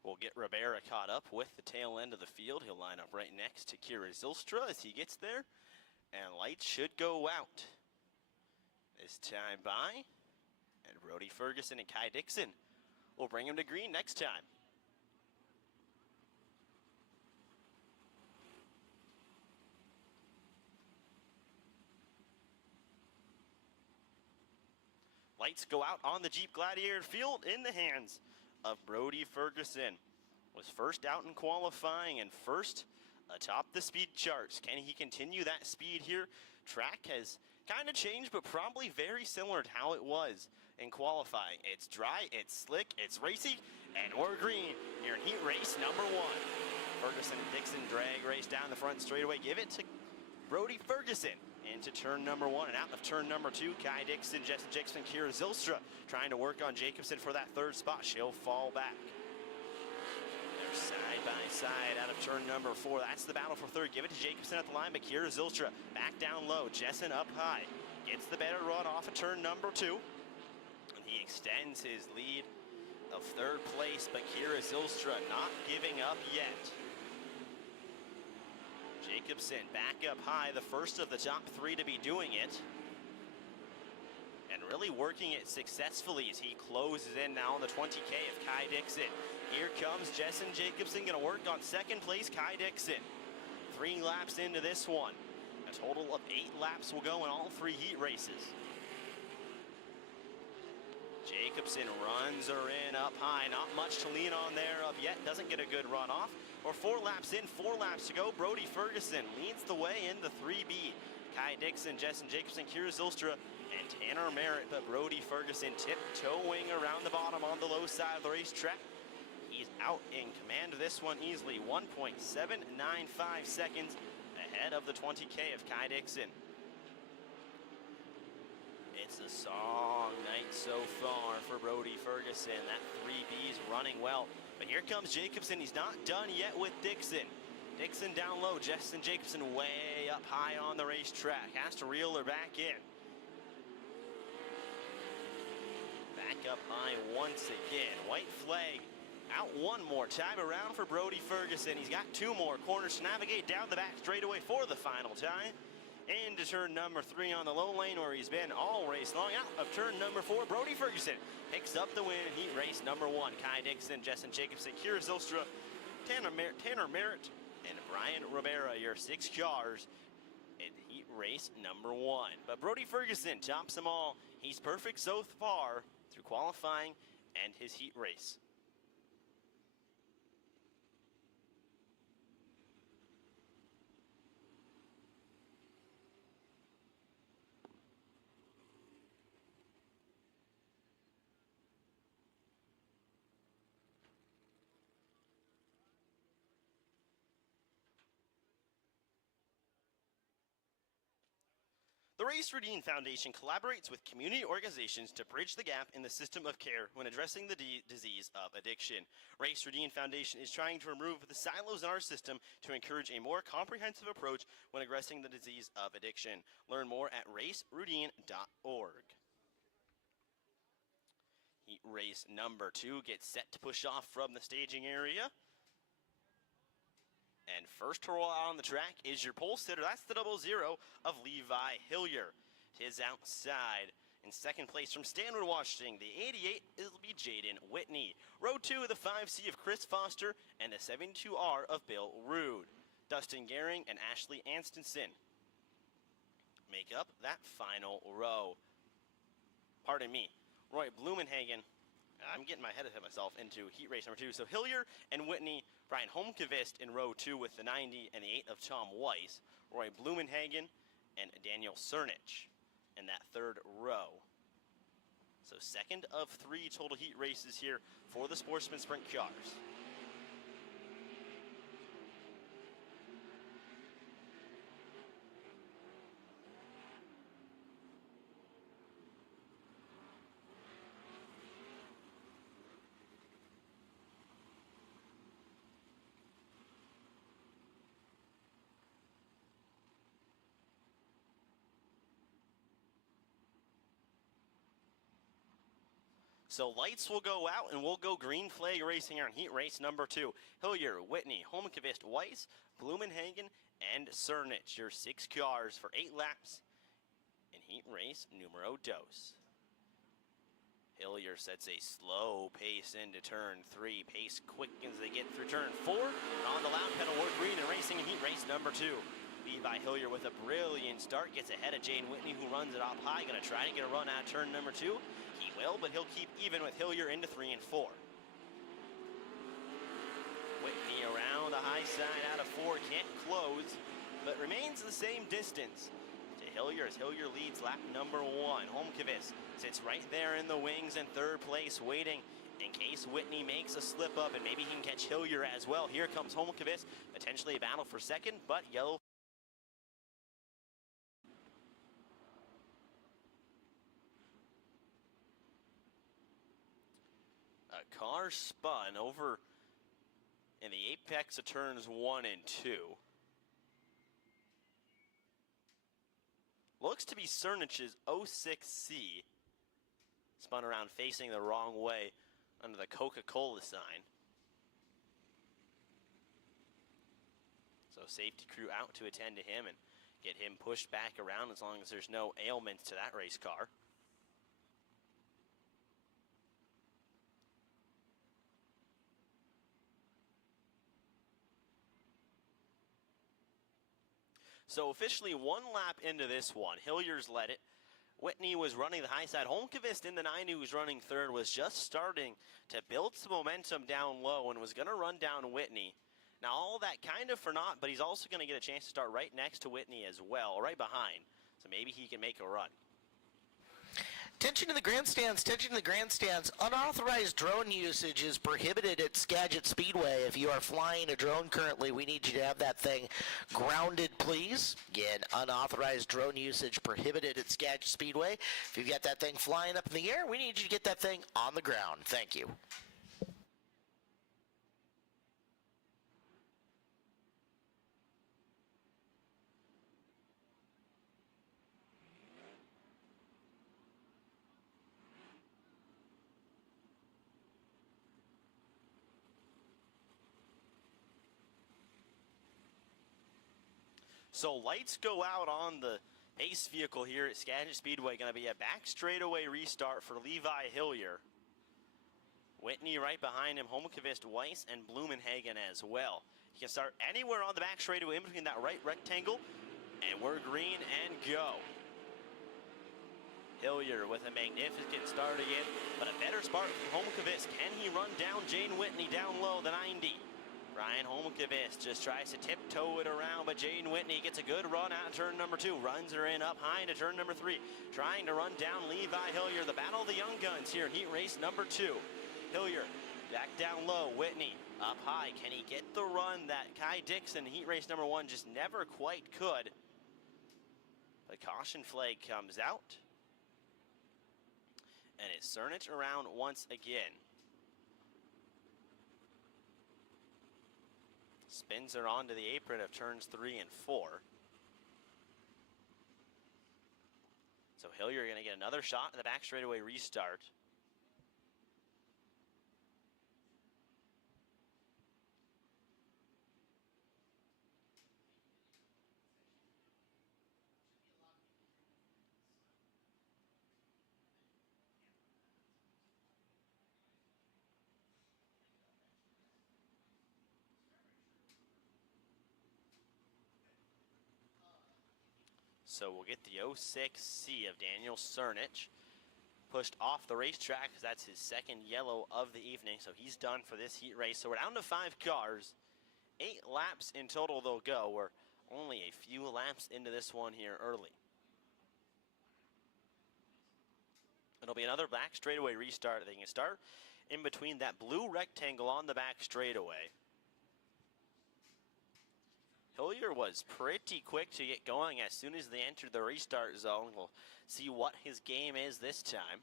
We'll get Rivera caught up with the tail end of the field. He'll line up right next to Kira Zylstra as he gets there. And lights should go out. This time by. And Brody Ferguson and Kai Dixon will bring him to green next time. Lights go out on the Jeep Gladiator field in the hands of Brody Ferguson. Was first out in qualifying and first atop the speed charts. Can he continue that speed here? Track has kind of changed, but probably very similar to how it was in qualifying. It's dry, it's slick, it's racy, and we're green here in heat race number 1. Ferguson and Dixon drag race down the front straightaway. Give it to Brody Ferguson into turn number 1 and out of turn number 2. Kai Dixon, Jesse Jacobson, Kira Zylstra trying to work on Jacobson for that 3rd spot. She'll fall back. They're side by side out of turn number 4. That's the battle for 3rd. Give it to Jacobson at the line, but Kira Zylstra back down low. Jessen up high. Gets the better run off of turn number 2. And he extends his lead of 3rd place, but Kira Zylstra not giving up yet. Jacobson back up high, the first of the top 3 to be doing it. And really working it successfully as he closes in now on the 20K of Kai Dixon. Here comes Jessen Jacobson, gonna work on 2nd place Kai Dixon. 3 laps into this one. A total of 8 laps will go in all 3 heat races. Jacobson runs her in up high, not much to lean on there up yet, doesn't get a good run off. We're 4 laps in, 4 laps to go. Brody Ferguson leads the way in the 3B. Kai Dixon, Jessen Jacobson, Kira Zylstra, and Tanner Merritt, but Brody Ferguson tiptoeing around the bottom on the low side of the racetrack. He's out in command of this one easily, 1.795 seconds ahead of the 20K of Kai Dixon. It's a song night so far for Brody Ferguson. That 3B's running well. But here comes Jacobson. He's not done yet with Dixon. Dixon down low. Jessen Jacobson way up high on the racetrack. Has to reel her back in. Back up high once again. White flag out one more time around for Brody Ferguson. He's got 2 more corners to navigate down the back straightaway for the final time. Into turn number 3 on the low lane where he's been all race long. Out of turn number 4, Brody Ferguson picks up the win in heat race number 1. Kai Dixon, Jessen Jacobson, Kira Zylstra, Tanner Merritt, and Brian Rivera, your 6 cars in heat race number 1. But Brody Ferguson tops them all. He's perfect so far through qualifying and his heat race. The Race Routine Foundation collaborates with community organizations to bridge the gap in the system of care when addressing the disease of addiction. Race Routine Foundation is trying to remove the silos in our system to encourage a more comprehensive approach when addressing the disease of addiction. Learn more at raceroutine.org. Heat race number 2 gets set to push off from the staging area. And first to roll out on the track is your pole sitter. That's the 00 of Levi Hillier. His outside. In 2nd place from Stanwood, Washington, the 88 will be Jaden Whitney. Row 2 of the 5C of Chris Foster and the 72R of Bill Rude. Dustin Gehring and Ashley Anstonson make up that final row. Pardon me, Roy Blumenhagen. I'm getting my head ahead of myself into heat race number 2. So Hillier and Whitney, Brian Holmqvist in row 2 with the 90 and the 8 of Tom Weiss, Roy Blumenhagen and Daniel Cernich in that 3rd row. So 2nd of 3 total heat races here for the Sportsman Sprint cars. So lights will go out and we'll go green flag racing on heat race number 2. Hillier, Whitney, Holmqvist, Weiss, Blumenhagen, and Cernich. Your 6 cars for 8 laps in heat race numero dos. Hillier sets a slow pace into turn 3. Pace quick as they get through turn 4. On the loud pedal, we're green and racing in heat race number 2. Levi Hillier with a brilliant start, gets ahead of Jane Whitney, who runs it up high. Going to try to get a run out of turn number 2. He will, but he'll keep even with Hillier into 3 and 4. Whitney around the high side out of 4, can't close, but remains the same distance to Hillier as Hillier leads lap number 1. Holmqvist sits right there in the wings in 3rd place, waiting in case Whitney makes a slip up and maybe he can catch Hillier as well. Here comes Holmqvist, potentially a battle for 2nd, but yellow. A car spun over in the apex of turns 1 and 2. Looks to be Cernich's 06C. Spun around facing the wrong way under the Coca-Cola sign. So safety crew out to attend to him and get him pushed back around as long as there's no ailments to that race car. So officially 1 lap into this one. Hillier's led it. Whitney was running the high side. Holmqvist in the 90 who's running 3rd was just starting to build some momentum down low and was going to run down Whitney. Now all that kind of for naught, but he's also going to get a chance to start right next to Whitney as well, right behind. So maybe he can make a run. Attention to the grandstands, attention to the grandstands. Unauthorized drone usage is prohibited at Skagit Speedway. If you are flying a drone currently, we need you to have that thing grounded, please. Again, unauthorized drone usage prohibited at Skagit Speedway. If you've got that thing flying up in the air, we need you to get that thing on the ground. Thank you. So lights go out on the ace vehicle here at Skagit Speedway. Going to be a back straightaway restart for Levi Hillier. Whitney right behind him, Holmqvist, Weiss, and Blumenhagen as well. He can start anywhere on the back straightaway in between that right rectangle, and we're green and go. Hillier with a magnificent start again, but a better start from Holmqvist. Can he run down Jane Whitney down low, the 90? Ryan Holmqvist just tries to tiptoe it around, but Jane Whitney gets a good run out of turn number 2. Runs her in up high into turn number 3. Trying to run down Levi Hillier. The battle of the young guns here in heat race number 2. Hillier back down low. Whitney up high. Can he get the run that Kai Dixon, heat race number 1, just never quite could? The caution flag comes out. And it's Cernich around once again. Spins her onto the apron of turns 3 and 4. So Hillier going to get another shot at the back straightaway restart. So we'll get the 06C of Daniel Cernich pushed off the racetrack because that's his 2nd yellow of the evening. So he's done for this heat race. So we're down to 5 cars. 8 laps in total they'll go. We're only a few laps into this one here early. It'll be another back straightaway restart. They can start in between that blue rectangle on the back straightaway. Hillier was pretty quick to get going as soon as they entered the restart zone. We'll see what his game is this time.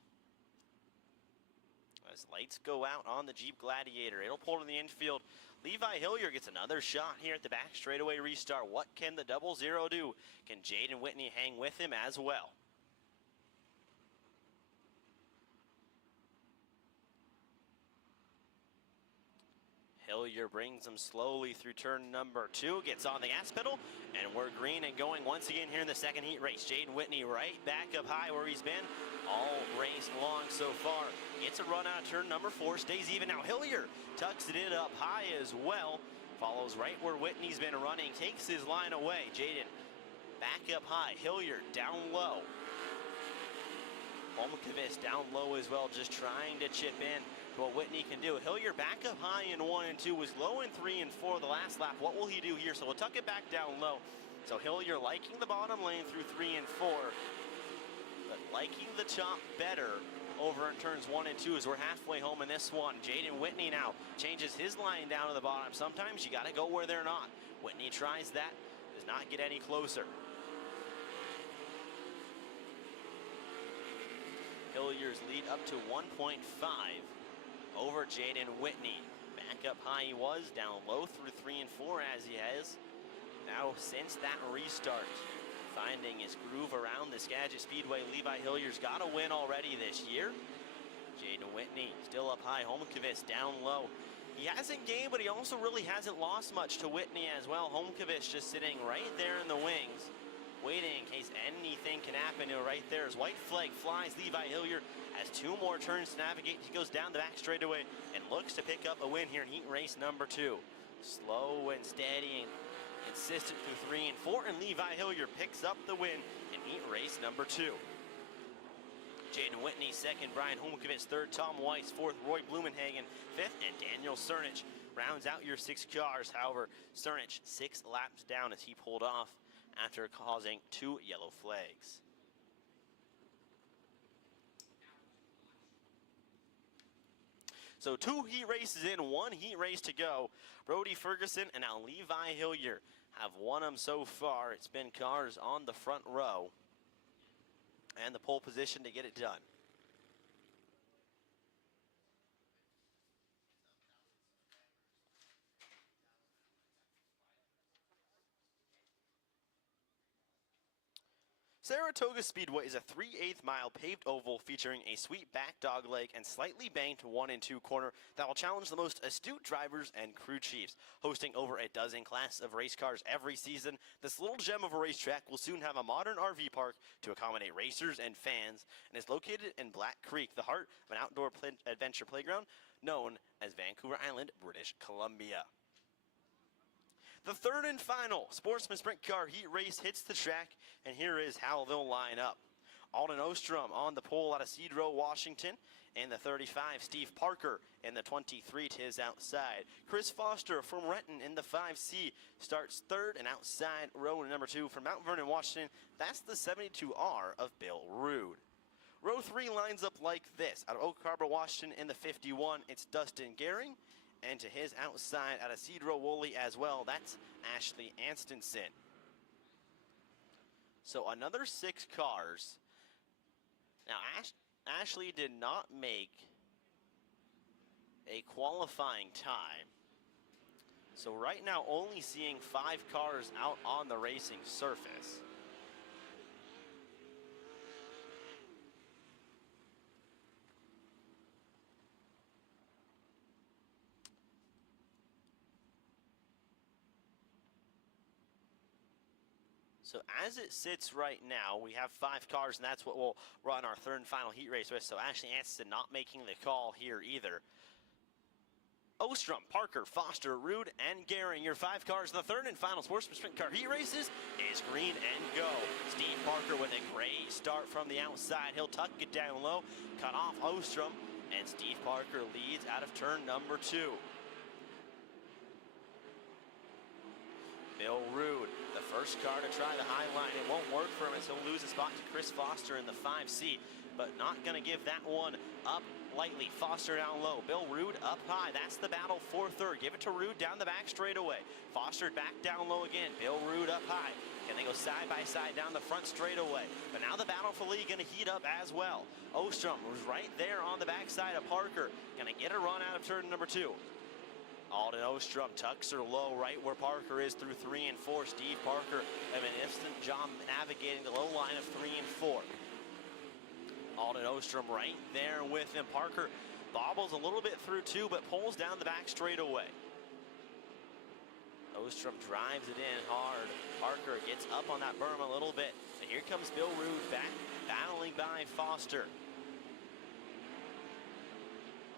As lights go out on the Jeep Gladiator, it'll pull to the infield. Levi Hillier gets another shot here at the back straightaway restart. What can the 00 do? Can Jaden Whitney hang with him as well? Hillier brings him slowly through turn number 2, gets on the gas pedal, and we're green and going once again here in the second heat race. Jaden Whitney right back up high where he's been all race long so far. Gets a run out of turn number 4, stays even now. Hillier tucks it in up high as well. Follows right where Whitney's been running, takes his line away. Jaden back up high, Hillier down low. Olmkvist down low as well, just trying to chip in to what Whitney can do. Hillier back up high in 1 and 2, was low in 3 and 4 the last lap. What will he do here? So we'll tuck it back down low. So Hillier liking the bottom lane through 3 and 4, but liking the chop better over in turns 1 and 2 as we're halfway home in this one. Jaden Whitney now changes his line down to the bottom. Sometimes you got to go where they're not. Whitney tries that, does not get any closer. Hillier's lead up to 1.5 over Jaden Whitney. Back up high he was, down low through 3 and 4 as he has. Now since that restart, finding his groove around the Skagit Speedway. Levi Hillier's got a win already this year. Jaden Whitney still up high, Holmqvist down low. He hasn't gained, but he also really hasn't lost much to Whitney as well. Holmqvist just sitting right there in the wings, waiting in case anything can happen. Right there as white flag flies. Levi Hillier has 2 more turns to navigate. He goes down the back straightaway and looks to pick up a win here in heat race number 2. Slow and steady and consistent through 3 and 4, and Levi Hillier picks up the win in heat race number 2. Jaden Whitney second, Brian Holmqvist third, Tom Weiss fourth, Roy Blumenhagen fifth, and Daniel Cernich rounds out your 6 cars. However, Cernich 6 laps down as he pulled off after causing 2 yellow flags. So 2 heat races in, 1 heat race to go. Brody Ferguson and now Levi Hillier have won them so far. It's been cars on the front row and the pole position to get it done. Saratoga Speedway is a 3/8 mile paved oval featuring a sweet back dog leg and slightly banked 1 and 2 corner that will challenge the most astute drivers and crew chiefs. Hosting over a dozen classes of race cars every season, this little gem of a racetrack will soon have a modern RV park to accommodate racers and fans, and is located in Black Creek, the heart of an outdoor adventure playground known as Vancouver Island, British Columbia. The third and final Sportsman Sprint car heat race hits the track, and here is how they'll line up. Alden Ostrom on the pole out of Cedro, Washington. In the 35, Steve Parker. In the 23, to his outside. Chris Foster from Renton in the 5C starts third, and outside row number 2 from Mount Vernon, Washington. That's the 72R of Bill Rood. Row 3 lines up like this. Out of Oak Harbor, Washington in the 51, it's Dustin Gehring. And to his outside, out of Cedro Woolley as well, that's Ashley Anstonson. So another 6 cars. Now, Ashley did not make a qualifying time. So right now, only seeing 5 cars out on the racing surface. So as it sits right now, we have 5 cars, and that's what we'll run our third and final heat race with. So Ashley Anston not making the call here either. Ostrom, Parker, Foster, Rood, and Gehring, your 5 cars in the third and final Sportsman Sprint car heat races is green and go. Steve Parker with a great start from the outside. He'll tuck it down low, cut off Ostrom, and Steve Parker leads out of turn number 2. Bill Rood, the first car to try the high line. It won't work for him as he'll lose a spot to Chris Foster in the 5C, but not going to give that one up lightly. Foster down low, Bill Rood up high. That's the battle for third. Give it to Rood down the back straightaway. Foster back down low again. Bill Rood up high. Can they go side by side down the front straightaway? But now the battle for lead going to heat up as well. Ostrom was right there on the backside of Parker. Going to get a run out of turn number 2. Alden Ostrom tucks her low right where Parker is through 3 and 4. Steve Parker have an instant job navigating the low line of 3 and 4. Alden Ostrom right there with him. Parker bobbles a little bit through 2, but pulls down the back straightaway. Ostrom drives it in hard. Parker gets up on that berm a little bit. And here comes Bill Rude back, battling by Foster.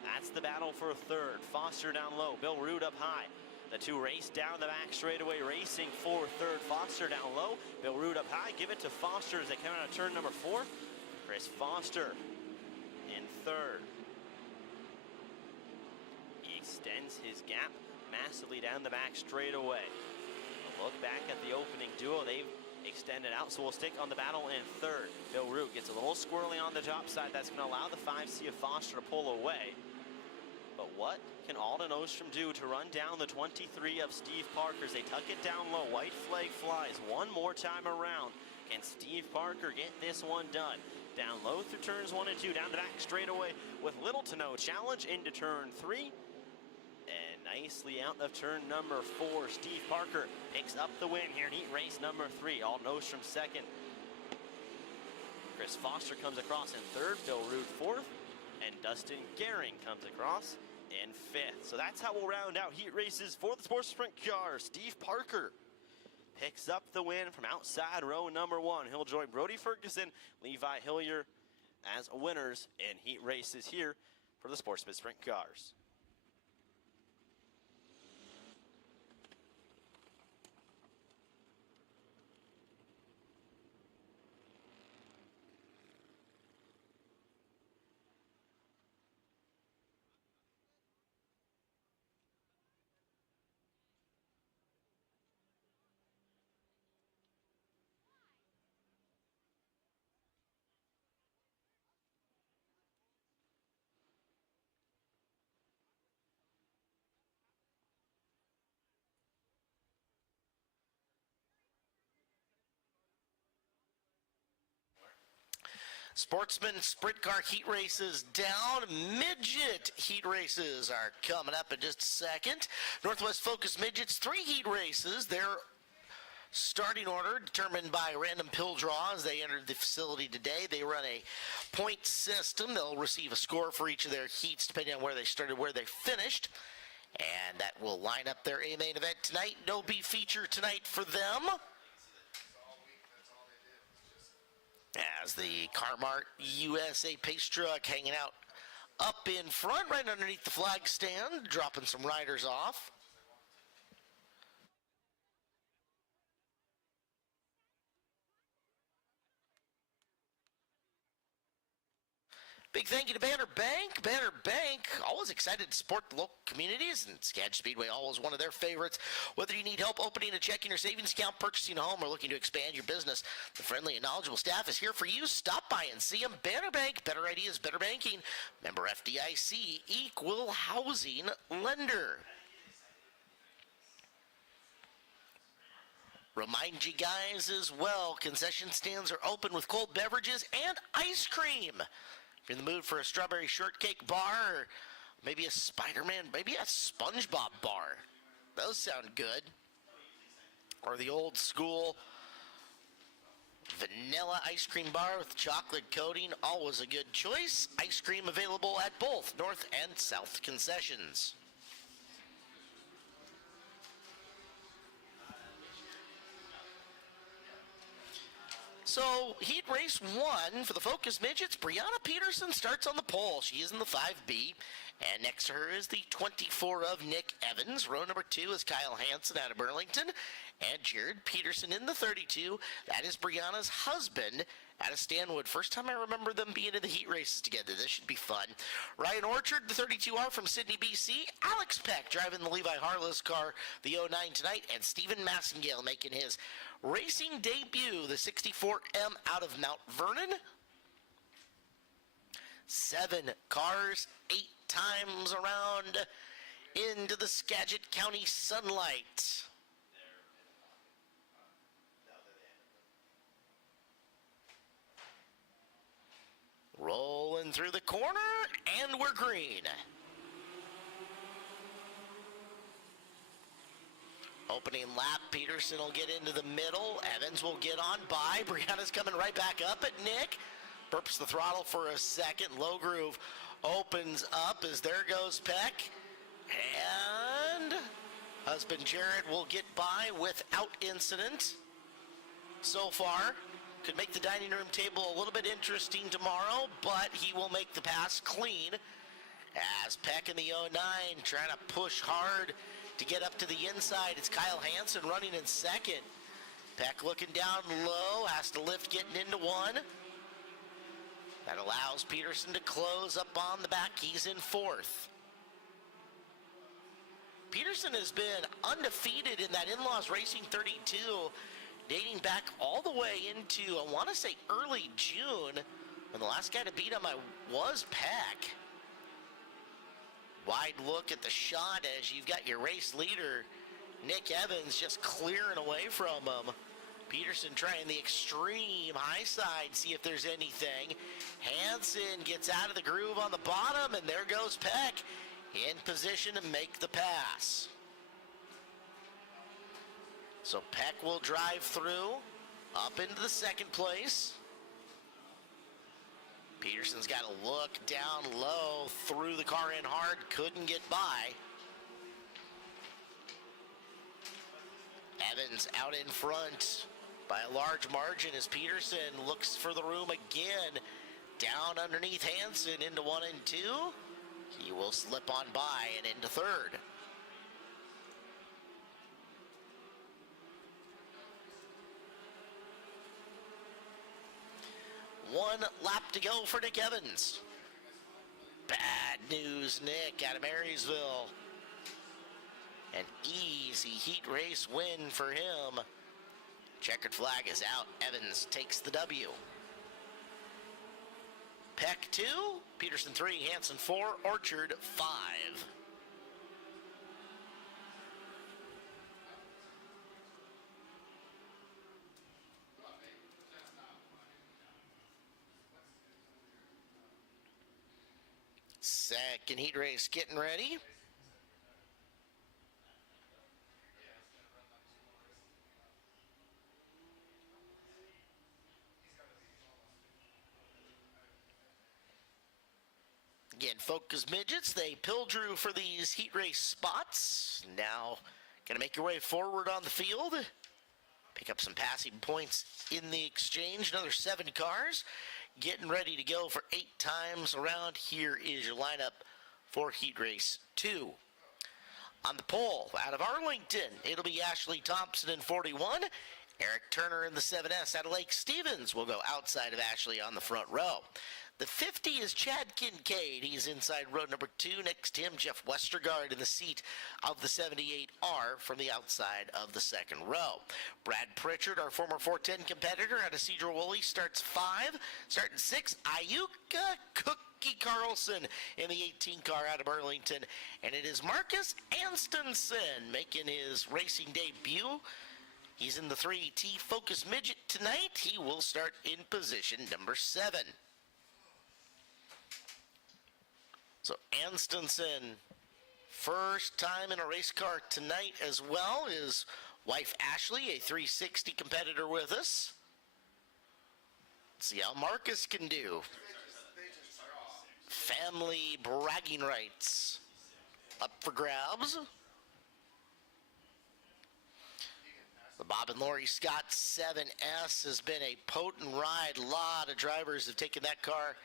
That's the battle for third. Foster down low, Bill Rude up high. The two race down the back straightaway, racing for third. Foster down low, Bill Rude up high. Give it to Foster as they come out of turn number 4. Chris Foster in third. He extends his gap massively down the back straightaway. A look back at the opening duo. They've extended out, so we'll stick on the battle in third. Bill Root gets a little squirrely on the top side. That's going to allow the 5C of Foster to pull away. But what can Alden Ostrom do to run down the 23 of Steve Parker as they tuck it down low? White flag flies one more time around. Can Steve Parker get this one done? Down low through turns 1 and 2, down the back straightaway with little to no challenge into turn 3. And nicely out of turn number 4, Steve Parker picks up the win here in heat race number 3. Alden Ostrom second. Chris Foster comes across in third, Bill Root fourth, and Dustin Gehring comes across in fifth. So that's how we'll round out heat races for the Sportsman Sprint car. Steve Parker picks up the win from outside row number 1. He'll join Brody Ferguson, Levi Hillier as winners in heat races here for the Sportsman Sprint cars. Sportsman Sprint car heat races down. Midget heat races are coming up in just a second. Northwest Focus Midgets, 3 heat races. Their starting order determined by random pill draw as they entered the facility today. They run a point system. They'll receive a score for each of their heats depending on where they started, where they finished. And that will line up their A main event tonight. No B feature tonight for them, as the Carmart USA pace truck hanging out up in front, right underneath the flag stand, dropping some riders off. Big thank you to Banner Bank. Banner Bank, always excited to support the local communities, and Skagit Speedway, always one of their favorites. Whether you need help opening a checking or savings account, purchasing a home, or looking to expand your business, the friendly and knowledgeable staff is here for you. Stop by and see them. Banner Bank, better ideas, better banking. Member FDIC, equal housing lender. Remind you guys as well, concession stands are open with cold beverages and ice cream. If you're in the mood for a strawberry shortcake bar, or maybe a Spider-Man, maybe a SpongeBob bar. Those sound good. Or the old school vanilla ice cream bar with chocolate coating, always a good choice. Ice cream available at both North and South concessions. So, heat race 1 for the Focus Midgets. Brianna Peterson starts on the pole. She is in the 5B. And next to her is the 24 of Nick Evans. Row number 2 is Kyle Hansen out of Burlington. And Jared Peterson in the 32. That is Brianna's husband out of Stanwood. First time I remember them being in the heat races together. This should be fun. Ryan Orchard, the 32R from Sydney, BC. Alex Peck driving the Levi Harless car, the 09 tonight. And Stephen Massengale making his racing debut, the 64M out of Mount Vernon. 7 cars, 8 times around into the Skagit County sunlight. Rolling through the corner, and we're green. Opening lap, Peterson will get into the middle. Evans will get on by. Brianna's coming right back up at Nick. Burps the throttle for a second. Low groove opens up as there goes Peck. And Husband Jared will get by without incident so far. Could make the dining room table a little bit interesting tomorrow, but he will make the pass clean as Peck in the 09 trying to push hard to get up to the inside. It's Kyle Hansen running in second. Peck looking down low, has to lift getting into one. That allows Peterson to close up on the back. He's in fourth. Peterson has been undefeated in that In-Laws Racing 32, dating back all the way into, I want to say, early June, when the last guy to beat him was Peck. Wide look at the shot as you've got your race leader, Nick Evans, just clearing away from him. Peterson trying the extreme high side, see if there's anything. Hansen gets out of the groove on the bottom, and there goes Peck in position to make the pass. So Peck will drive through up into the second place. Peterson's got to look down low, threw the car in hard, couldn't get by. Evans out in front by a large margin as Peterson looks for the room again. Down underneath Hansen into 1 and 2. He will slip on by and into third. One lap to go for Nick Evans. Bad news, Nick, out of Marysville. An easy heat race win for him. Checkered flag is out. Evans takes the W. Peck 2, Peterson 3, Hansen 4, Orchard 5. Second heat race getting ready. Again, Focus Midgets, they pill drew for these heat race spots. Now, gonna make your way forward on the field. Pick up some passing points in the exchange. Another 7 cars getting ready to go for 8 times around. Here is your lineup for heat race 2. On the pole, out of Arlington, it'll be Ashley Thompson in 41. Eric Turner in the 7S out of Lake Stevens will go outside of Ashley on the front row. The 50 is Chad Kincaid. He's inside row number 2. Next to him, Jeff Westergaard in the seat of the 78R from the outside of the second row. Brad Pritchard, our former 410 competitor out of Cedar Woolley, starts 5. Starting 6, Ayuka Cookie Carlson in the 18 car out of Burlington. And it is Marcus Anstonson making his racing debut. He's in the 3T Focus Midget tonight. He will start in position number 7. So Anstonson, first time in a race car tonight as well. His wife Ashley, a 360 competitor with us. Let's see how Marcus can do. Family bragging rights up for grabs. The Bob and Lori Scott 7S has been a potent ride. A lot of drivers have taken that car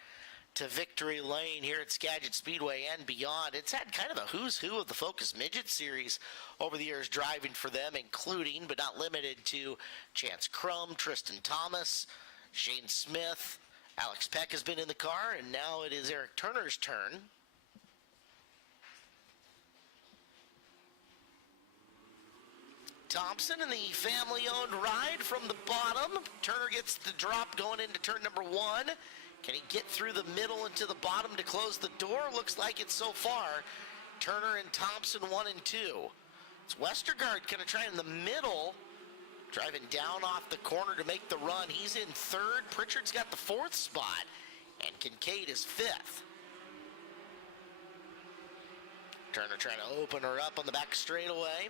to victory lane here at Skagit Speedway and beyond. It's had kind of a who's who of the Focus Midget Series over the years driving for them, including but not limited to Chance Crum, Tristan Thomas, Shane Smith. Alex Peck has been in the car, and now it is Eric Turner's turn. Thompson in the family-owned ride from the bottom. Turner gets the drop going into turn number 1. Can he get through the middle into the bottom to close the door? Looks like it so far. Turner and Thompson 1 and 2. It's Westergaard going to try in the middle, driving down off the corner to make the run. He's in 3rd. Pritchard's got the 4th spot, and Kincaid is 5th. Turner trying to open her up on the back straightaway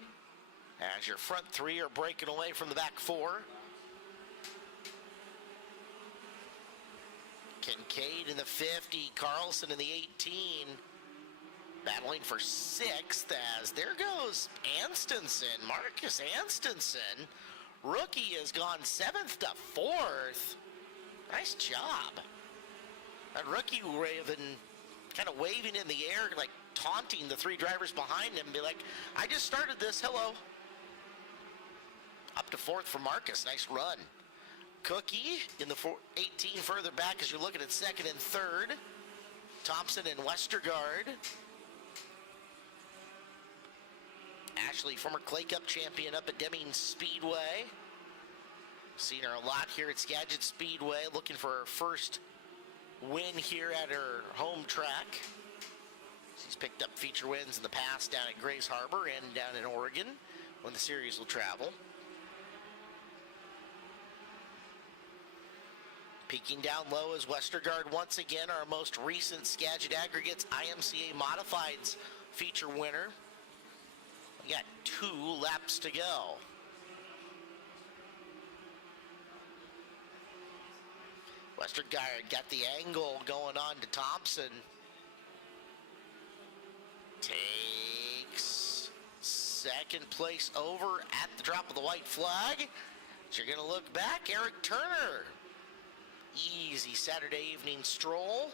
as your front 3 are breaking away from the back 4. Kincaid in the 50, Carlson in the 18. Battling for 6th as there goes Anstenson. Marcus Anstenson, rookie, has gone 7th to 4th. Nice job. That rookie Raven kind of waving in the air, like taunting the 3 drivers behind him, be like, I just started this, hello. Up to 4th for Marcus, nice run. Cookie in the 18 further back as you're looking at 2nd and 3rd. Thompson and Westergaard. Ashley, former Clay Cup champion up at Deming Speedway. Seen her a lot here at Skagit Speedway, looking for her first win here at her home track. She's picked up feature wins in the past down at Grays Harbor and down in Oregon when the series will travel. Peeking down low is Westergaard once again, our most recent Skagit Aggregates IMCA Modifieds feature winner. We got 2 laps to go. Westergaard got the angle going on to Thompson. Takes 2nd place over at the drop of the white flag. So you're going to look back, Eric Turner. Easy Saturday evening stroll.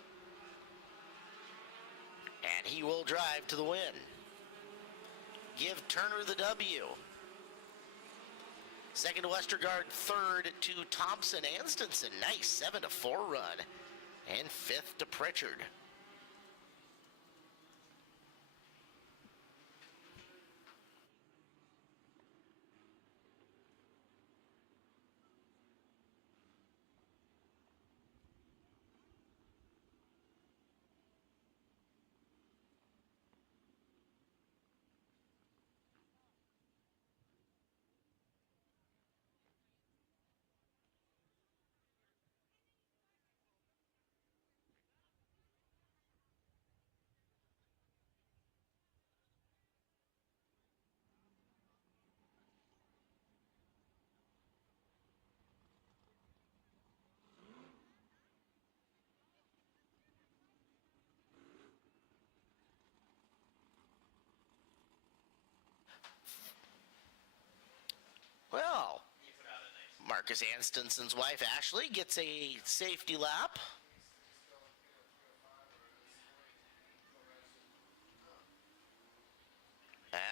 And he will drive to the win. Give Turner the W. 2nd to Westergaard, 3rd to Thompson. Anstenson, nice 7-4 run. And 5th to Pritchard. Well, Marcus Anstenson's wife, Ashley, gets a safety lap.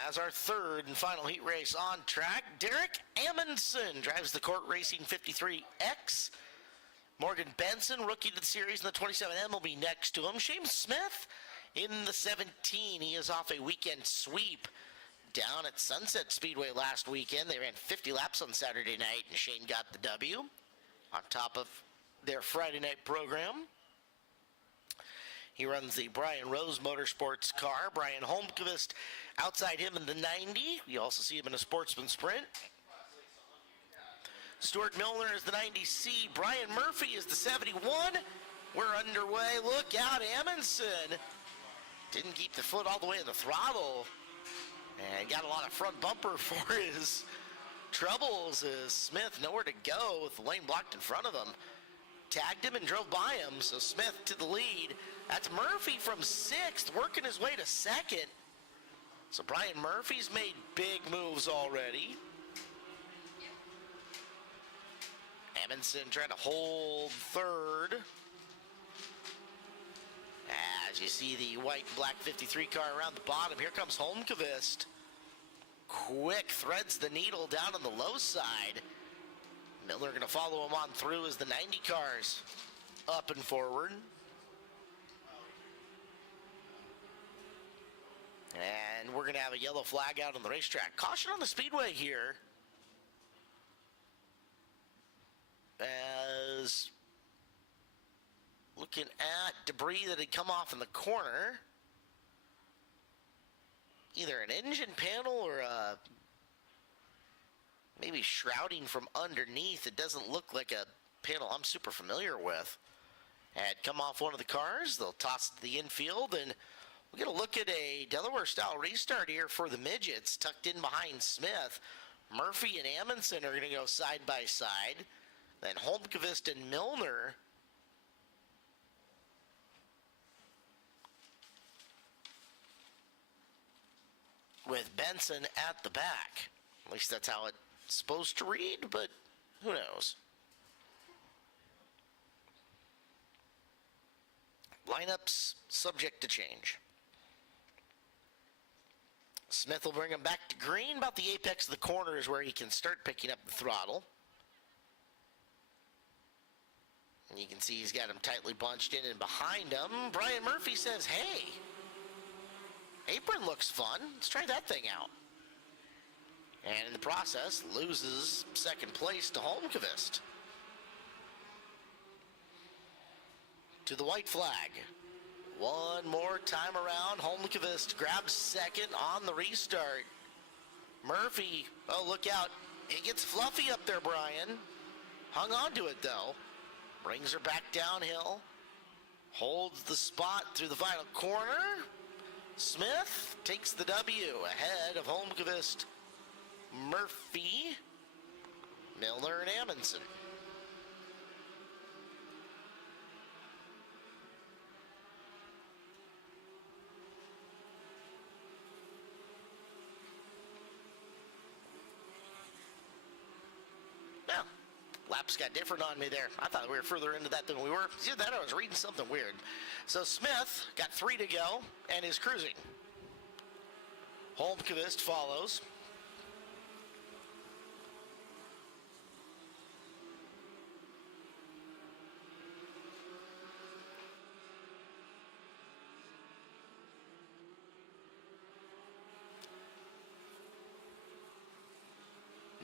As our 3rd and final heat race on track, Derek Amundsen drives the Court Racing 53X. Morgan Benson, rookie to the series in the 27M, will be next to him. Shane Smith in the 17. He is off a weekend sweep down at Sunset Speedway last weekend. They ran 50 laps on Saturday night, and Shane got the W on top of their Friday night program. He runs the Brian Rose Motorsports car. Brian Holmqvist outside him in the 90. You also see him in a Sportsman Sprint. Stuart Milner is the 90C. Brian Murphy is the 71. We're underway. Look out, Amundsen didn't keep the foot all the way in the throttle. And got a lot of front bumper for his troubles as Smith nowhere to go with the lane blocked in front of him. Tagged him and drove by him, so Smith to the lead. That's Murphy from 6th, working his way to 2nd. So Brian Murphy's made big moves already. Amundsen trying to hold 3rd. As you see the white and black 53 car around the bottom, here comes Holmqvist. Quick threads the needle down on the low side. Miller going to follow him on through as the 90 cars up and forward. And we're going to have a yellow flag out on the racetrack. Caution on the speedway here. As looking at debris that had come off in the corner. Either an engine panel or a maybe shrouding from underneath. It doesn't look like a panel I'm super familiar with. Had come off one of the cars. They'll toss it to the infield, and we'll get a look at a Delaware-style restart here for the Midgets, tucked in behind Smith. Murphy and Amundsen are going to go side by side. Then Holmqvist and Milner. with Benson at the back. At least that's how it's supposed to read, but who knows? Lineups subject to change. Smith will bring him back to green. About the apex of the corner is where he can start picking up the throttle. And you can see he's got him tightly bunched in and behind him. Brian Murphy says, hey, apron looks fun. Let's try that thing out. And in the process, loses second place to Holmqvist. To the white flag. One more time around. Holmqvist grabs second on the restart. Murphy, oh, look out. It gets fluffy up there, Brian. Hung on to it, though. Brings her back downhill. Holds the spot through the final corner. Smith takes the W ahead of Holmqvist, Murphy, Milner, and Amundsen. Now, laps got different on me there. I thought we were further into that than we were. See that? I was reading something weird. So Smith got 3 to go and is cruising. Holmqvist follows.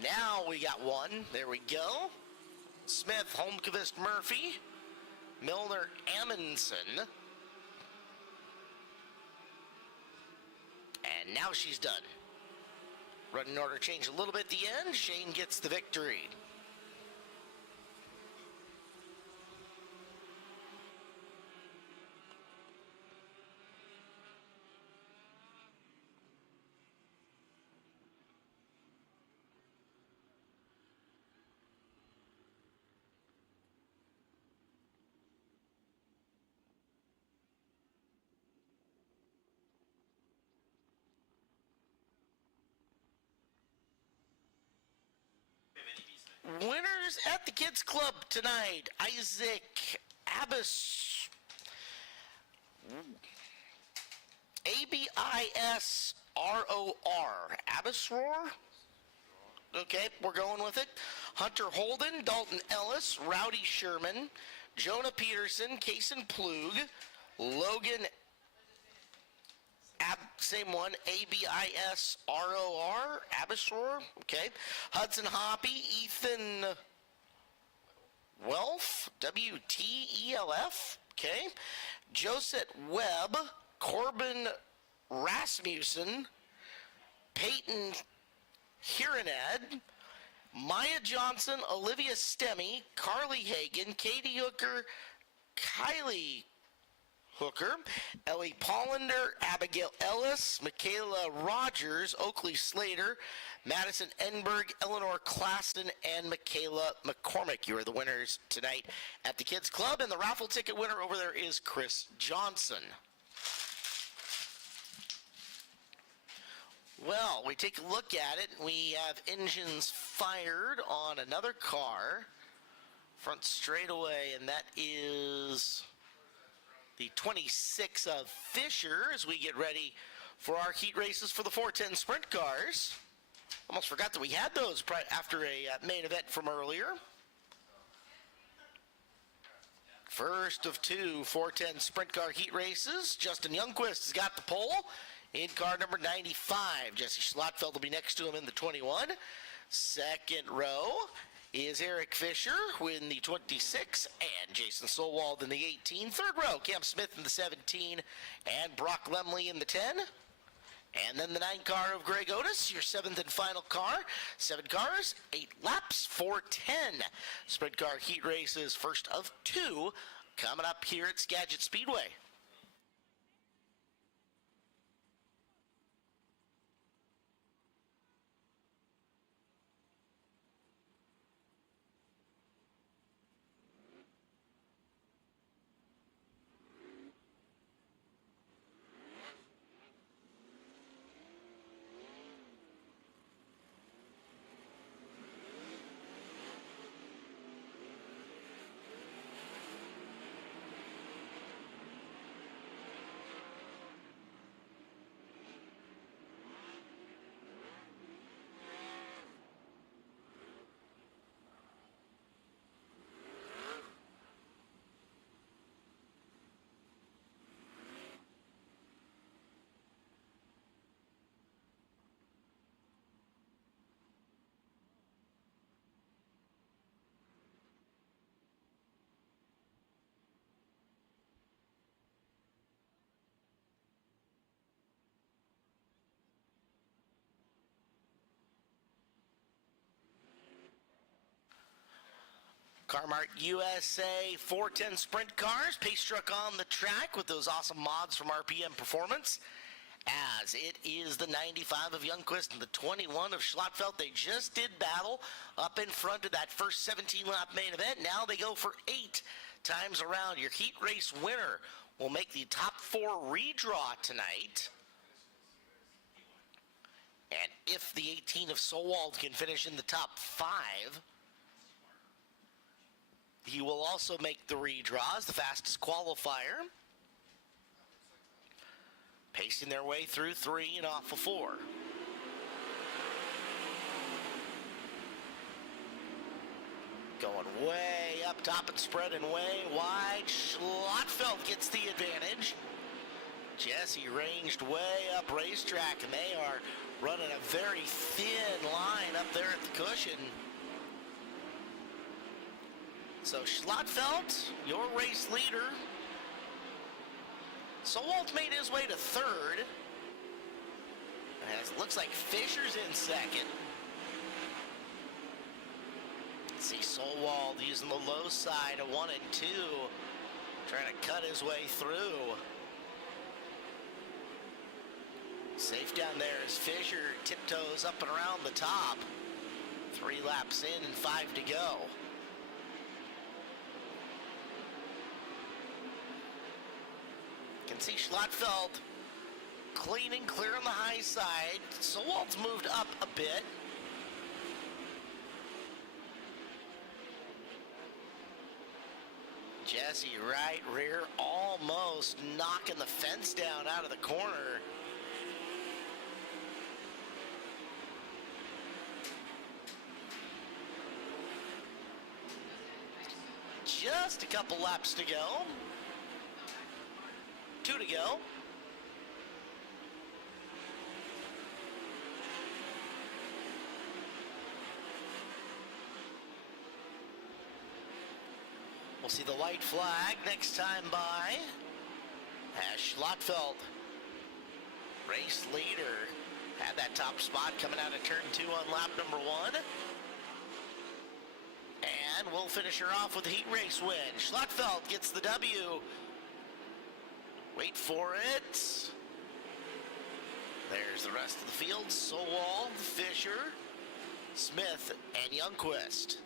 Now we got one. There we go. Smith, Holmqvist, Murphy, Milner, Amundsen. And now she's done. Running order changed a little bit at the end. Shane gets the victory. Winners at the Kids Club tonight. Isaac Abbas. A-B-I-S-R-O-R. Abbasroar? Okay, we're going with it. Hunter Holden, Dalton Ellis, Rowdy Sherman, Jonah Peterson, Kason Plug, Logan same one, A-B-I-S-R-O-R, Abbasroar, okay. Hudson Hoppy, Ethan Welf, W-T-E-L-F, okay. Josette Webb, Corbin Rasmussen, Peyton Hiranad, Maya Johnson, Olivia Stemme, Carly Hagan, Katie Hooker, Kylie Hooker, Ellie Pollender, Abigail Ellis, Michaela Rogers, Oakley Slater, Madison Enberg, Eleanor Klassen, and Michaela McCormick. You are the winners tonight at the Kids Club, and the raffle ticket winner over there is Chris Johnson. Well, we take a look at it. We have engines fired on another car, front straightaway, and that is the 26 of Fisher as we get ready for our heat races for the 410 sprint cars. Almost forgot that we had those after a main event from earlier. First of 2 410 sprint car heat races. Justin Youngquist has got the pole in car number 95. Jesse Schlotfeld will be next to him in the 21. Second row is Eric Fisher in the 26 and Jason Solwald in the 18. Third row, Cam Smith in the 17 and Brock Lemley in the 10. And then the 9 car of Greg Otis, your 7th and final car. 7 cars, 8 laps, 410 sprint car heat races, first of 2 coming up here at Skagit Speedway. Car-Mart USA 410 Sprint cars, pace truck on the track with those awesome mods from RPM Performance. As it is the 95 of Youngquist and the 21 of Schlottfeld. They just did battle up in front of that first 17-lap main event. Now they go for 8 times around. Your heat race winner will make the top 4 redraw tonight. And if the 18 of Solwald can finish in the top 5, he will also make the redraws, the fastest qualifier. Pacing their way through 3 and off of 4. Going way up top and spreading way wide. Schlottfeld gets the advantage. Jesse ranged way up racetrack, and they are running a very thin line up there at the cushion. So Schlottfeld, your race leader. Solwald made his way to 3rd. As it looks like Fisher's in 2nd. See Solwald using the low side of 1 and 2. Trying to cut his way through. Safe down there as Fisher tiptoes up and around the top. 3 laps in and 5 to go. Can see Schlottfeld clean and clear on the high side. Solwald's moved up a bit. Jesse right rear, almost knocking the fence down out of the corner. Just a couple laps to go. 2 to go. We'll see the white flag next time by. As Schlottfeld, race leader, had that top spot coming out of turn 2 on lap number 1. And we'll finish her off with the heat race win. Schlottfeld gets the W. Wait for it. There's the rest of the field. Solwald, Fisher, Smith, and Youngquist.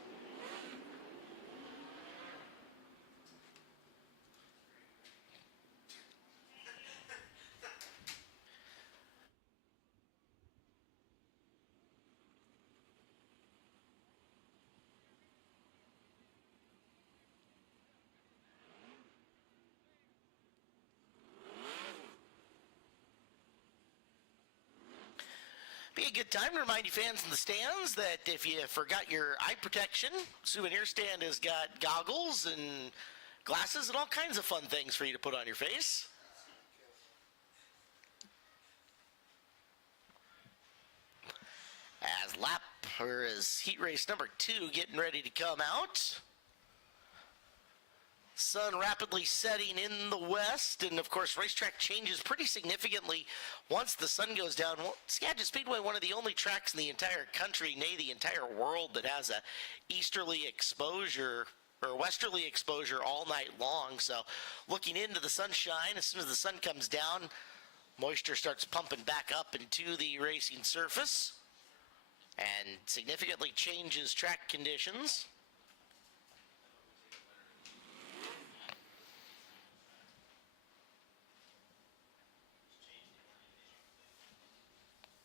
Be a good time to remind you fans in the stands that if you forgot your eye protection, souvenir stand has got goggles and glasses and all kinds of fun things for you to put on your face. As heat race number 2 getting ready to come out. Sun rapidly setting in the west, and of course racetrack changes pretty significantly once the sun goes down. Well, Skagit Speedway, one of the only tracks in the entire country, nay the entire world, that has a easterly exposure or westerly exposure all night long. So looking into the sunshine, as soon as the sun comes down, moisture starts pumping back up into the racing surface and significantly changes track conditions.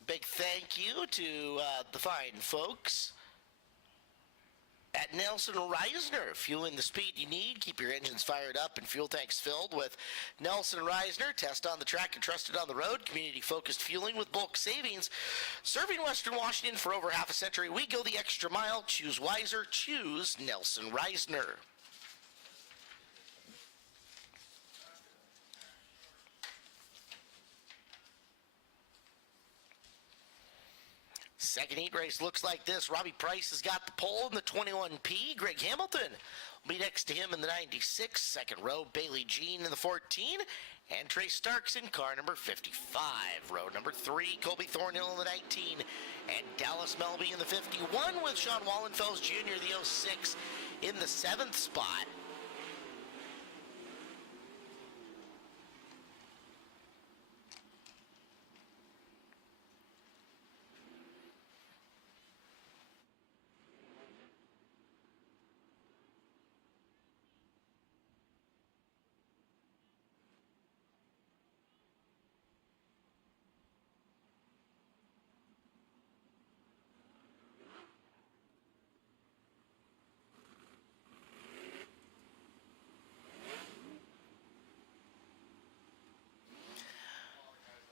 Big thank you to the fine folks at Nelson Reisner, fueling the speed you need. Keep your engines fired up and fuel tanks filled with Nelson Reisner. Test on the track and trusted on the road. Community-focused fueling with bulk savings. Serving Western Washington for over half a century. We go the extra mile. Choose wiser. Choose Nelson Reisner. Second heat race looks like this. Robbie Price has got the pole in the 21P. Greg Hamilton will be next to him in the 96. Second row, Bailey Jean in the 14. And Trey Starks in car number 55. Row number 3, Colby Thornhill in the 19. And Dallas Melby in the 51 with Sean Wallenfels Jr., the 06. in the 7th spot.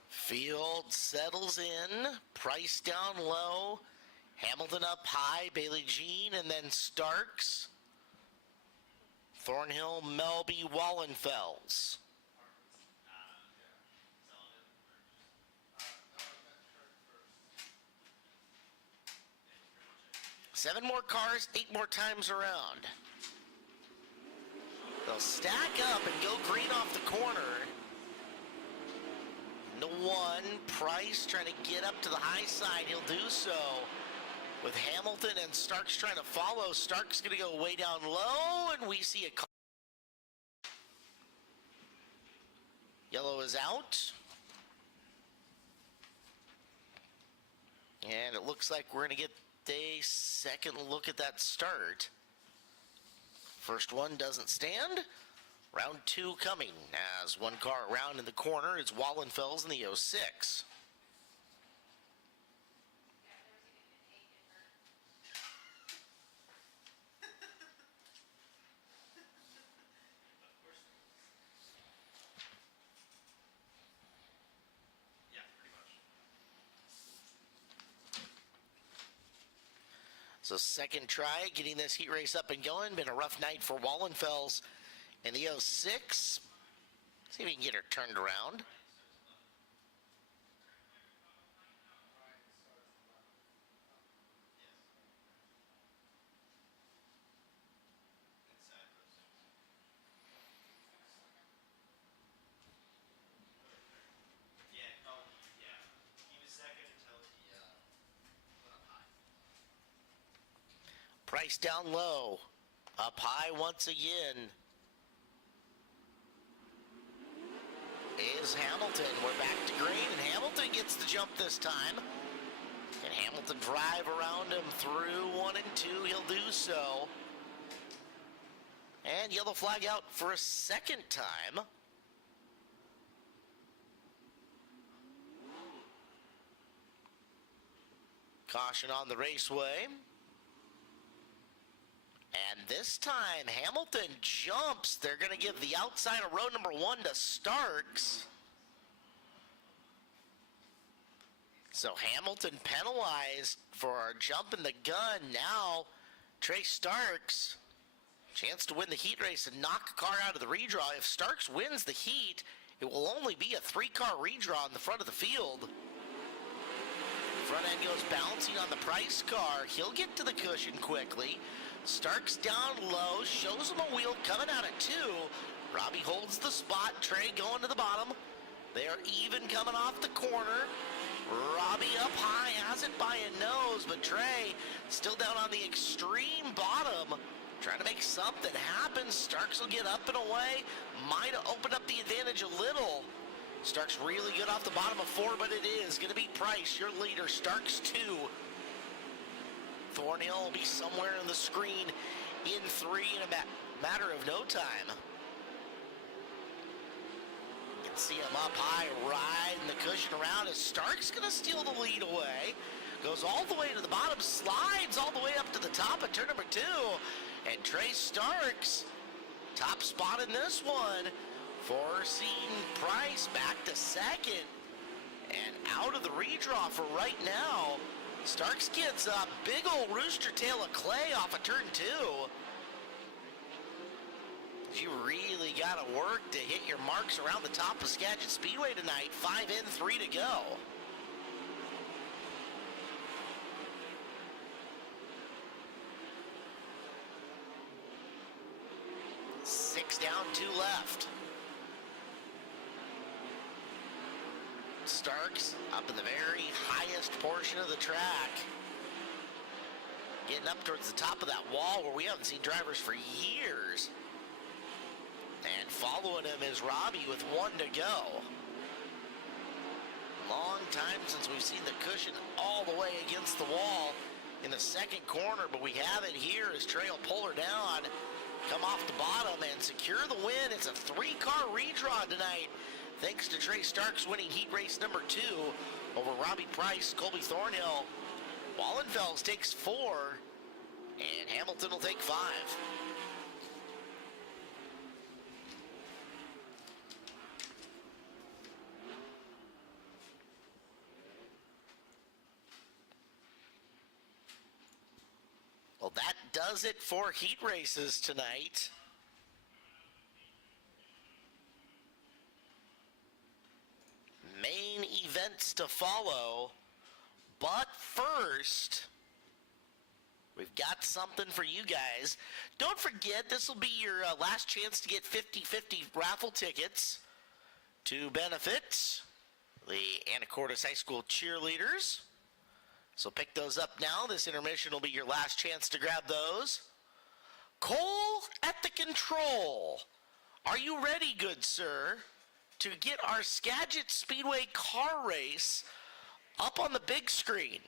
Field settles in, Price down low, Hamilton up high, Bailey Jean, and then Starks, Thornhill, Melby, Wallenfels. 7 more cars, 8 more times around. They'll stack up and go green off the corner. The 1, Price trying to get up to the high side. He'll do so with Hamilton and Starks trying to follow. Starks going to go way down low, and we see a car. Yellow is out. And it looks like we're going to get a second look at that start. First one doesn't stand. Round 2 coming as 1 car around in the corner. It's Wallenfels in the 06. So second try, getting this heat race up and going. Been a rough night for Wallenfels in the 06. See if we can get her turned around. Price down low, up high once again is Hamilton. We're back to green, and Hamilton gets the jump this time. Can Hamilton drive around him through 1 and 2? He'll do so. And yellow flag out for a second time. Caution on the raceway. And this time, Hamilton jumps. They're going to give the outside of row number 1 to Starks. So Hamilton penalized for our jump in the gun. Now, Trey Starks, chance to win the heat race and knock a car out of the redraw. If Starks wins the heat, it will only be a 3-car redraw in the front of the field. Front end goes bouncing on the Price car. He'll get to the cushion quickly. Starks down low, shows him a wheel coming out at 2. Robbie holds the spot, Trey going to the bottom. They are even coming off the corner. Robbie up high, has it by a nose, but Trey still down on the extreme bottom, trying to make something happen. Starks will get up and away, might have opened up the advantage a little. Starks really good off the bottom of 4, but it is going to be Price, your leader. Starks 2. Thornhill will be somewhere on the screen in 3 in a matter of no time. You can see him up high, riding the cushion around as Stark's going to steal the lead away. Goes all the way to the bottom, slides all the way up to the top of turn number 2. And Trey Starks, top spot in this one, forcing Price back to second. And out of the redraw for right now. Starks gets a big old rooster tail of clay off of turn 2. You really got to work to hit your marks around the top of Skagit Speedway tonight. 5 in, 3 to go. Six down, 2 left. Starks up in the very highest portion of the track. getting up towards the top of that wall where we haven't seen drivers for years. And following him is Robbie with 1 to go. Long time since we've seen the cushion all the way against the wall in the second corner, but we have it here as Trey will pull her down, come off the bottom and secure the win. It's a 3-car redraw tonight, thanks to Trey Starks winning heat race number 2 over Robbie Price, Colby Thornhill. Wallenfels takes 4, and Hamilton will take 5. Well, that does it for heat races tonight. Main events to follow. But first, we've got something for you guys. Don't forget, this will be your last chance to get 50-50 raffle tickets to benefit the Anacortes High School cheerleaders. So pick those up now. This intermission will be your last chance to grab those. Cole at the control. Are you ready, good sir, to get our Skagit Speedway car race up on the big screen?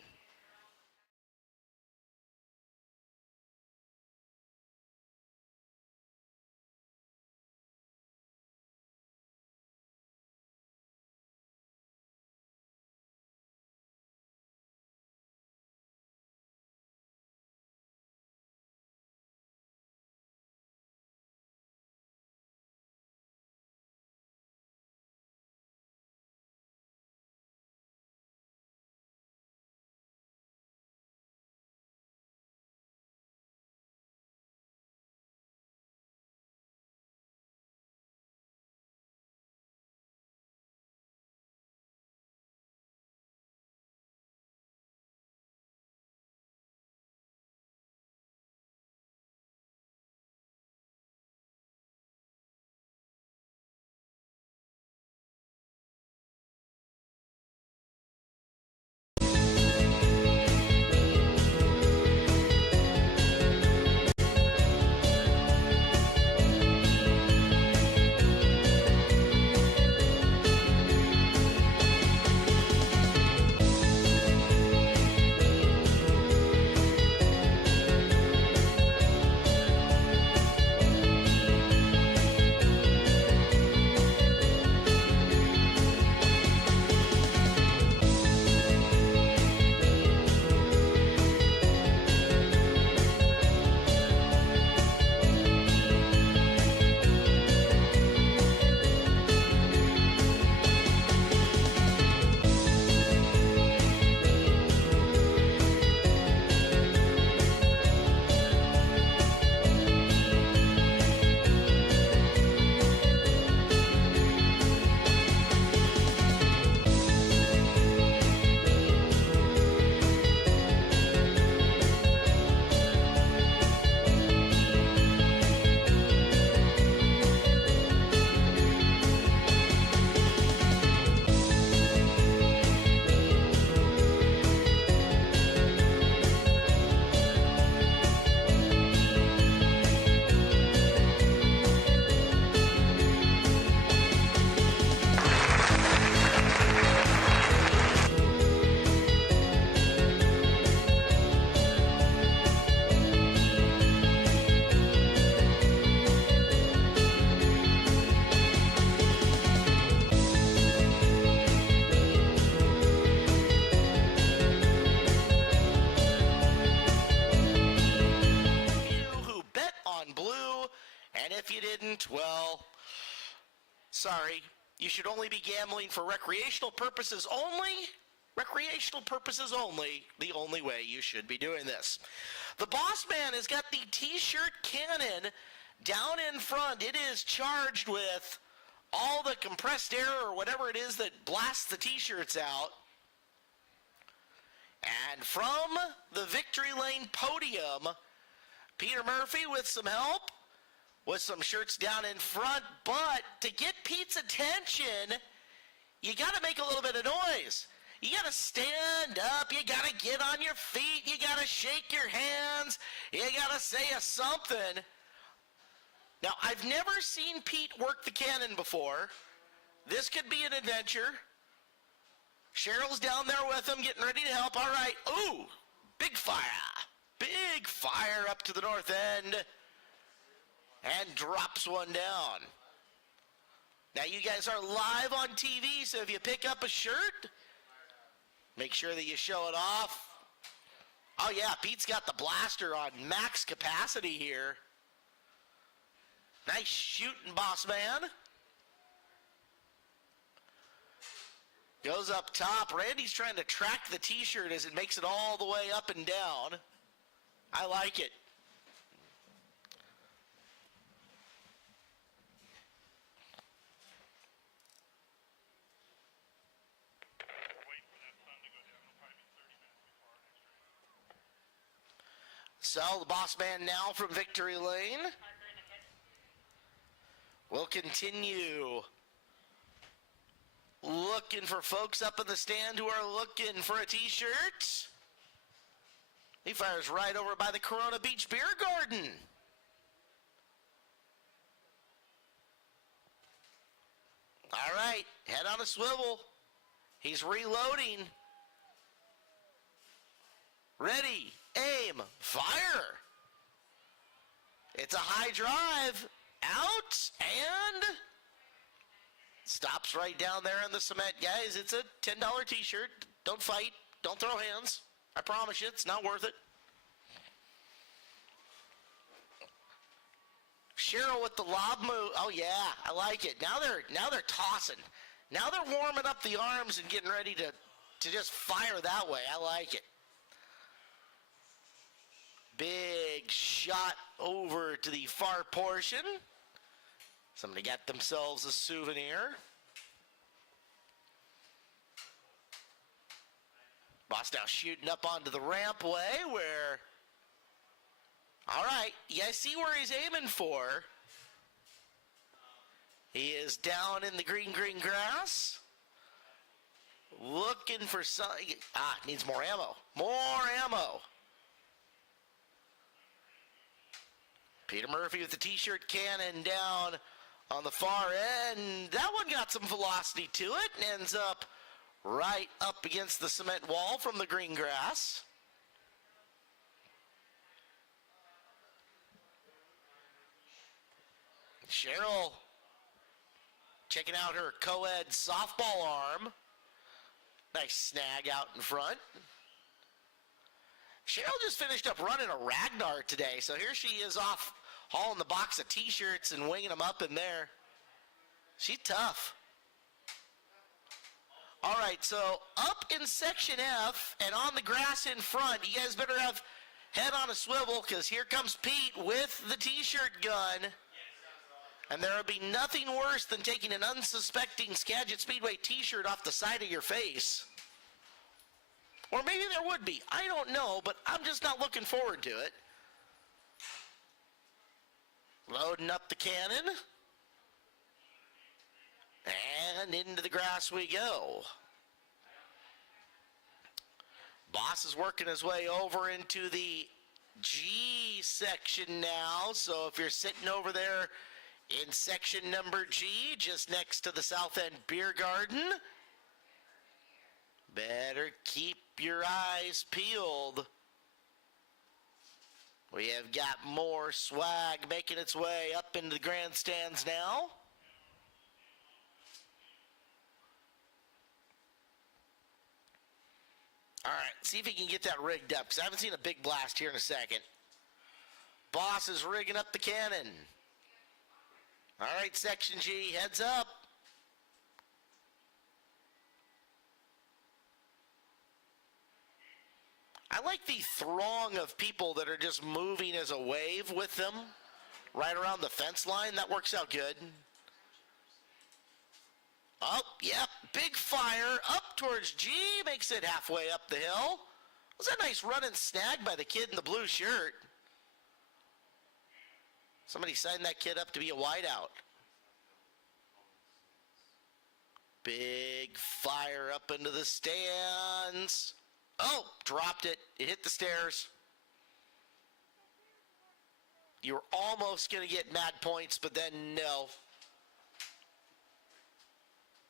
Well, sorry. You should only be gambling for recreational purposes only. Recreational purposes only. The only way you should be doing this. The Boss Man has got the T-shirt cannon down in front. It is charged with all the compressed air or whatever it is that blasts the T-shirts out. And from the Victory Lane podium, Peter Murphy with some help, with some shirts down in front. But to get Pete's attention, you got to make a little bit of noise. You got to stand up. You got to get on your feet. You got to shake your hands. You got to say something. Now, I've never seen Pete work the cannon before. This could be an adventure. Cheryl's down there with him, getting ready to help. All right. Ooh, big fire. Big fire up to the north end. And drops one down. Now, you guys are live on TV, so if you pick up a shirt, make sure that you show it off. Oh, yeah, Pete's got the blaster on max capacity here. Nice shooting, boss man. Goes up top. Randy's trying to track the T-shirt as it makes it all the way up and down. I like it. So the boss man now from Victory Lane will continue looking for folks up in the stand who are looking for a T-shirt. He fires right over by the Corona Beach Beer Garden. All right, head on a swivel. He's reloading. Ready, aim, fire. It's a high drive, out, and stops right down there in the cement. Guys, it's a $10 T-shirt. Don't fight, don't throw hands. I promise you, it's not worth it. Cheryl with the lob move. Oh yeah, I like it. Now they're tossing. Now they're warming up the arms and getting ready to just fire that way. I like it. Big shot over to the far portion. Somebody got themselves a souvenir. Boss now shooting up onto the rampway where, all right, you guys see where he's aiming for. He is down in the green grass. Looking for some, needs more ammo. More ammo. Peter Murphy with the T-shirt cannon down on the far end. That one got some velocity to it and ends up right up against the cement wall from the green grass. Cheryl checking out her co-ed softball arm. Nice snag out in front. Cheryl just finished up running a Ragnar today, so here she is off hauling the box of T-shirts and winging them up in there. She's tough. All right, so up in Section F and on the grass in front, you guys better have head on a swivel because here comes Pete with the T-shirt gun. And there would be nothing worse than taking an unsuspecting Skagit Speedway T-shirt off the side of your face. Or maybe there would be. I don't know, but I'm just not looking forward to it. Loading up the cannon. And into the grass we go. Boss is working his way over into the G section now. So if you're sitting over there in section number G, just next to the South End Beer Garden, better keep your eyes peeled. We have got more swag making its way up into the grandstands now. All right, see if he can get that rigged up, because I haven't seen a big blast here in a second. Boss is rigging up the cannon. All right, Section G, heads up. I like the throng of people that are just moving as a wave with them right around the fence line. That works out good. Oh, yep, big fire up towards G, makes it halfway up the hill. Was that a nice running snag by the kid in the blue shirt? Somebody signed that kid up to be a wideout. Big fire up into the stands. Oh, dropped it. It hit the stairs. You were almost going to get mad points, but then no.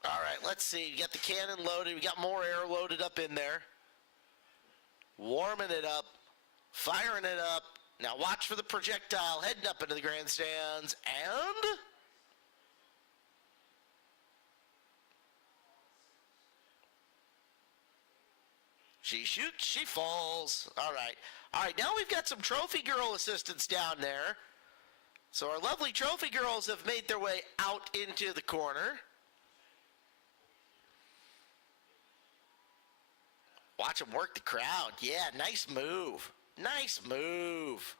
All right, let's see. We got the cannon loaded. We got more air loaded up in there. Warming it up. Firing it up. Now watch for the projectile heading up into the grandstands. And she shoots, she falls. All right. All right, now we've got some trophy girl assistants down there. So our lovely trophy girls have made their way out into the corner. Watch them work the crowd. Yeah, nice move. Nice move.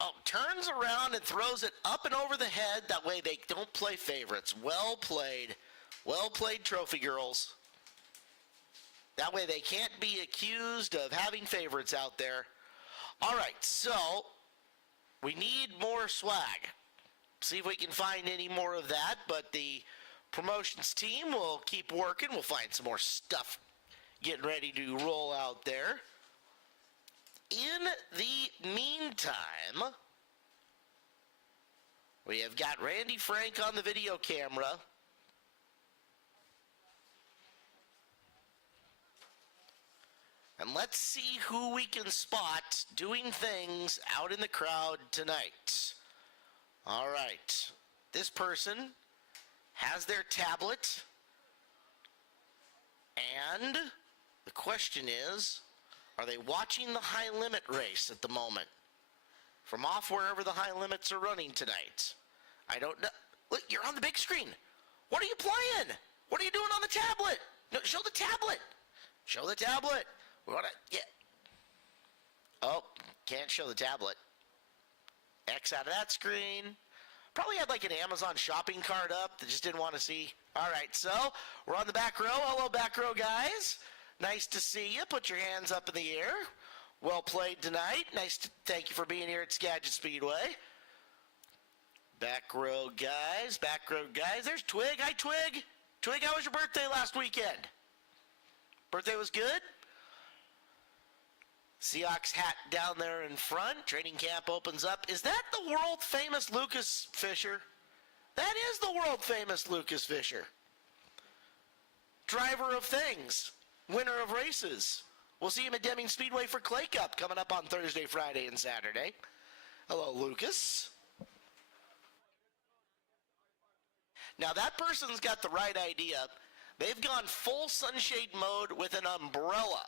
Oh, turns around and throws it up and over the head. That way they don't play favorites. Well played. Well played, trophy girls. That way they can't be accused of having favorites out there. All right, so we need more swag. See if we can find any more of that, but the promotions team will keep working. We'll find some more stuff getting ready to roll out there. In the meantime, we have got Randy Frank on the video camera. And let's see who we can spot doing things out in the crowd tonight. All right. This person has their tablet. And the question is, are they watching the high limit race at the moment? From off wherever the high limits are running tonight. I don't know. Look, you're on the big screen. What are you playing? What are you doing on the tablet? No, show the tablet. Show the tablet. Yeah. Oh, can't show the tablet. X out of that screen. Probably had like an Amazon shopping cart up that just didn't want to see. All right, so we're on the back row. Hello, back row guys. Nice to see you. Put your hands up in the air. Well played tonight. Nice to thank you for being here at Skagit Speedway. Back row guys. Back row guys. There's Twig. Hi, Twig. Twig, how was your birthday last weekend? Birthday was good? Seahawks hat down there in front. Training camp opens up. Is that the world famous Lucas Fisher? That is the world famous Lucas Fisher. Driver of things. Winner of races. We'll see him at Deming Speedway for Clay Cup coming up on Thursday, Friday, and Saturday. Hello, Lucas. Now that person's got the right idea. They've gone full sunshade mode with an umbrella.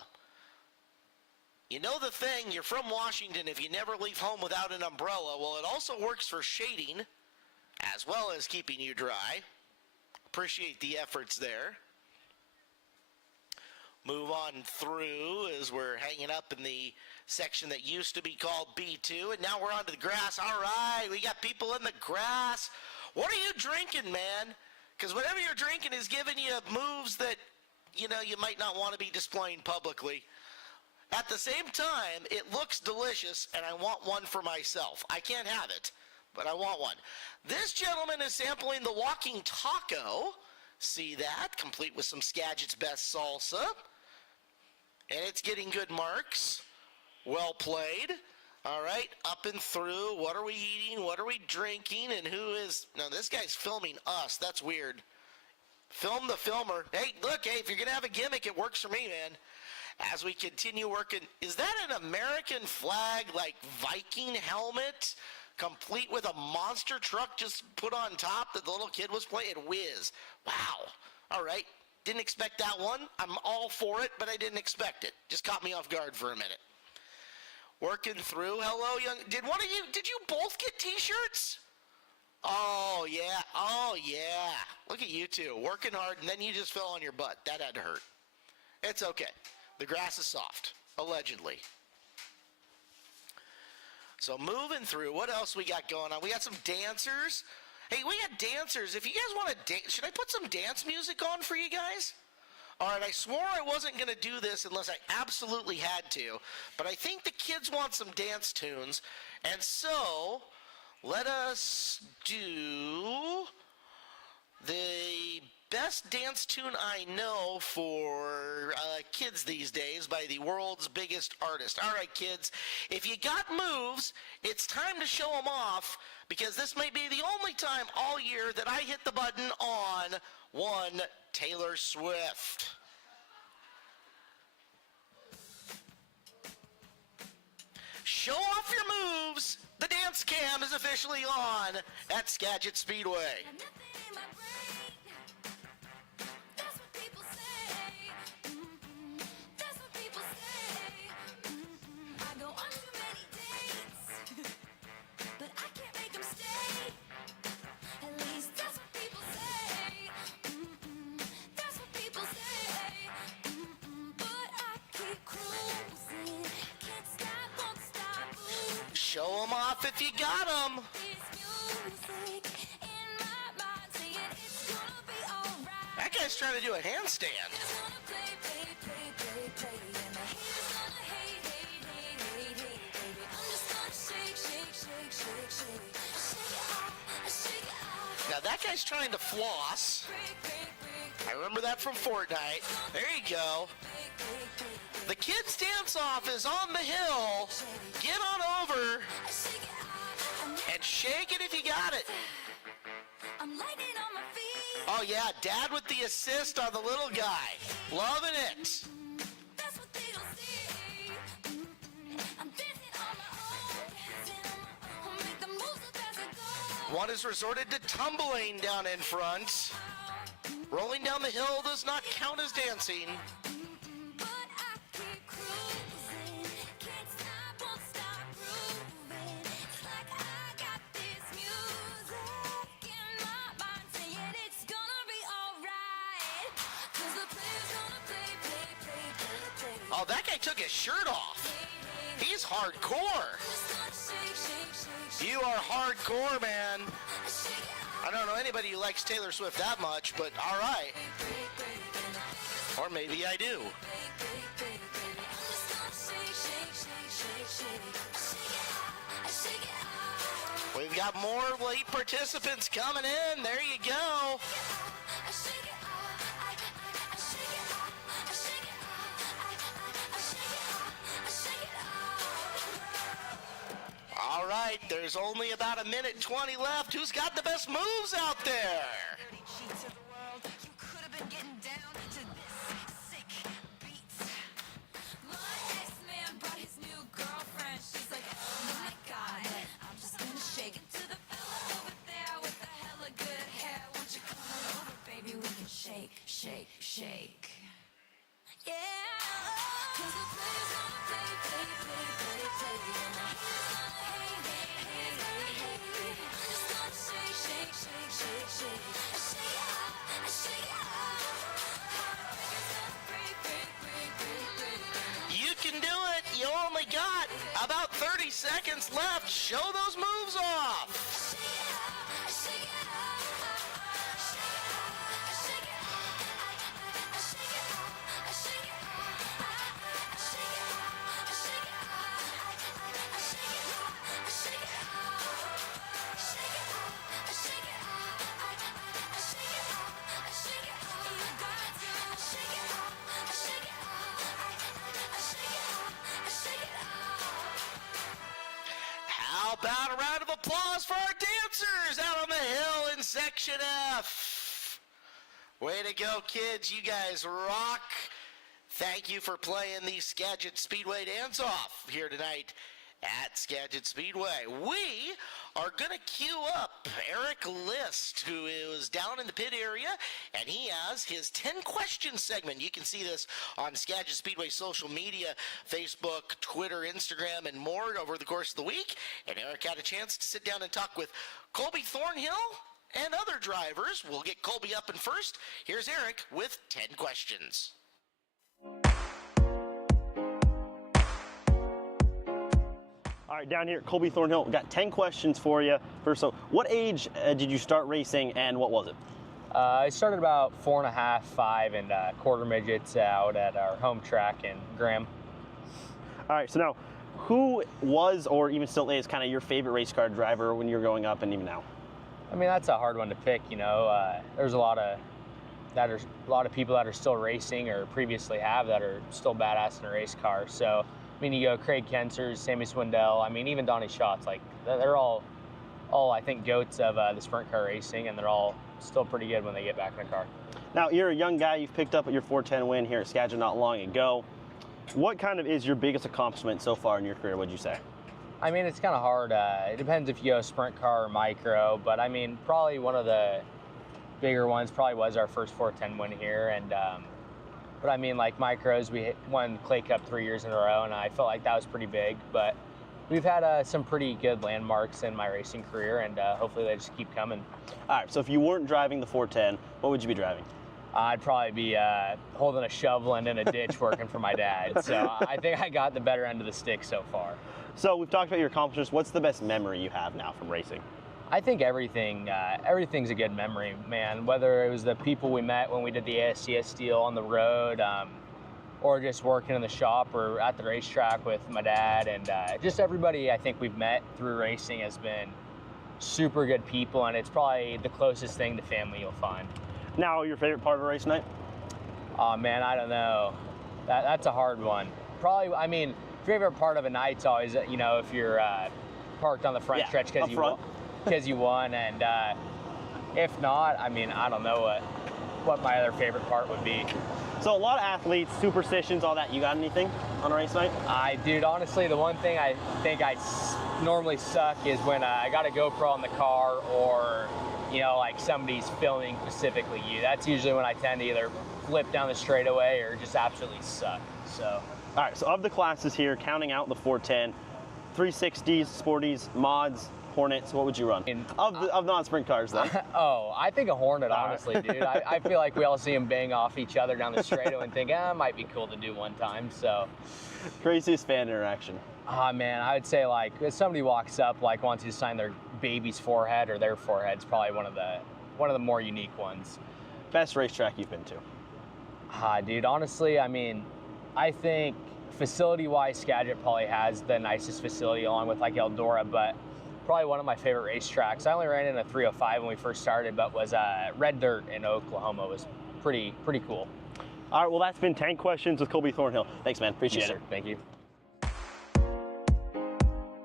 You know the thing, you're from Washington if you never leave home without an umbrella. Well, it also works for shading as well as keeping you dry. Appreciate the efforts there. Move on through as we're hanging up in the section that used to be called B2, and now we're onto the grass. All right, we got people in the grass. What are you drinking, man? Because whatever you're drinking is giving you moves that, you know, you might not want to be displaying publicly. At the same time, it looks delicious, and I want one for myself. I can't have it, but I want one. This gentleman is sampling the Walking Taco. See that? Complete with some Skagit's best salsa. And it's getting good marks. Well played. All right, up and through. What are we eating? What are we drinking? And who is... Now, this guy's filming us. That's weird. Film the filmer. Hey, look, hey, if you're going to have a gimmick, it works for me, man. As we continue working, is that an American flag, like Viking helmet, complete with a monster truck just put on top that the little kid was playing? Whiz. Wow. All right. Didn't expect that one. I'm all for it, but I didn't expect it. Just caught me off guard for a minute. Working through. Hello, young. Did you both get T-shirts? Oh, yeah. Oh, yeah. Look at you two. Working hard, and then you just fell on your butt. That had to hurt. It's okay. The grass is soft, allegedly. So moving through, what else we got going on? We got some dancers. Hey, we got dancers. If you guys want to dance, should I put some dance music on for you guys? All right, I swore I wasn't going to do this unless I absolutely had to, but I think the kids want some dance tunes, and so let us do the best dance tune I know for kids these days by the world's biggest artist. All right, kids, if you got moves, it's time to show them off, because this may be the only time all year that I hit the button on one Taylor Swift. Show off your moves. The dance cam is officially on at Skagit Speedway. Show them off if you got them. That guy's trying to do a handstand. Now that guy's trying to floss. I remember that from Fortnite. There you go. The kids' dance-off is on the hill. Get on over and shake it if you got it. Oh yeah, Dad with the assist on the little guy. Loving it. One has resorted to tumbling down in front. Rolling down the hill does not count as dancing. Oh, that guy took his shirt off. He's hardcore. You are hardcore, man. I don't know anybody who likes Taylor Swift that much, but all right. Or maybe I do. We've got more late participants coming in. There you go. All right, there's only about a minute 20 left. Who's got the best moves out there? Shake, shake. Yeah. You can do it. You only got about 30 seconds left. Show those moves off. How about a round of applause for our dancers out on the hill in Section F? Way to go, kids. You guys rock. Thank you for playing the Skagit Speedway dance-off here tonight at Skagit Speedway. We are going to queue up Eric List, who is down in the pit area, and he has his 10-question segment. You can see this on Skagit Speedway social media, Facebook, Twitter, Instagram, and more over the course of the week. And Eric had a chance to sit down and talk with Colby Thornhill and other drivers. We'll get Colby up in first. Here's Eric with 10 questions. All right, down here at Colby Thornhill, we've got 10 questions for you. First, so what age did you start racing, and what was it? I started about 4.5, 5, and quarter midgets out at our home track in Graham. All right, so now, who was or even still is kind of your favorite race car driver when you were growing up and even now? I mean, that's a hard one to pick. You know, there's a lot of people that are still racing or previously have that are still badass in a race car. So, I mean, you go Craig Kensers, Sammy Swindell. I mean, even Donnie Schatz. Like, they're all I think goats of the sprint car racing, and they're all still pretty good when they get back in a car. Now, you're a young guy. You've picked up your 410 win here at Skagit not long ago. What kind of is your biggest accomplishment so far in your career, would you say? I mean, it's kind of hard. It depends if you go sprint car or micro, but I mean, probably one of the bigger ones probably was our first 410 win here. And but I mean, like micros, we won Clay Cup 3 years in a row, and I felt like that was pretty big. But we've had some pretty good landmarks in my racing career, and hopefully they just keep coming. All right, so if you weren't driving the 410, what would you be driving? I'd probably be holding a shovel and in a ditch working for my dad. So I think I got the better end of the stick so far. So we've talked about your accomplishments. What's the best memory you have now from racing? I think everything's a good memory, man. Whether it was the people we met when we did the ASCS deal on the road, or just working in the shop or at the racetrack with my dad, and just everybody I think we've met through racing has been super good people, and it's probably the closest thing to family you'll find. Now, your favorite part of a race night? Oh man, I don't know. That's a hard one. Probably, I mean, favorite part of a night's always, you know, if you're parked on the front stretch because you won, and if not, I mean, I don't know what my other favorite part would be. So a lot of athletes, superstitions, all that. You got anything on a race night? Dude, honestly, the one thing I think I normally suck is when I got a GoPro on the car, or you know, like somebody's filming specifically you. That's usually when I tend to either flip down the straightaway or just absolutely suck. So. All right, so of the classes here, counting out the 410, 360s, sporties, mods, Hornets, what would you run? Of non-sprint cars, though. Oh, I think a Hornet, honestly, dude. I feel like we all see them bang off each other down the straightaway and think, it might be cool to do one time, so. Craziest fan interaction? Man, I would say, like, if somebody walks up, like, wants you to sign their baby's forehead or their forehead's probably one of the more unique ones. Best racetrack you've been to? Dude, honestly, I mean, I think facility-wise, Skagit probably has the nicest facility along with, like, Eldora, but probably one of my favorite racetracks. I only ran in a 305 when we first started, but was Red Dirt in Oklahoma was pretty cool. All right, well, that's been 10 questions with Colby Thornhill. Thanks, man. Appreciate it. Thank you.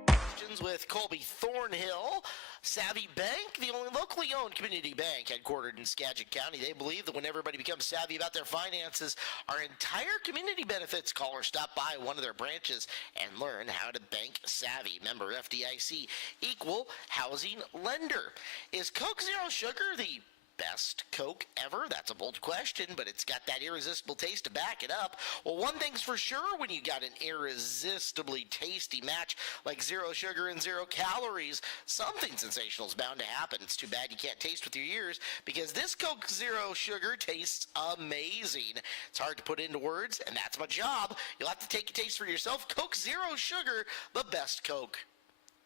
Questions with Colby Thornhill. Savvy Bank, the only locally owned community bank headquartered in Skagit County. They believe that when everybody becomes savvy about their finances, our entire community benefits. Call or stop by one of their branches and learn how to bank savvy. Member FDIC, equal housing lender. Is Coke Zero Sugar the best Coke ever? That's a bold question, but it's got that irresistible taste to back it up. Well, one thing's for sure, when you got an irresistibly tasty match like zero sugar and 0 calories, something sensational is bound to happen. It's too bad you can't taste with your ears, because this Coke Zero Sugar tastes amazing. It's hard to put into words, and that's my job. You'll have to take a taste for yourself. Coke Zero Sugar, the best Coke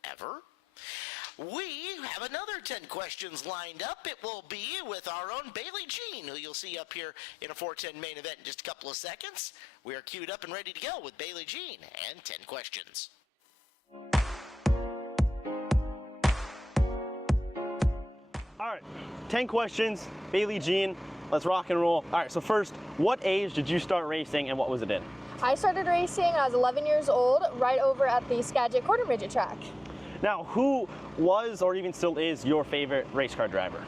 ever. We have another 10 questions lined up. It will be with our own Bailey Jean, who you'll see up here in a 410 main event in just a couple of seconds. We are queued up and ready to go with Bailey Jean and 10 questions. All right, 10 questions, Bailey Jean. Let's rock and roll. All right, so first, what age did you start racing and what was it in? I started racing when I was 11 years old, right over at the Skagit Quarter Midget track. Now, who was or even still is your favorite race car driver?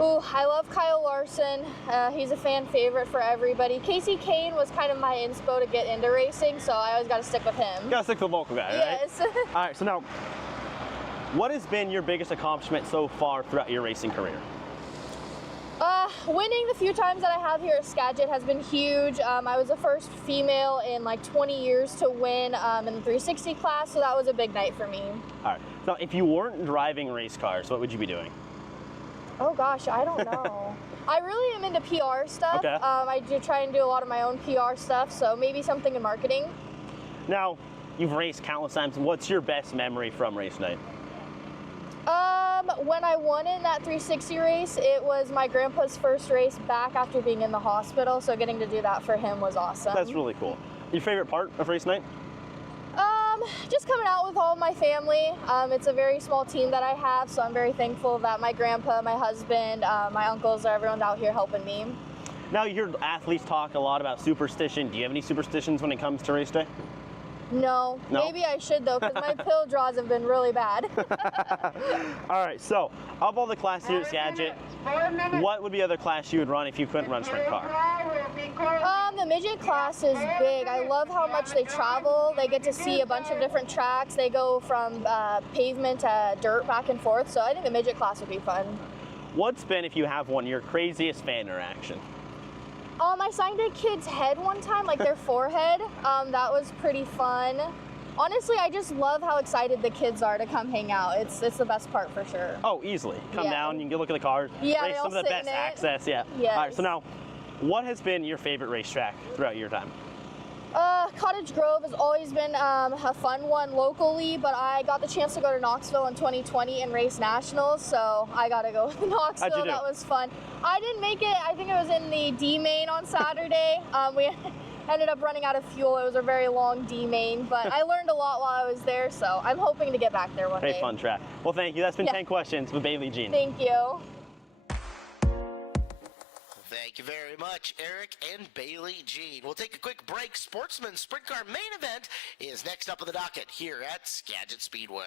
Ooh, I love Kyle Larson. He's a fan favorite for everybody. Casey Kane was kind of my inspo to get into racing, so I always got to stick with him. You got to stick with the local guy, right? Yes. All right, so now, what has been your biggest accomplishment so far throughout your racing career? Winning the few times that I have here at Skagit has been huge. I was the first female in like 20 years to win in the 360 class, so that was a big night for me. All right, so if you weren't driving race cars, what would you be doing? Oh gosh, I don't know. I really am into PR stuff. Okay. I do try and do a lot of my own PR stuff, so maybe something in marketing. Now, you've raced countless times. What's your best memory from race night? When I won in that 360 race, it was my grandpa's first race back after being in the hospital, so getting to do that for him was awesome. That's really cool. Your favorite part of race night? Just coming out with all my family. It's a very small team that I have, so I'm very thankful that my grandpa, my husband, my uncles, everyone's out here helping me. Now you hear athletes talk a lot about superstition. Do you have any superstitions when it comes to race day? No, maybe I should though, because my pill draws have been really bad. All right, so of all the classes here at Skagit, what would be the other class you would run if you couldn't run sprint car? The midget class is big. I love how much they travel. They get to see a bunch of different tracks. They go from pavement to dirt back and forth, so I think the midget class would be fun. What's been, if you have one, your craziest fan interaction? I signed a kid's head one time, like their forehead. That was pretty fun. Honestly, I just love how excited the kids are to come hang out. It's the best part for sure. Oh, easily. Come down, you can look at the cars, yeah, race some of the best access. Yeah. Yes. All right, so now, what has been your favorite racetrack throughout your time? Cottage Grove has always been a fun one locally, but I got the chance to go to Knoxville in 2020 and race nationals, so I got to go with Knoxville. How'd you do? That was fun. I didn't make it. I think it was in the D Main on Saturday. We ended up running out of fuel. It was a very long D Main, but I learned a lot while I was there, so I'm hoping to get back there one day. Hey, fun track. Well, thank you. That's been 10 questions with Bailey Jean. Thank you. Thank you very much, Eric and Bailey Jean. We'll take a quick break. Sportsman Sprint Car Main event is next up on the docket here at Skagit Speedway.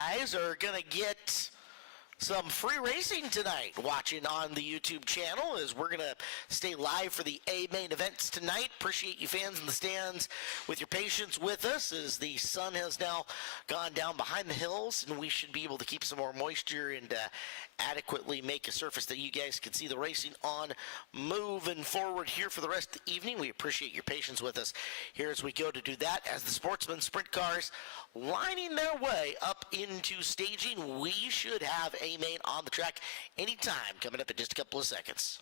guys are going to get some free racing tonight watching on the YouTube channel as we're going to stay live for the A Main events tonight. Appreciate you fans in the stands with your patience with us as the sun has now gone down behind the hills and we should be able to keep some more moisture and adequately make a surface that you guys can see the racing on moving forward here for the rest of the evening. We appreciate your patience with us here as we go to do that as the Sportsman Sprint cars lining their way up into staging. We should have A Main on the track anytime coming up in just a couple of seconds.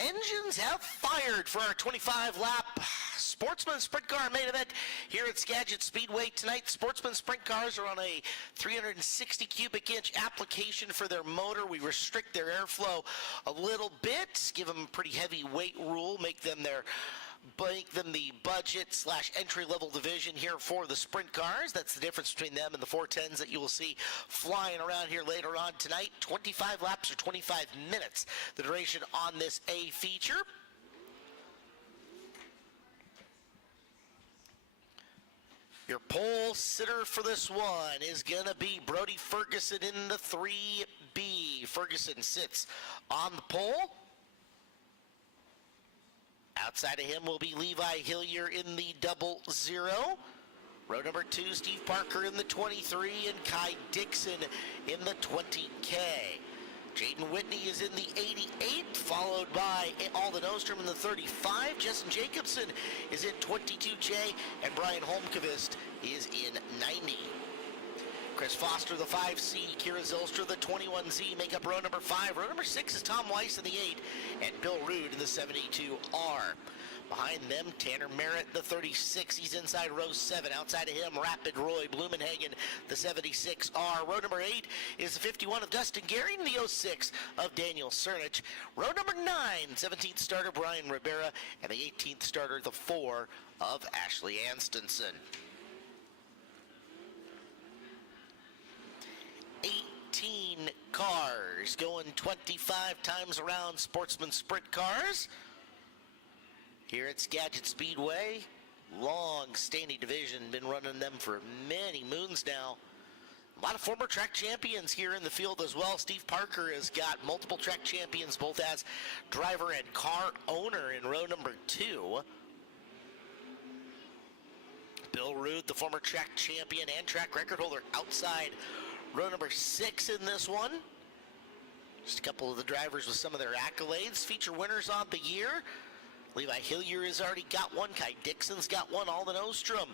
Engines have fired for our 25-lap Sportsman Sprint Car main event here at Skagit Speedway tonight. Sportsman Sprint cars are on a 360 cubic inch application for their motor. We restrict their airflow a little bit, give them a pretty heavy weight rule, make them the budget / entry level division here for the sprint cars. That's the difference between them and the 410s that you will see flying around here later on tonight. 25 laps or 25 minutes, the duration on this A feature. Your pole sitter for this one is going to be Brody Ferguson in the 3B. Ferguson sits on the pole. Outside of him will be Levi Hillier in the 00. Row number 2, Steve Parker in the 23, and Kai Dixon in the 20K. Jaden Whitney is in the 88, followed by Alden Ostrom in the 35. Justin Jacobson is in 22J, and Brian Holmqvist is in 90. Chris Foster, the 5C, Kira Zylstra, the 21Z, make up row number 5. Row number 6 is Tom Weiss in the 8, and Bill Rude in the 72R. Behind them, Tanner Merritt, the 36. He's inside row 7. Outside of him, Rapid Roy Blumenhagen, the 76R. Row number 8 is the 51 of Dustin Gary and the 06 of Daniel Cernich. Row number 9, 17th starter Brian Rivera, and the 18th starter, the 4 of Ashley Anstenson. 18 cars going 25 times around, Sportsman Sprint cars. Here at Skagit Speedway, long-standing division, been running them for many moons now. A lot of former track champions here in the field as well. Steve Parker has got multiple track champions, both as driver and car owner in row number 2. Bill Rude, the former track champion and track record holder, outside row number 6 in this one. Just a couple of the drivers with some of their accolades. Feature winners on the year. Levi Hillier has already got one. Kai Dixon's got one. Alden Ostrom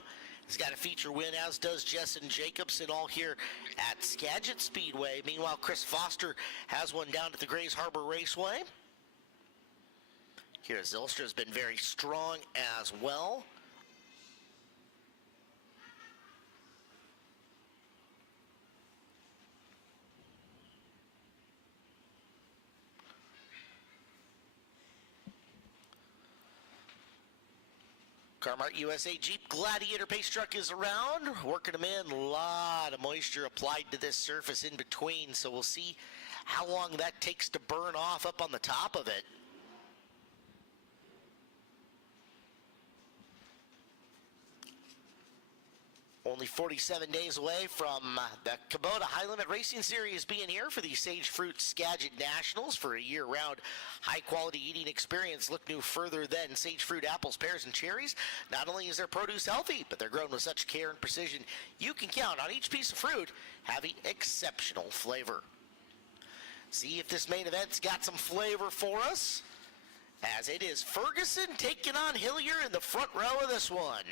has got a feature win, as does Jessen Jacobson, all here at Skagit Speedway. Meanwhile, Chris Foster has one down at the Grays Harbor Raceway. Here, Zylstra has been very strong as well. Carmart USA Jeep Gladiator pace truck is around, working them in. A lot of moisture applied to this surface in between, so we'll see how long that takes to burn off up on the top of it. Only 47 days away from the Kubota High Limit Racing Series being here for the Sage Fruit Skagit Nationals for a year-round high-quality eating experience. Look no further than Sage Fruit apples, pears, and cherries. Not only is their produce healthy, but they're grown with such care and precision, you can count on each piece of fruit having exceptional flavor. See if this main event's got some flavor for us, as it is Ferguson taking on Hillier in the front row of this one.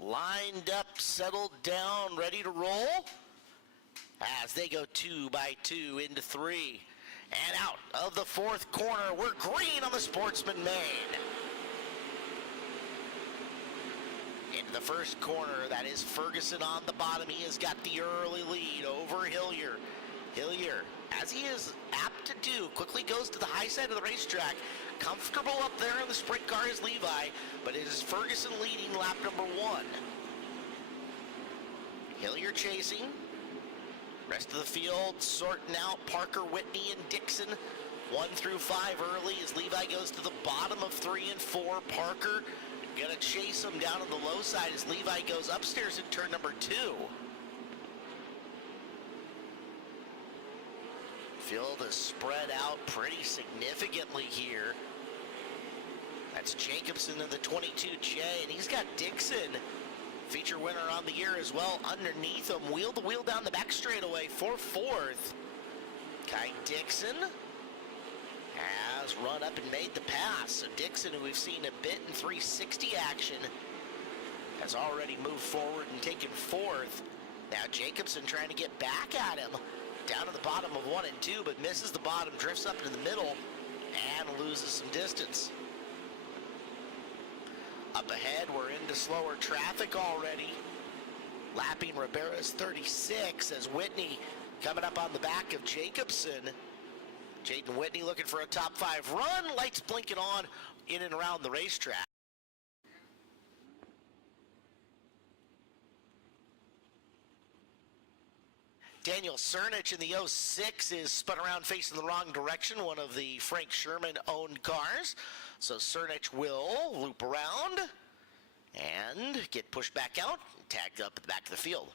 Lined up, settled down, ready to roll as they go 2 by 2 into 3. And out of the 4th corner, we're green on the Sportsman Main. Into the 1st corner, that is Ferguson on the bottom. He has got the early lead over Hillier. Hillier, as he is apt to do, quickly goes to the high side of the racetrack. Comfortable up there in the sprint car is Levi, but it is Ferguson leading lap number 1. Hillier chasing. Rest of the field sorting out Parker, Whitney, and Dixon. 1 through 5 early as Levi goes to the bottom of 3 and 4. Parker gonna chase him down on the low side as Levi goes upstairs in turn number 2. Field is spread out pretty significantly here. That's Jacobson in the 22J, and he's got Dixon, feature winner on the year as well, underneath him. Wheel to wheel down the back straightaway for 4th. Kai Dixon has run up and made the pass. So Dixon, who we've seen a bit in 360 action, has already moved forward and taken 4th. Now Jacobson trying to get back at him. Down to the bottom of 1 and 2, but misses the bottom, drifts up into the middle, and loses some distance. Up ahead, we're into slower traffic already. Lapping Ribera's 36 as Whitney coming up on the back of Jacobson. Jaden Whitney looking for a top 5 run. Lights blinking on in and around the racetrack. Daniel Cernich in the 06 is spun around facing the wrong direction, one of the Frank Sherman-owned cars. So Cernich will loop around and get pushed back out, tagged up at the back of the field.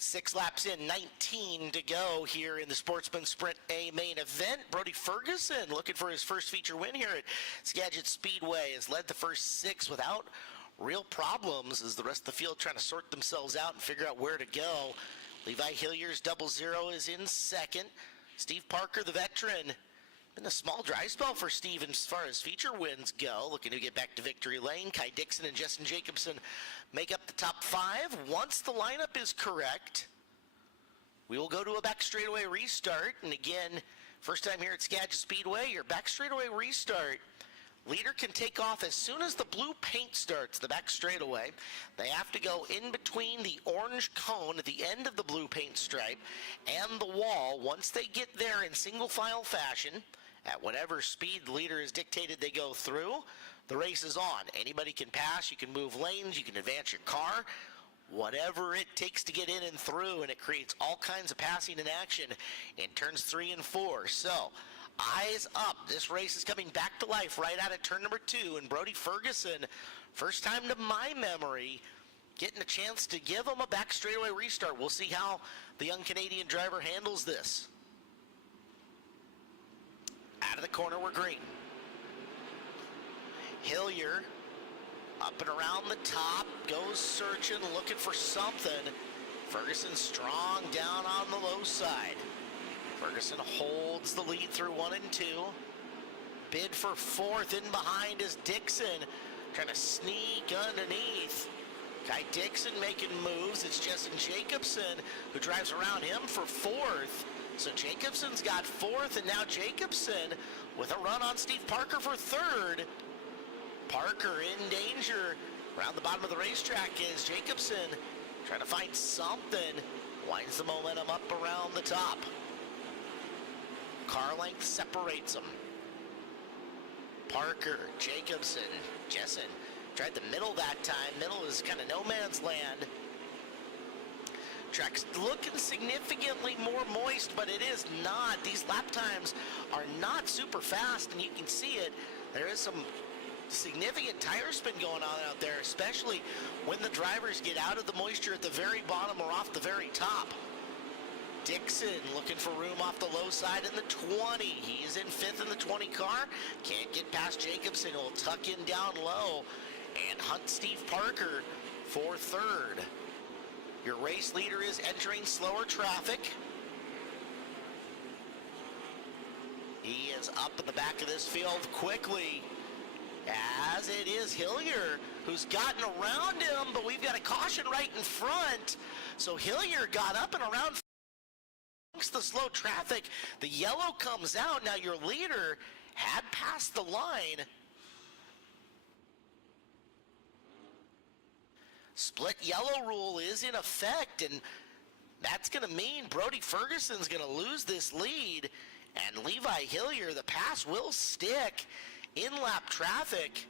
6 laps in, 19 to go here in the Sportsman Sprint A main event. Brody Ferguson looking for his first feature win here at Skagit Speedway has led the first 6 without real problems as the rest of the field trying to sort themselves out and figure out where to go. Levi Hillier's 00 is in second. Steve Parker, the veteran. Been a small dry spell for Steve as far as feature wins go. Looking to get back to victory lane. Kai Dixon and Justin Jacobson make up the top 5. Once the lineup is correct, we will go to a back straightaway restart. And again, first time here at Skagit Speedway, your back straightaway restart. Leader can take off as soon as the blue paint starts, the back straightaway. They have to go in between the orange cone at the end of the blue paint stripe and the wall. Once they get there in single file fashion, at whatever speed the leader has dictated they go through, the race is on. Anybody can pass, you can move lanes, you can advance your car, whatever it takes to get in and through, and it creates all kinds of passing and action in turns 3 and 4. So, eyes up. This race is coming back to life right out of turn number 2, and Brody Ferguson, first time to my memory, getting a chance to give him a back straightaway restart. We'll see how the young Canadian driver handles this. Out of the corner, we're green. Hillier up and around the top, goes searching, looking for something. Ferguson strong down on the low side. Ferguson holds the lead through 1 and 2. Bid for 4th. In behind is Dixon, trying to sneak underneath. Kai Dixon making moves. It's Justin Jacobson who drives around him for 4th. So Jacobson's got 4th, and now Jacobson with a run on Steve Parker for 3rd. Parker in danger. Around the bottom of the racetrack is Jacobson trying to find something. Winds the momentum up around the top. Car length separates them. Parker, Jacobson, Jessen tried the middle that time. Middle is kind of no man's land. Track's looking significantly more moist, but it is not. These lap times are not super fast, and you can see it. There is some significant tire spin going on out there, especially when the drivers get out of the moisture at the very bottom or off the very top. Dixon looking for room off the low side in the 20. He's in 5th in the 20 car. Can't get past Jacobson. He'll tuck in down low and hunt Steve Parker for 3rd. Your race leader is entering slower traffic. He is up in the back of this field quickly, as it is Hillier who's gotten around him, but we've got a caution right in front. So Hillier got up and around the slow traffic. The yellow comes out. Now your leader had passed the line. Split yellow rule is in effect, and that's going to mean Brody Ferguson's going to lose this lead, and Levi Hillier, the pass will stick in lap traffic.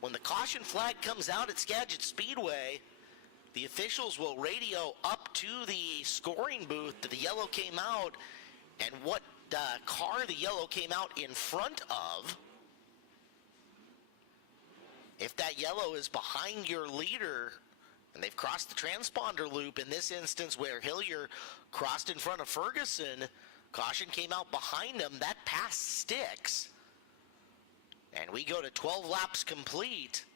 When the caution flag comes out at Skagit Speedway, the officials will radio up to the scoring booth that the yellow came out and what car the yellow came out in front of. If that yellow is behind your leader and they've crossed the transponder loop, in this instance where Hillier crossed in front of Ferguson, caution came out behind him, that pass sticks. And we go to 12 laps complete.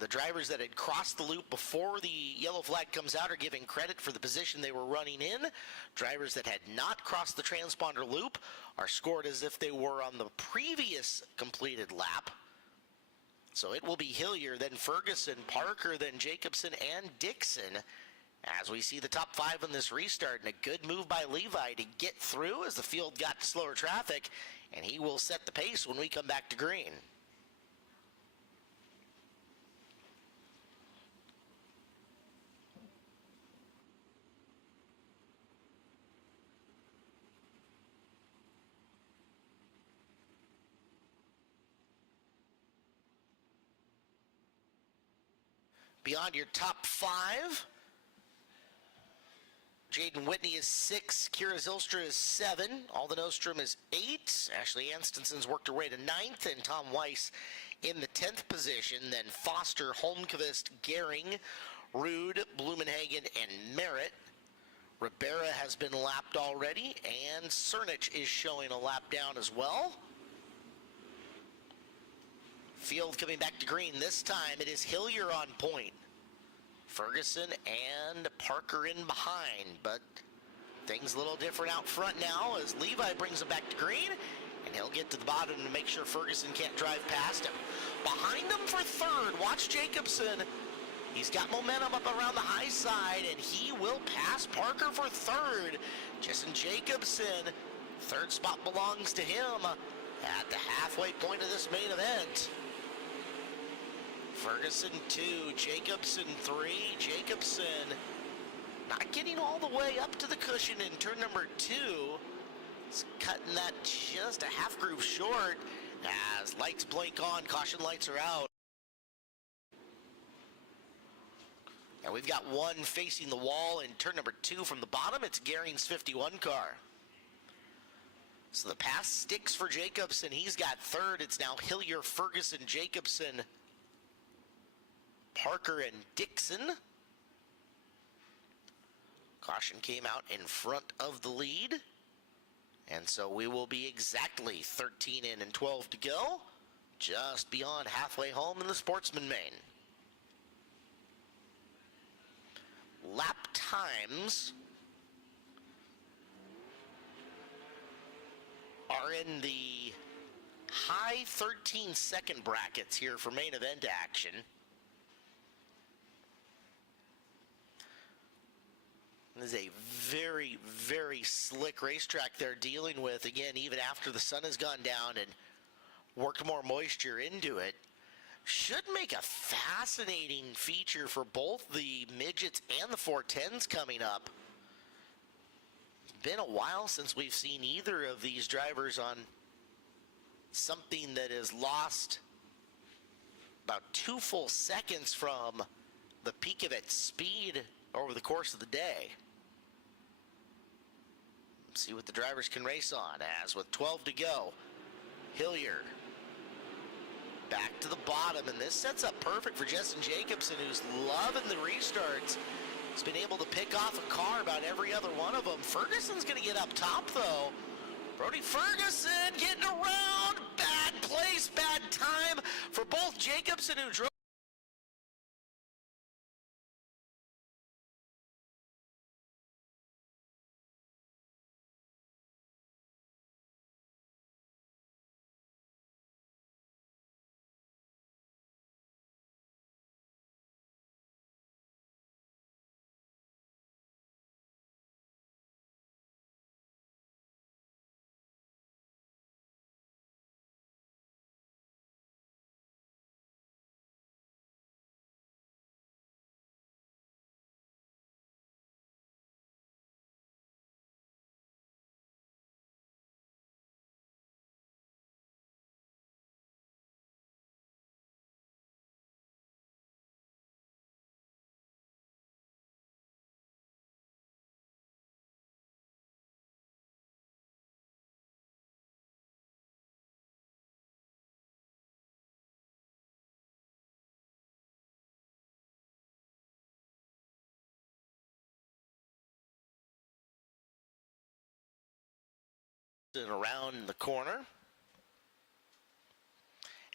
The drivers that had crossed the loop before the yellow flag comes out are given credit for the position they were running in. Drivers that had not crossed the transponder loop are scored as if they were on the previous completed lap. So it will be Hillier, then Ferguson, Parker, then Jacobson, and Dixon as we see the top 5 in this restart. And a good move by Levi to get through as the field got slower traffic, and he will set the pace when we come back to green. Beyond your top 5, Jaden Whitney is 6, Kira Zylstra is 7, Alden Ostrom is 8, Ashley Anstenson's worked her way to 9th, and Tom Weiss in the 10th position. Then Foster, Holmqvist, Gehring, Rude, Blumenhagen, and Merritt. Ribera has been lapped already, and Cernich is showing a lap down as well. Field coming back to green. This time it is Hillier on point. Ferguson and Parker in behind, but things a little different out front now as Levi brings him back to green, and he'll get to the bottom to make sure Ferguson can't drive past him. Behind him for third, watch Jacobson. He's got momentum up around the high side, and he will pass Parker for third. Justin Jacobson, third spot belongs to him at the halfway point of this main event. Ferguson 2, Jacobson 3. Jacobson not getting all the way up to the cushion in turn number 2. He's cutting that just a half groove short as lights blink on, caution lights are out. And we've got one facing the wall in turn number 2 from the bottom. It's Gehring's 51 car. So the pass sticks for Jacobson. He's got third. It's now Hillier, Ferguson, Jacobson, Parker, and Dixon. Caution came out in front of the lead. And so we will be exactly 13 in and 12 to go. Just beyond halfway home in the Sportsman Main. Lap times are in the high 13-second brackets here for main event action. This is a very, very slick racetrack they're dealing with, again, even after the sun has gone down and worked more moisture into it. Should make a fascinating feature for both the midgets and the 410s coming up. It's been a while since we've seen either of these drivers on something that has lost about 2 full seconds from the peak of its speed over the course of the day. Let's see what the drivers can race on, as with 12 to go, Hillier back to the bottom, and this sets up perfect for Justin Jacobson, who's loving the restarts. He's been able to pick off a car about every other one of them. Ferguson's going to get up top, though. Brody Ferguson getting around. Bad place, bad time for both Jacobson, who drove around the corner.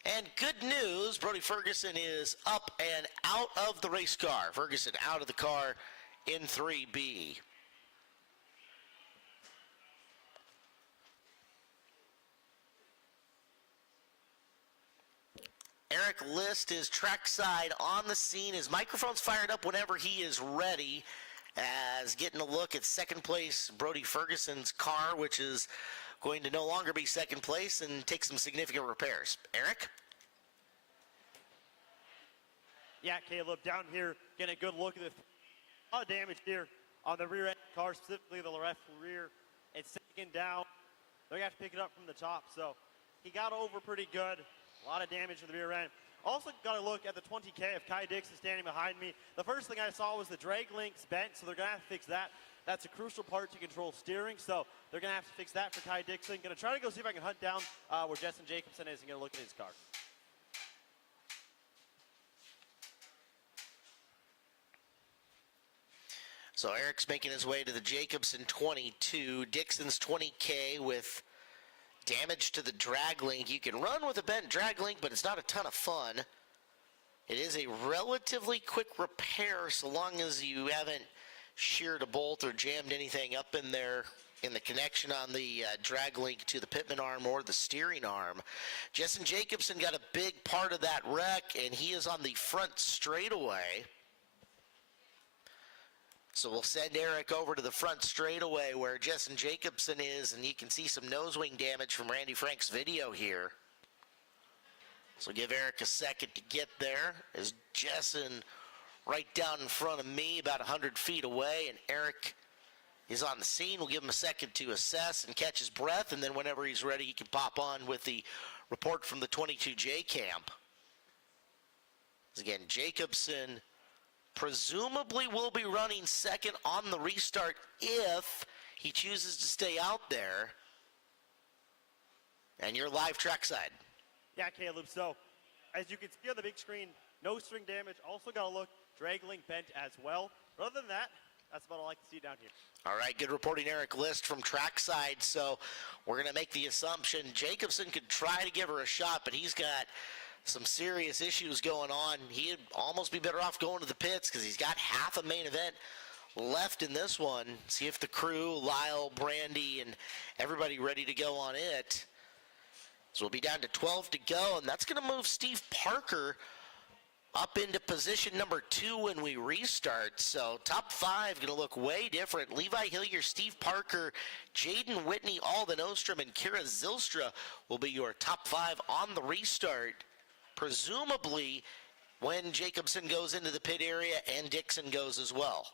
And good news, Brody Ferguson is up and out of the race car. Ferguson out of the car in 3B. Eric List is trackside on the scene. His microphone's fired up whenever he is ready, as getting a look at second place Brody Ferguson's car, which is going to no longer be second place and take some significant repairs. Eric? Yeah, Caleb, down here, getting a good look at a lot of damage here on the rear end car, specifically the left rear. It's sinking down. They're going to have to pick it up from the top. So he got over pretty good. A lot of damage to the rear end. Also got a look at the 20K of Kai Dixon standing behind me. The first thing I saw was the drag links bent, so they're going to have to fix that. That's a crucial part to control steering, so they're going to have to fix that for Kai Dixon. Going to try to go see if I can hunt down where Justin Jacobson is and get a look at his car. So Eric's making his way to the Jacobson 22. Dixon's 20K with damage to the drag link. You can run with a bent drag link, but it's not a ton of fun. It is a relatively quick repair so long as you haven't sheared a bolt or jammed anything up in there in the connection on the drag link to the pitman arm or the steering arm. Justin Jacobson got a big part of that wreck, and he is on the front straightaway. So we'll send Eric over to the front straightaway where Justin Jacobson is, and you can see some nose wing damage from Randy Frank's video here. So give Eric a second to get there as Justin right down in front of me about 100 feet away, and Eric is on the scene. We'll give him a second to assess and catch his breath, and then whenever he's ready, he can pop on with the report from the 22J camp. Again, Jacobson presumably will be running second on the restart if he chooses to stay out there. And you're live trackside. Yeah, Caleb, so as you can see on the big screen, no string damage. Also got to look, drag link bent as well. But other than that, that's about all I can see down here. All right, good reporting, Eric List from trackside. So we're going to make the assumption Jacobson could try to give her a shot, but he's got some serious issues going on. He'd almost be better off going to the pits because he's got half a main event left in this one. See if the crew, Lyle, Brandy, and everybody ready to go on it. So we'll be down to 12 to go, and that's going to move Steve Parker up into position number 2 when we restart. So top 5 going to look way different. Levi Hillier, Steve Parker, Jaden Whitney, Alden Ostrom, and Kira Zylstra will be your top 5 on the restart. Presumably when Jacobson goes into the pit area and Dixon goes as well.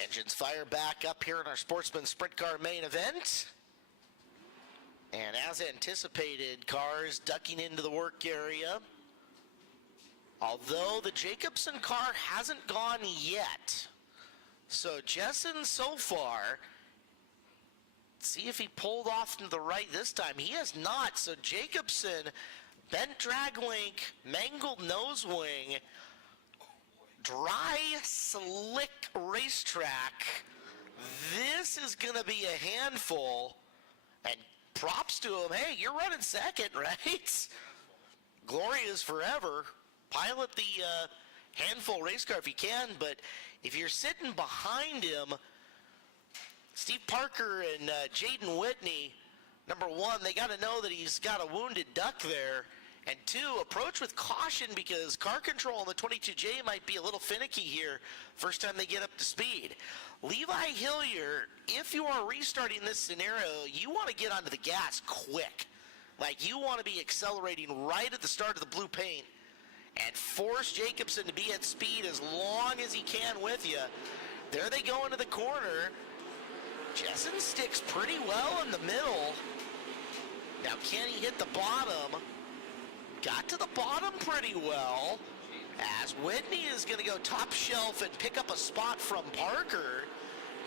Engines fire back up here in our Sportsman Sprint Car main event. And as anticipated, cars ducking into the work area. Although the Jacobson car hasn't gone yet. So Jessen so far, see if he pulled off to the right this time. He has not. So Jacobson, bent drag link, mangled nose wing, dry, slick racetrack. This is going to be a handful. And props to him. Hey, you're running second, right? Glory is forever. Pilot the handful race car if you can, but if you're sitting behind him, Steve Parker and Jaden Whitney, number one, they got to know that he's got a wounded duck there, And 2, approach with caution because car control on the 22J might be a little finicky here first time they get up to speed. Levi Hillier, if you are restarting this scenario, you want to get onto the gas quick. Like, you want to be accelerating right at the start of the blue paint and force Jacobson to be at speed as long as he can with you. There they go into the corner. Jessen sticks pretty well in the middle. Now, can he hit the bottom? Got to the bottom pretty well, as Whitney is going to go top shelf and pick up a spot from Parker.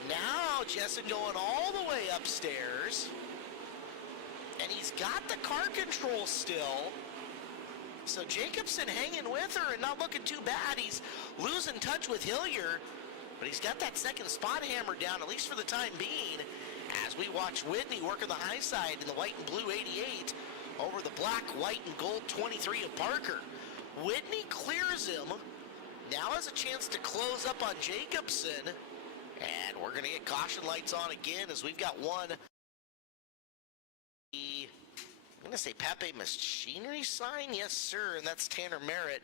Now Jessen going all the way upstairs, and he's got the car control still. So Jacobson hanging with her and not looking too bad. He's losing touch with Hillier, but he's got that second spot hammered down, at least for the time being, as we watch Whitney work on the high side in the white and blue 88 over the black, white, and gold 23 of Parker. Whitney clears him. Now has a chance to close up on Jacobson. And we're going to get caution lights on again as we've got one. I'm going to say Pepe Machinery sign. Yes, sir. And that's Tanner Merritt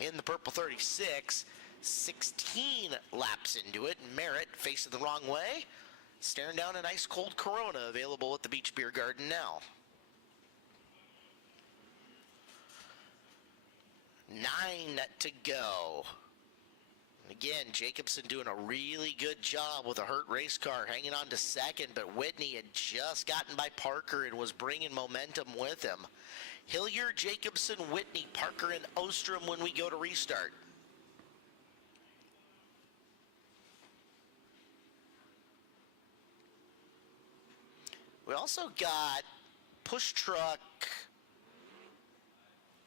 in the purple 36. 16 laps into it. Merritt facing the wrong way. Staring down an ice cold Corona available at the Beach Beer Garden now. 9 to go. Again, Jacobson doing a really good job with a hurt race car, hanging on to second, but Whitney had just gotten by Parker and was bringing momentum with him. Hillier, Jacobson, Whitney, Parker, and Ostrom when we go to restart. We also got push truck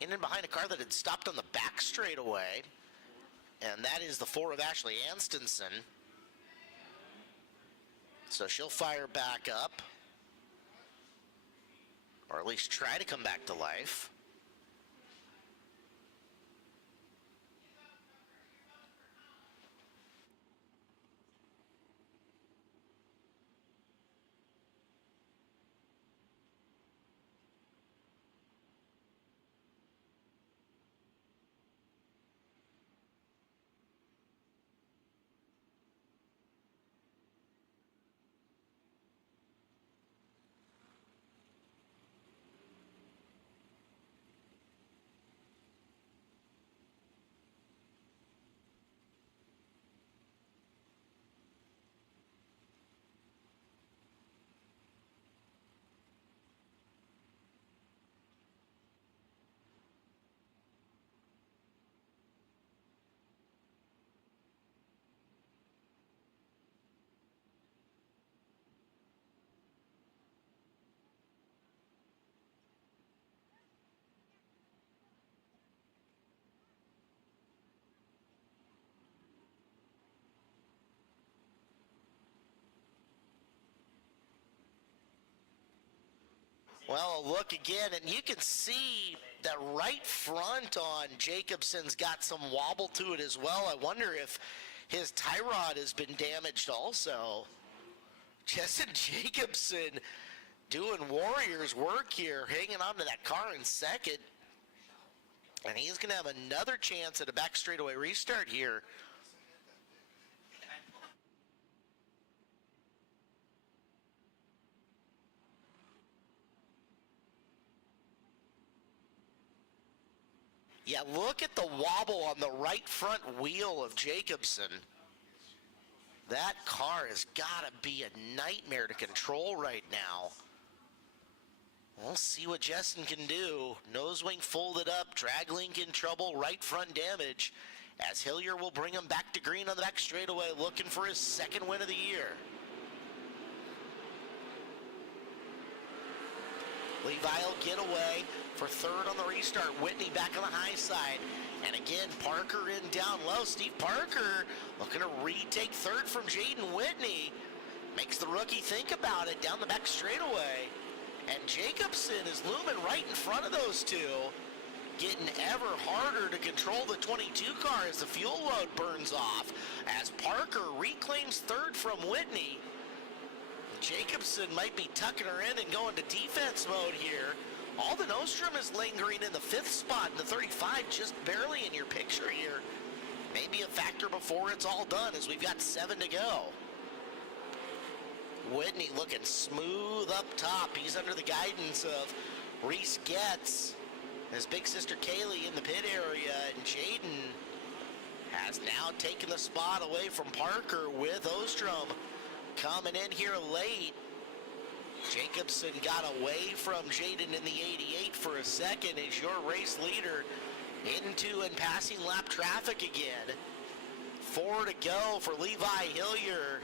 in and behind a car that had stopped on the back straightaway, and that is the 4 of Ashley Anstenson. So she'll fire back up, or at least try to come back to life. Well, a look again, and you can see that right front on Jacobson's got some wobble to it as well. I wonder if his tie rod has been damaged also. Jessen Jacobson doing Warriors work here, hanging on to that car in second. And he's going to have another chance at a back straightaway restart here. Yeah, look at the wobble on the right front wheel of Jacobson. That car has got to be a nightmare to control right now. We'll see what Jessen can do. Nose wing folded up, drag link in trouble, right front damage, as Hillier will bring him back to green on the back straightaway, looking for his second win of the year. Levi will get away for third on the restart. Whitney back on the high side. And again, Parker in down low. Steve Parker looking to retake third from Jaden Whitney. Makes the rookie think about it down the back straightaway. And Jacobson is looming right in front of those two. Getting ever harder to control the 22 car as the fuel load burns off. As Parker reclaims third from Whitney. Jacobson might be tucking her in and going to defense mode here. Alden Ostrom is lingering in the 5th spot in the 35, just barely in your picture here. Maybe a factor before it's all done as we've got 7 to go. Whitney looking smooth up top. He's under the guidance of Reese Getz. His big sister Kaylee in the pit area, and Jaden has now taken the spot away from Parker with Ostrom coming in here late. Jacobson got away from Jaden in the 88 for a second as your race leader into and passing lap traffic again. 4 to go for Levi Hillier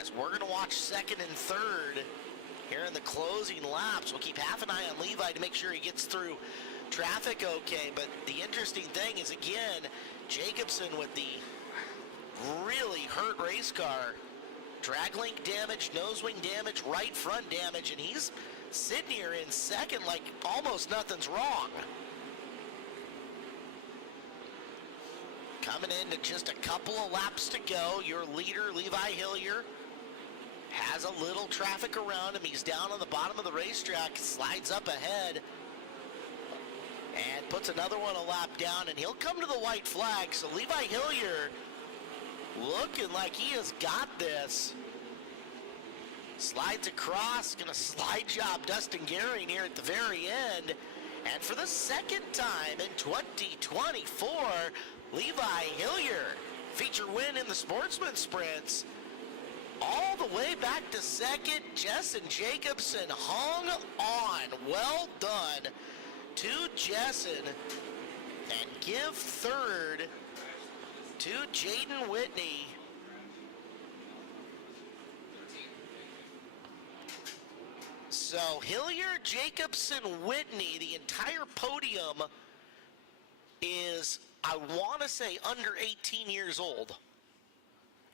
as we're going to watch 2nd and 3rd here in the closing laps. We'll keep half an eye on Levi to make sure he gets through traffic okay, but the interesting thing is, again, Jacobson with the really hurt race car. Drag link damage, nose wing damage, right front damage, and he's sitting here in 2nd like almost nothing's wrong. Coming into just a couple of laps to go, your leader, Levi Hillier, has a little traffic around him. He's down on the bottom of the racetrack, slides up ahead, and puts another one a lap down, and he'll come to the white flag. So Levi Hillier looking like he has got this. Slides across, gonna slide job Dustin Gehring here at the very end. And for the 2nd time in 2024, Levi Hillier, feature win in the Sportsman Sprints. All the way back to 2nd, Jessen Jacobson hung on. Well done to Jessen. And give 3rd to Jaden Whitney. So Hillier, Jacobson, Whitney, the entire podium is, I want to say, under 18 years old.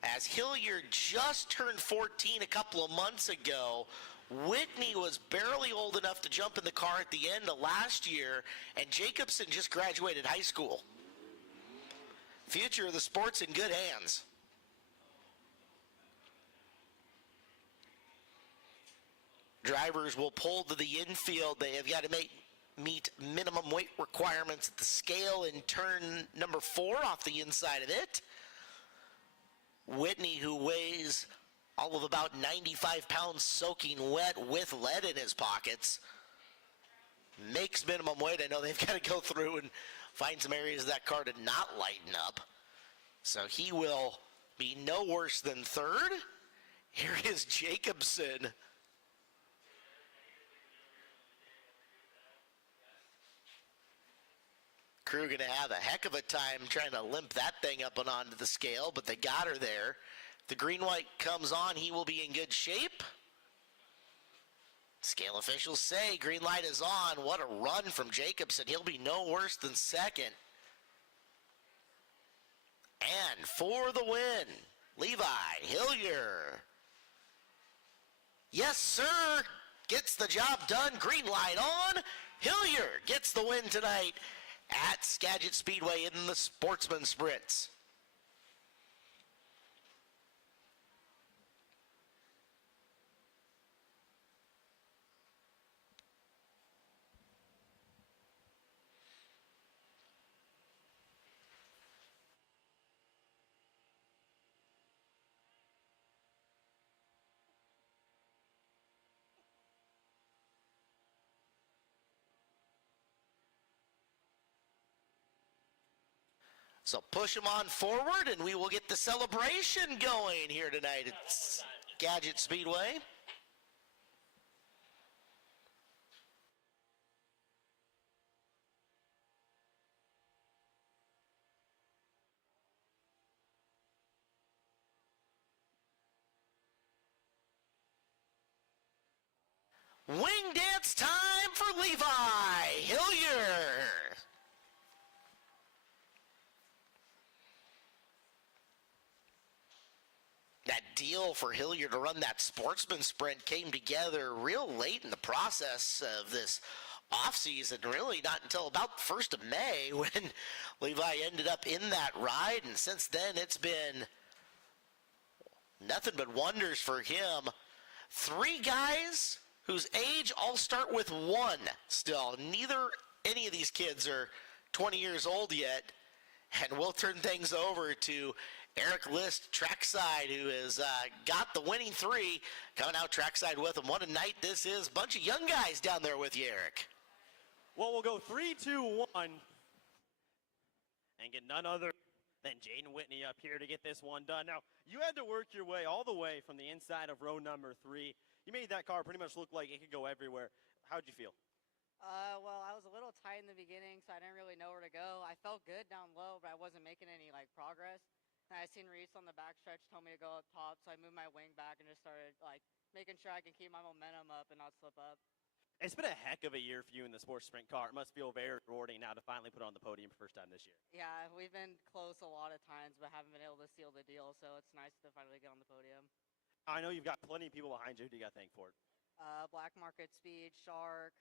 As Hillier just turned 14 a couple of months ago, Whitney was barely old enough to jump in the car at the end of last year, and Jacobson just graduated high school. Future of the sport's in good hands. Drivers will pull to the infield. They have got to meet minimum weight requirements at the scale in turn number 4 off the inside of it. Whitney, who weighs all of about 95 pounds soaking wet with lead in his pockets, makes minimum weight. I know they've got to go through and find some areas of that car to not lighten up. So he will be no worse than 3rd. Here is Jacobson. Crew going to have a heck of a time trying to limp that thing up and onto the scale, but they got her there. The green-white comes on, he will be in good shape. Scale officials say green light is on. What a run from Jacobson. He'll be no worse than 2nd. And for the win, Levi Hillier. Yes, sir. Gets the job done. Green light on. Hillier gets the win tonight at Skagit Speedway in the Sportsman Sprints. So push them on forward, and we will get the celebration going here tonight at Skagit Speedway. Wing dance time for Levi Hillier. That deal for Hillier to run that Sportsman Sprint came together real late in the process of this offseason, really not until about the 1st of May when Levi ended up in that ride, and since then it's been Nothing but wonders for him. 3 guys whose age all start with 1 still. Any of these kids are 20 years old yet. And we'll turn things over to Eric List, trackside, who has got the winning 3. Coming out trackside with him. What a night this is. Bunch of young guys down there with you, Eric. Well, we'll go 3, 2, 1. And get none other than Jaden Whitney up here to get this one done. Now, you had to work your way all the way from the inside of row number 3. You made that car pretty much look like it could go everywhere. How'd you feel? Well, I was a little tight in the beginning, so I didn't really know where to go. I felt good down low, but I wasn't making any, progress. And I seen Reese on the backstretch tell me to go up top, so I moved my wing back and just started, making sure I can keep my momentum up and not slip up. It's been a heck of a year for you in the sports sprint car. It must feel very rewarding now to finally put on the podium for the first time this year. Yeah, we've been close a lot of times, but haven't been able to seal the deal, so it's nice to finally get on the podium. I know you've got plenty of people behind you. Who do you got to thank for it? Black Market Speed, Shark,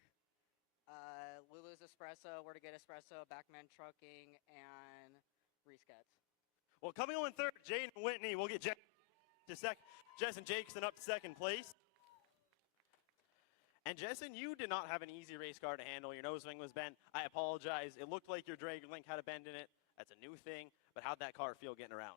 Lulu's Espresso, Where to Get Espresso, Backman Trucking, and Rescats. Well, coming on in third, Jaden Whitney. We'll get Jessen Jacobson up to second place. And Jessen, you did not have an easy race car to handle. Your nose wing was bent. I apologize. It looked like your drag link had a bend in it. That's a new thing. But how'd that car feel getting around?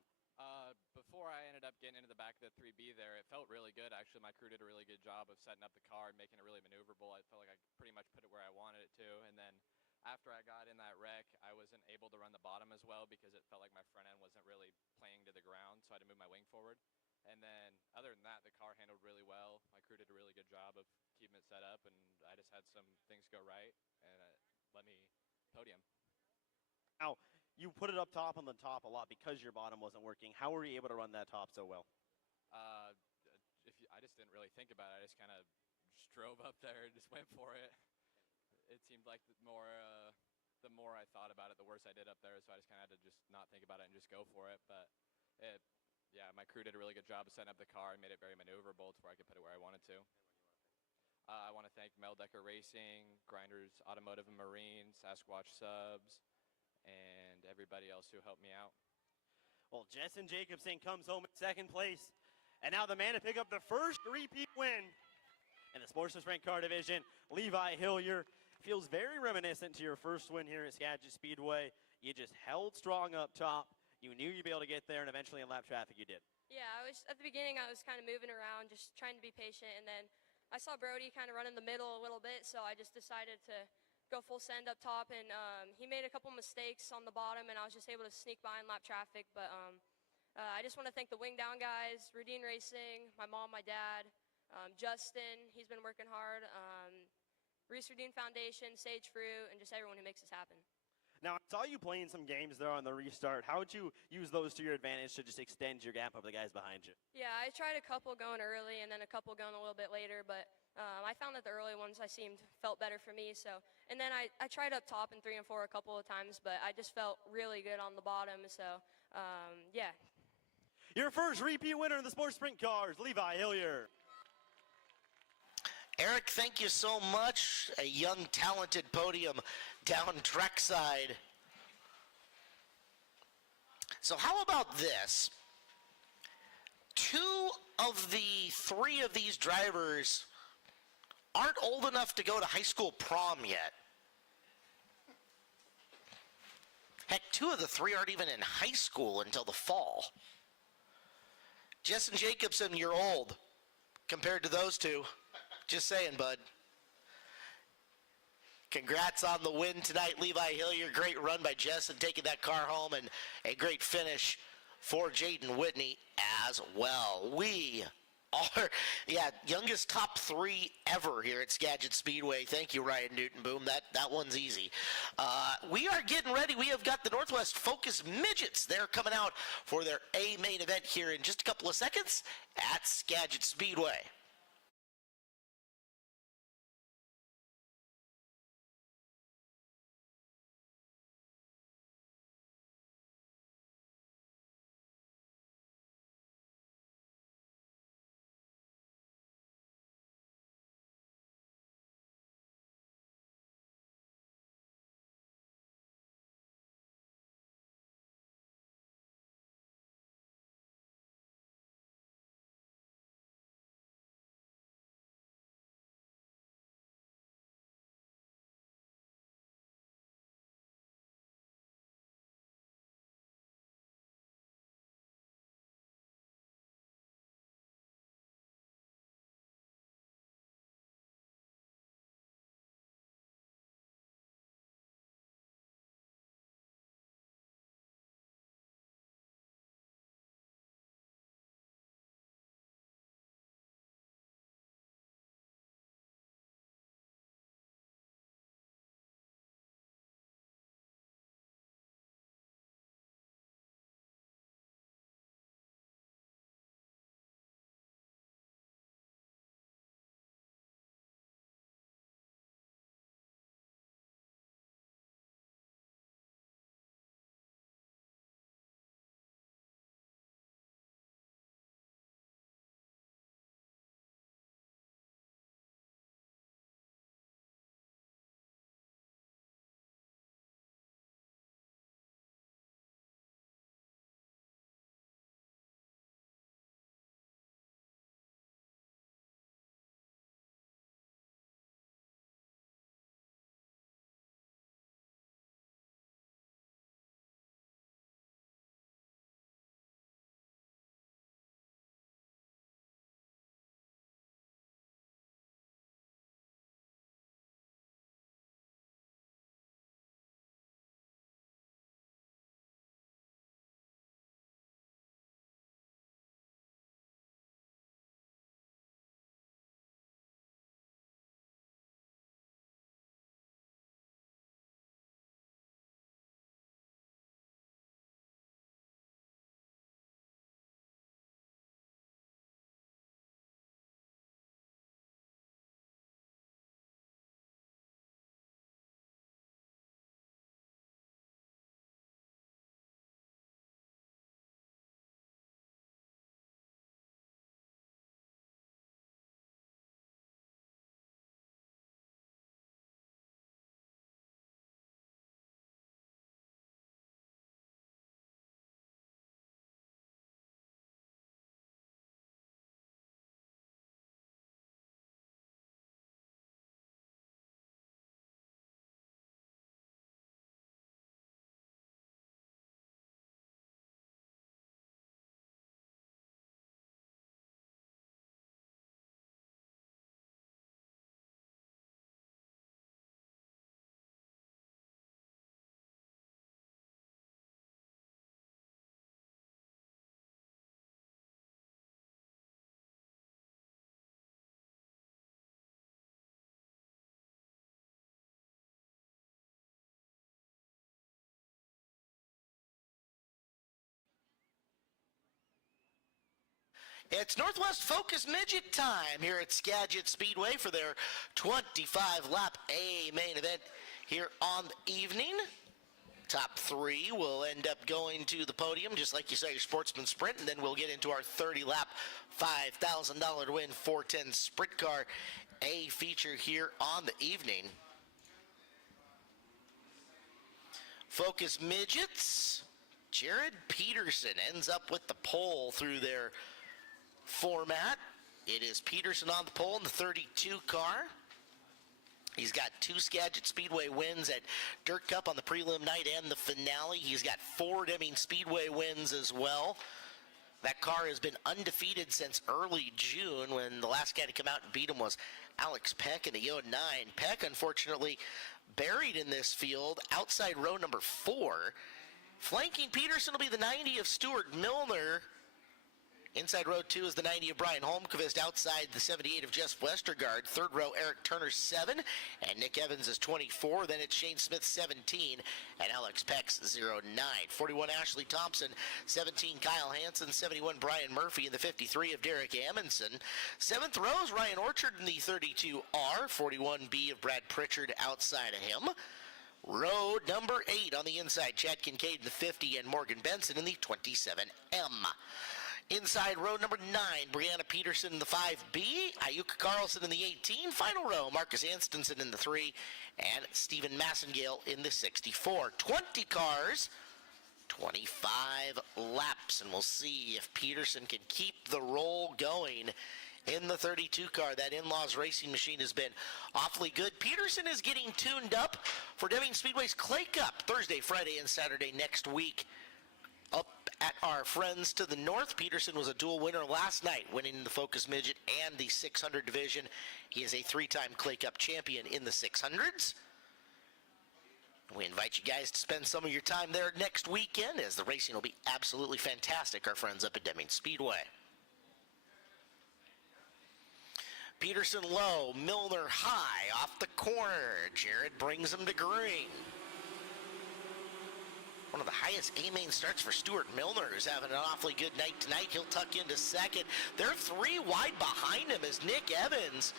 Before I ended up getting into the back of the 3B there, it felt really good. Actually, my crew did a really good job of setting up the car and making it really maneuverable. I felt like I pretty much put it where I wanted it to. And then after I got in that wreck, I wasn't able to run the bottom as well because it felt like my front end wasn't really playing to the ground, so I had to move my wing forward. And then other than that, the car handled really well. My crew did a really good job of keeping it set up, and I just had some things go right, and it let me podium. Now, you put it up top on the top a lot because your bottom wasn't working. How were you able to run that top so well? I just didn't really think about it. I just kind of just drove up there and just went for it. It seemed like the more I thought about it, the worse I did up there, so I just kind of had to just not think about it and just go for it. But yeah, my crew did a really good job of setting up the car and made it very maneuverable to where I could put it where I wanted to. I want to thank Mel Decker Racing, Grinders Automotive and Marine, Sasquatch Subs, and everybody else who helped me out. Well, Jessen Jacobson comes home in second place. And now the man to pick up the first repeat win in the Sportsman Sprint car division, Levi Hillier. Feels very reminiscent to your first win here at Skagit Speedway. You just held strong up top. You knew you'd be able to get there, and eventually in lap traffic you did. Yeah, at the beginning I was kind of moving around, just trying to be patient, and then I saw Brody kind of run in the middle a little bit, so I just decided to go full send up top, and he made a couple mistakes on the bottom, and I was just able to sneak by in lap traffic. But I just want to thank the wing down guys, Rudine Racing, my mom, my dad, Justin, he's been working hard, Reese Rudine Foundation, Sage Fruit, and just everyone who makes this happen. Now, I saw you playing some games there on the restart. How would you use those to your advantage to just extend your gap over the guys behind you? Yeah, I tried a couple going early and then a couple going a little bit later, but I found that the early ones felt better for me. So, and then I tried up top in 3 and 4 a couple of times, but I just felt really good on the bottom. So, yeah. Your first repeat winner in the Sports Sprint cars, Levi Hillier. Eric, thank you so much. A young, talented podium down trackside. So how about this? 2 of the 3 of these drivers aren't old enough to go to high school prom yet. Heck, 2 of the 3 aren't even in high school until the fall. Jessen Jacobson, you're old compared to those 2. Just saying, bud. Congrats on the win tonight, Levi Hillier. Great run by Jessen, taking that car home, and a great finish for Jaden Whitney as well. We are, youngest top 3 ever here at Skagit Speedway. Thank you, Ryan Newton-Boom. That one's easy. We are getting ready. We have got the Northwest Focus Midgets. They're coming out for their A Main event here in just a couple of seconds at Skagit Speedway. It's Northwest Focus Midget time here at Skagit Speedway for their 25-lap A Main event here on the evening. Top three will end up going to the podium, just like you saw your Sportsman Sprint, and then we'll get into our 30-lap, $5,000 to win 410 Sprint Car A feature here on the evening. Focus Midgets, Jared Peterson ends up with the pole through their format. It is Peterson on the pole in the 32 car. He's got 2 Skagit Speedway wins at Dirt Cup on the prelim night and the finale. He's got 4 Deming Speedway wins as well. That car has been undefeated since early June, when the last guy to come out and beat him was Alex Peck in the 09. Peck, unfortunately, buried in this field outside row number 4. Flanking Peterson will be the 90 of Stuart Milner. Inside row 2 is the 90 of Brian Holmqvist. Outside the 78 of Jeff Westergaard. Third row, Eric Turner 7. And Nick Evans is 24. Then it's Shane Smith 17. And Alex Peck's 09. 41 Ashley Thompson. 17 Kyle Hansen. 71 Brian Murphy. And the 53 of Derek Amundsen. 7th row is Ryan Orchard in the 32R. 41B of Brad Pritchard outside of him. Row number 8 on the inside. Chad Kincaid in the 50 and Morgan Benson in the 27M. Inside row number 9, Brianna Peterson in the 5B, Ayuka Carlson in the 18. Final row, Marcus Anstenson in the 3, and Stephen Massengale in the 64. 20 cars, 25 laps, and we'll see if Peterson can keep the roll going in the 32 car. That In-Laws Racing machine has been awfully good. Peterson is getting tuned up for Deming Speedway's Clay Cup Thursday, Friday, and Saturday next week. Up at our friends to the north, Peterson was a dual winner last night, winning the Focus Midget and the 600 division. He is a 3-time Clay Cup champion in the 600s. We invite you guys to spend some of your time there next weekend, as the racing will be absolutely fantastic, our friends up at Deming Speedway. Peterson low, Milner high, off the corner. Jared brings him to green. One of the highest A-Main starts for Stuart Milner, who's having an awfully good night tonight. He'll tuck into second. They're 3 wide behind him as Nick Evans,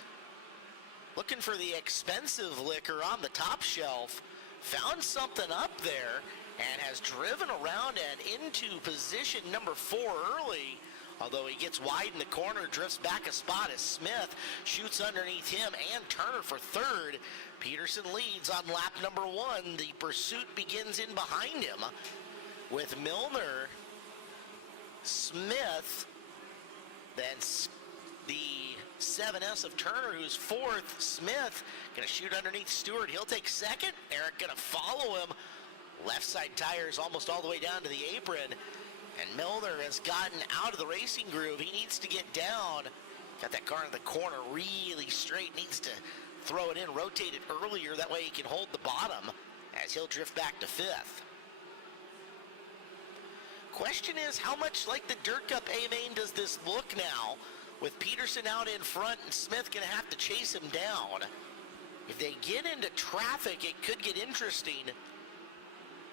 looking for the expensive liquor on the top shelf, found something up there and has driven around and into position number 4 early. Although he gets wide in the corner, drifts back a spot as Smith shoots underneath him and Turner for 3rd. Peterson leads on lap number 1. The pursuit begins in behind him with Milner, Smith, then the 7S of Turner, who's 4th. Smith going to shoot underneath Stewart. He'll take 2nd. Eric going to follow him. Left side tires almost all the way down to the apron. And Milner has gotten out of the racing groove. He needs to get down. Got that car in the corner really straight. Needs to throw it in, rotate it earlier. That way he can hold the bottom as he'll drift back to 5th. Question is, how much like the Dirt Cup A-Main does this look now? With Peterson out in front and Smith going to have to chase him down. If they get into traffic, it could get interesting.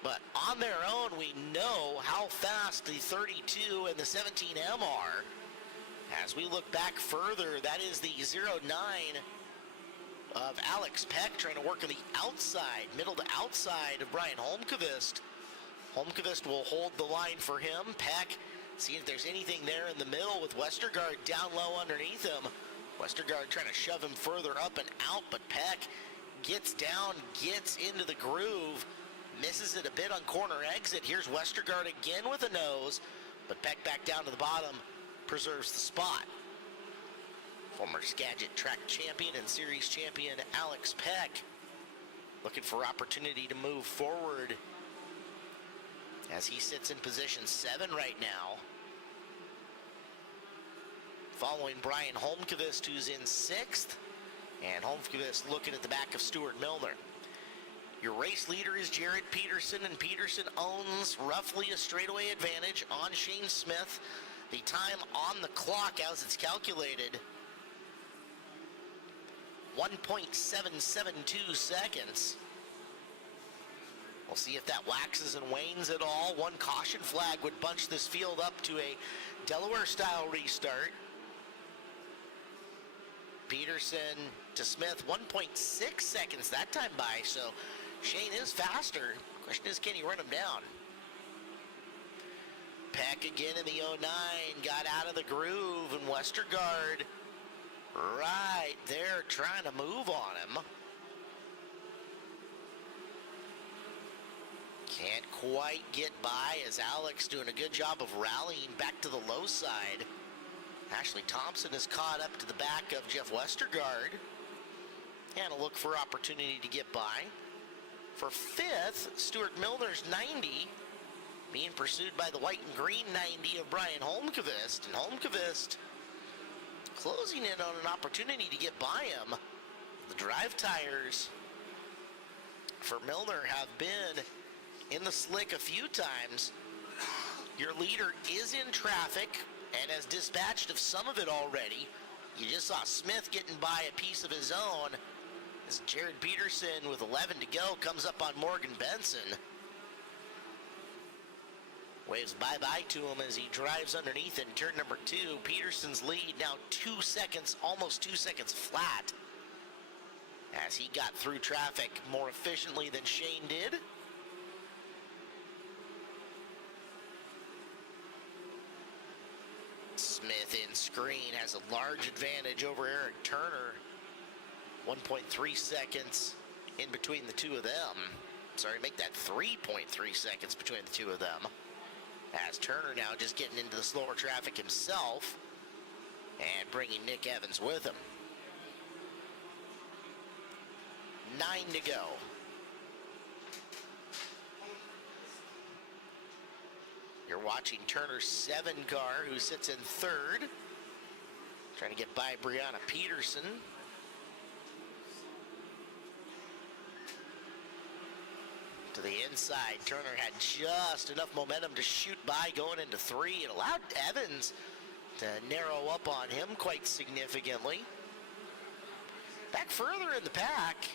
But on their own, we know how fast the 32 and the 17M are. As we look back further, that is the 09 of Alex Peck trying to work on the outside, middle to outside of Brian Holmqvist. Holmqvist will hold the line for him. Peck, see if there's anything there in the middle with Westergaard down low underneath him. Westergaard trying to shove him further up and out, but Peck gets down, gets into the groove. Misses it a bit on corner exit. Here's Westergaard again with a nose, but Peck back down to the bottom, preserves the spot. Former Skagit track champion and series champion Alex Peck looking for opportunity to move forward as he sits in position 7 right now. Following Brian Holmqvist, who's in 6th, and Holmqvist looking at the back of Stuart Milner. Your race leader is Jared Peterson, and Peterson owns roughly a straightaway advantage on Shane Smith. The time on the clock as it's calculated, 1.772 seconds. We'll see if that waxes and wanes at all. One caution flag would bunch this field up to a Delaware-style restart. Peterson to Smith, 1.6 seconds that time by, so Shane is faster. Question is, can he run him down? Peck again in the 09, got out of the groove, and Westergaard right there trying to move on him. Can't quite get by as Alex doing a good job of rallying back to the low side. Ashley Thompson is caught up to the back of Jeff Westergaard. And a look for opportunity to get by. For fifth, Stuart Milner's 90, being pursued by the white and green 90 of Brian Holmqvist. And Holmqvist closing in on an opportunity to get by him. The drive tires for Milner have been in the slick a few times. Your leader is in traffic and has dispatched of some of it already. You just saw Smith getting by a piece of his own as Jared Peterson with 11 to go comes up on Morgan Benson. Waves bye-bye to him as he drives underneath in turn number 2. Peterson's lead now 2 seconds, almost 2 seconds flat, as he got through traffic more efficiently than Shane did. Smith in screen has a large advantage over Eric Turner. 1.3 seconds in between the two of them. Sorry, make that 3.3 seconds between the two of them. As Turner now just getting into the slower traffic himself and bringing Nick Evans with him. 9 to go. You're watching Turner's 7 car, who sits in third. Trying to get by Brianna Peterson. To the inside, Turner had just enough momentum to shoot by going into 3. It allowed Evans to narrow up on him quite significantly. Back further in the pack.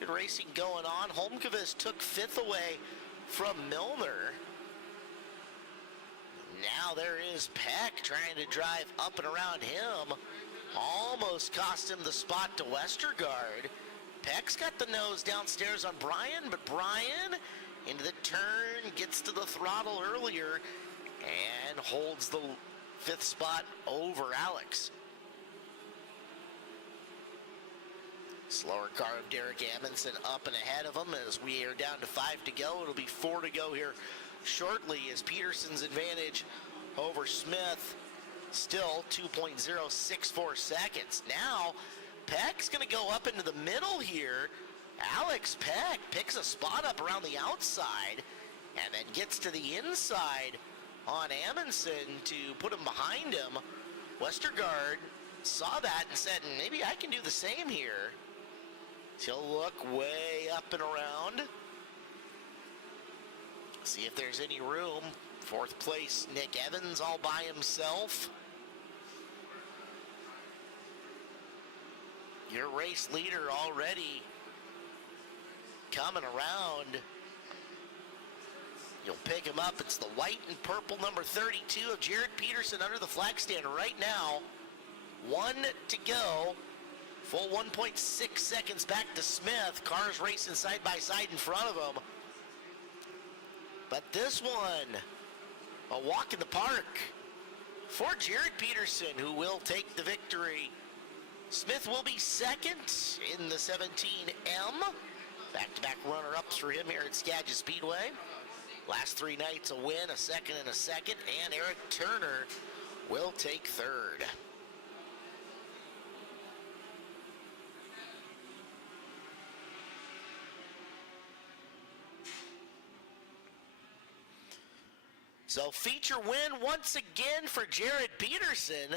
Good racing going on. Holmqvist took 5th away from Milner. Now there is Peck trying to drive up and around him. Almost cost him the spot to Westergaard. Peck's got the nose downstairs on Brian, but Brian into the turn, gets to the throttle earlier, and holds the 5th spot over Alex. Slower car of Derek Amundsen up and ahead of him as we are down to 5 to go. It'll be 4 to go here shortly as Peterson's advantage over Smith still 2.064 seconds. Now Peck's going to go up into the middle here. Alex Peck picks a spot up around the outside and then gets to the inside on Amundsen to put him behind him. Westergaard saw that and said, maybe I can do the same here. So he'll look way up and around. See if there's any room. 4th place, Nick Evans all by himself. Your race leader already coming around. You'll pick him up. It's the white and purple number 32 of Jared Peterson under the flag stand right now. 1 to go. Full 1.6 seconds back to Smith. Cars racing side by side in front of him. But this one, a walk in the park for Jared Peterson, who will take the victory. Smith will be 2nd in the 17M. Back-to-back runner-ups for him here at Skagit Speedway. Last 3 nights, a win, a 2nd and a 2nd, and Eric Turner will take 3rd. So feature win once again for Jared Peterson.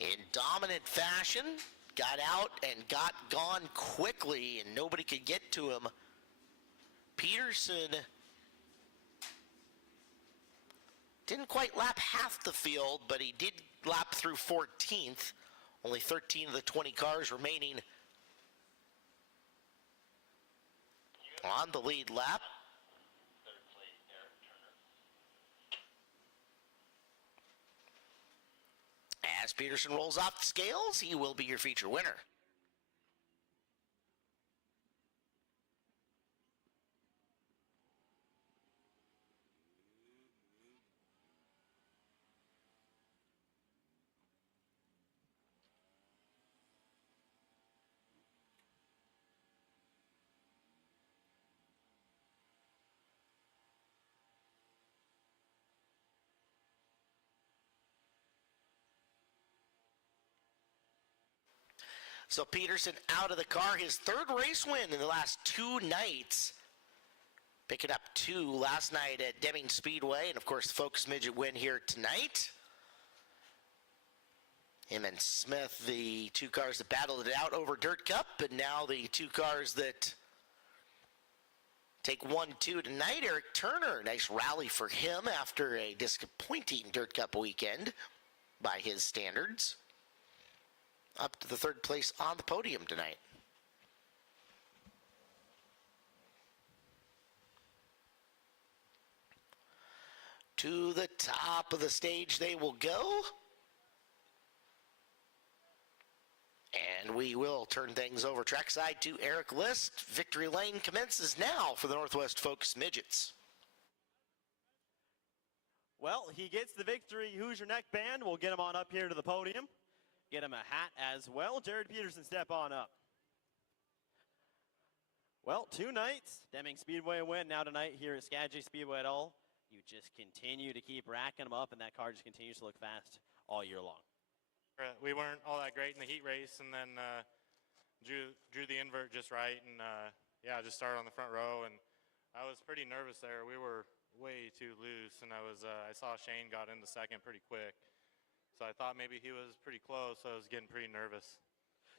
In dominant fashion, got out and got gone quickly and nobody could get to him. Peterson didn't quite lap half the field, but he did lap through 14th. Only 13 of the 20 cars remaining on the lead lap. As Peterson rolls off the scales, he will be your feature winner. So Peterson out of the car, his third race win in the last 2 nights. Picking up 2 last night at Deming Speedway, and of course the Focus Midget win here tonight. Him and Smith, the 2 cars that battled it out over Dirt Cup, and now the 2 cars that take 1-2 tonight. Eric Turner, nice rally for him after a disappointing Dirt Cup weekend by his standards. Up to the 3rd place on the podium tonight. To the top of the stage they will go. And we will turn things over trackside to Eric List. Victory lane commences now for the Northwest Focus Midgets. Well, he gets the victory. Hoosier Neck Band. We'll get him on up here to the podium. Get him a hat as well. Jared Peterson, step on up. Well, 2 nights. Deming Speedway win. Now tonight here at Skagit Speedway at all. You just continue to keep racking them up, and that car just continues to look fast all year long. We weren't all that great in the heat race, and then drew the invert just right, and yeah, just started on the front row, and I was pretty nervous there. We were way too loose, and I saw Shane got into second pretty quick. So I thought maybe he was pretty close, so I was getting pretty nervous.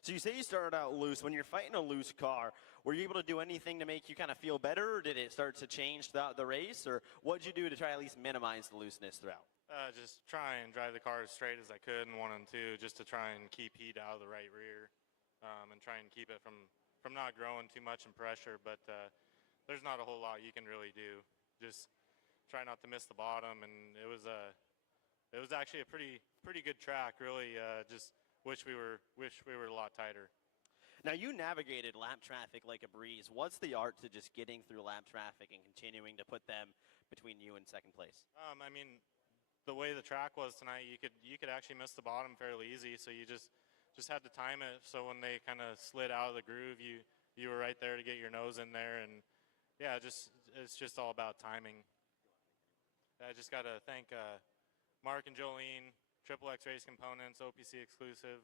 So you say you started out loose. When you're fighting a loose car, were you able to do anything to make you kind of feel better, or did it start to change throughout the race, or what did you do to try at least minimize the looseness throughout? Just try and drive the car as straight as I could in 1 and 2, just to try and keep heat out of the right rear, and try and keep it from not growing too much in pressure. But there's not a whole lot you can really do. Just try not to miss the bottom, and it was actually a pretty good track. Really, just wish we were a lot tighter. Now you navigated lap traffic like a breeze. What's the art to just getting through lap traffic and continuing to put them between you and second place? I mean, the way the track was tonight, you could actually miss the bottom fairly easy. So you just had to time it. So when they kind of slid out of the groove, you were right there to get your nose in there. And yeah, it's just all about timing. I just got to thank Mark and Jolene, Triple X Race Components, OPC Exclusive,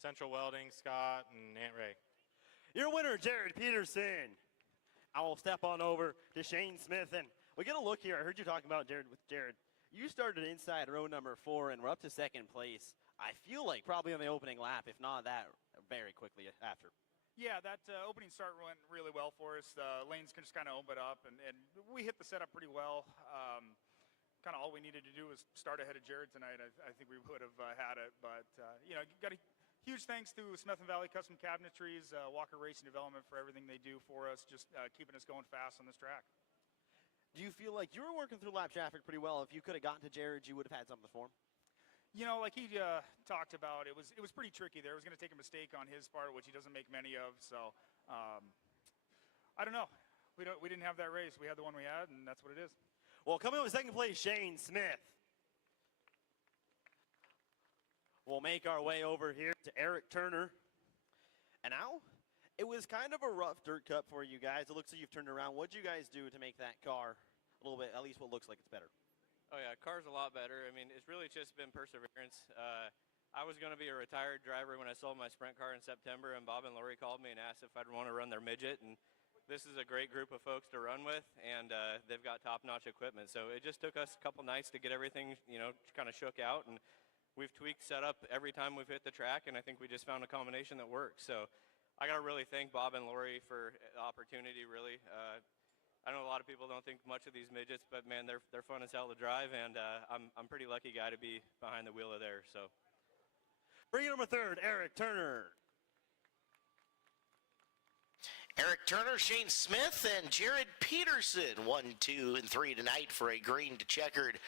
Central Welding, Scott, and Aunt Ray. Your winner, Jared Peterson. I will step on over to Shane Smith, and we get a look here. I heard you talking about Jared. You started inside row number 4, and we're up to second place. I feel like probably on the opening lap, if not that, very quickly after. Yeah, that opening start went really well for us. The lanes just kind of opened up, and we hit the setup pretty well. Kind of all we needed to do was start ahead of Jared tonight. I think we would have had it, but got a huge thanks to Smith & Valley Custom Cabinetries, Walker Racing Development for everything they do for us, just keeping us going fast on this track. Do you feel like you were working through lap traffic pretty well? If you could have gotten to Jared, you would have had something for him? Like he talked about, it was pretty tricky there. It was going to take a mistake on his part, which he doesn't make many of. So I don't know. We didn't have that race. We had the one we had, and that's what it is. Well, coming up in second place, Shane Smith. We'll make our way over here to Eric Turner. And now, it was kind of a rough dirt cup for you guys. It looks like you've turned around. What did you guys do to make that car a little bit, at least what looks like it's better? Oh, yeah, car's a lot better. I mean, it's really just been perseverance. I was going to be a retired driver when I sold my sprint car in September, and Bob and Lori called me and asked if I'd want to run their midget. And this is a great group of folks to run with, and they've got top-notch equipment. So it just took us a couple nights to get everything, kind of shook out. And we've tweaked setup every time we've hit the track, and I think we just found a combination that works. So I got to really thank Bob and Lori for the opportunity, really. I know a lot of people don't think much of these midgets, but, man, they're fun as hell to drive, and I'm pretty lucky guy to be behind the wheel of theirs. So, bring it number 3rd, Eric Turner. Eric Turner, Shane Smith, and Jared Peterson, 1, 2, and 3 tonight for a green to checkered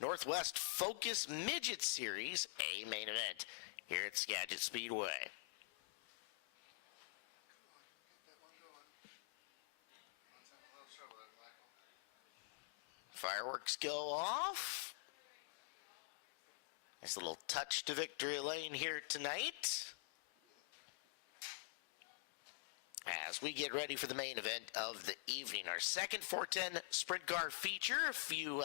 Northwest Focus Midget Series A main event here at Skagit Speedway. Fireworks go off. Nice little touch to victory lane here tonight, as we get ready for the main event of the evening. Our second 410 sprint car feature. If you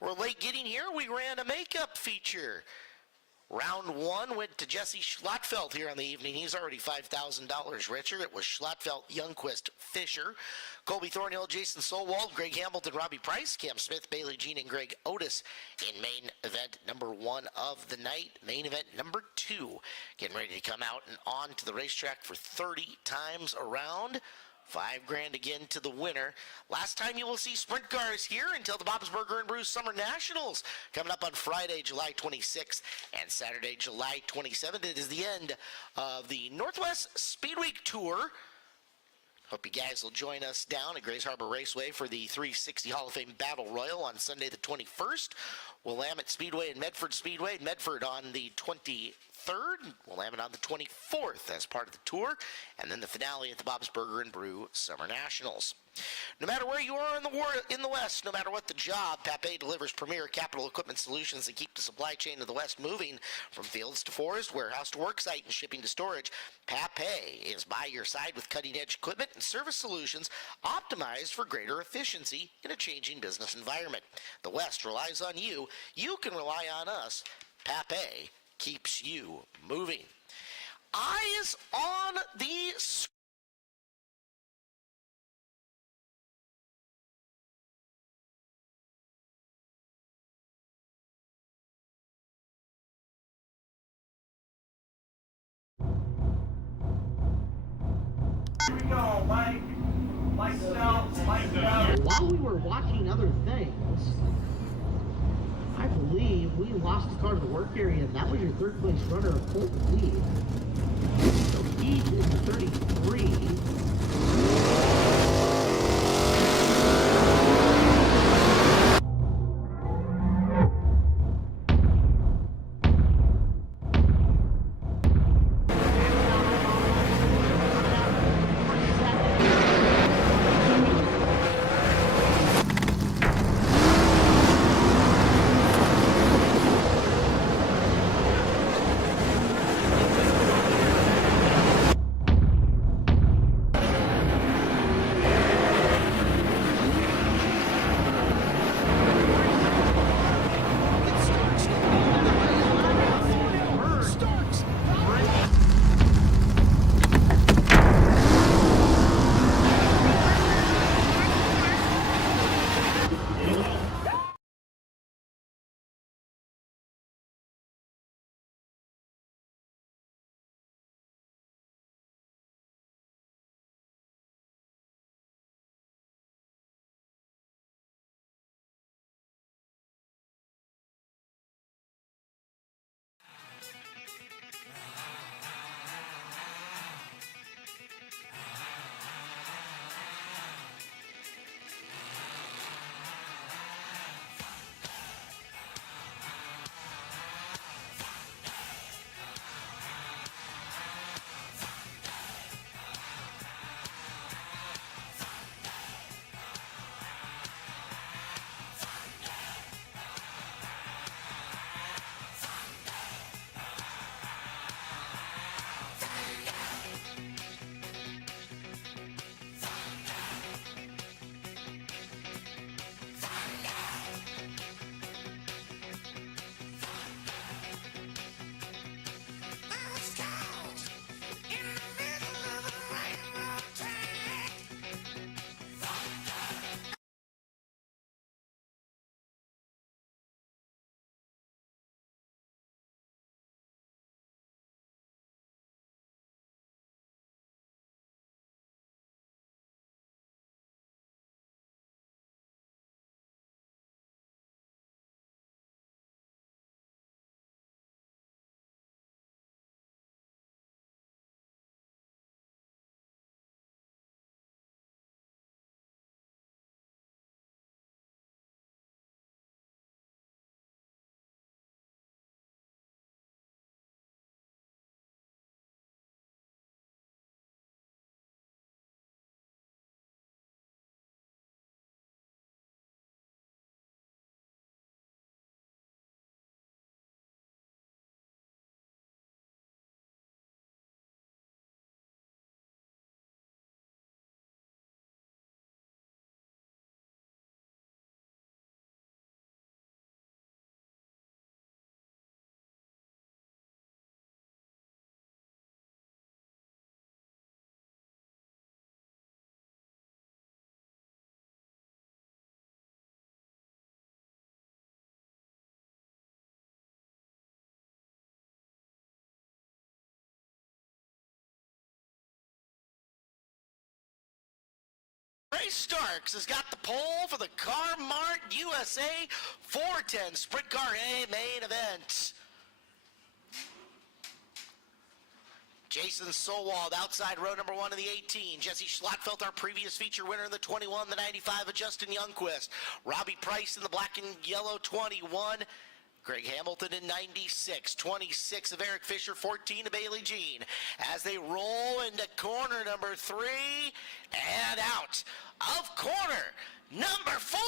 were late getting here, we ran a makeup feature. Round 1 went to Jesse Schlattfeld here on the evening. He's already $5,000 richer. It was Schlattfeld, Youngquist, Fisher, Colby Thornhill, Jason Solwald, Greg Hamilton, Robbie Price, Cam Smith, Bailey Jean, and Greg Otis in main event number 1 of the night. Main event number 2 getting ready to come out and on to the racetrack for 30 times around. $5,000 again to the winner. Last time you will see sprint cars here until the Bob's Burger and Brew Summer Nationals coming up on Friday, July 26th and Saturday, July 27th. It is the end of the Northwest Speedway Tour. Hope you guys will join us down at Grays Harbor Raceway for the 360 Hall of Fame Battle Royal on Sunday the 21st. Willamette Speedway and Medford Speedway. Medford on the 23rd. Willamette on the 24th as part of the tour. And then the finale at the Bob's Burger and Brew Summer Nationals. No matter where you are in the West, no matter what the job, Pape delivers premier capital equipment solutions that keep the supply chain of the West moving from fields to forest, warehouse to work site, and shipping to storage. Pape is by your side with cutting-edge equipment and service solutions optimized for greater efficiency in a changing business environment. The West relies on you. You can rely on us. Pape keeps you moving. Eyes on the screen. While we were watching other things, I believe we lost the car to the work area, and that was your third place runner, Colt Lead. So Heat is 33. Starks has got the pole for the Car Mart USA 410 Sprint Car A Main event. Jason Solwald outside row number 1 of the 18. Jesse Schlattfeld, our previous feature winner in the 21, the 95 of Justin Youngquist. Robbie Price in the black and yellow 21. Greg Hamilton in 96, 26 of Eric Fisher, 14 of Bailey Jean. As they roll into corner number 3 and out of corner number 4,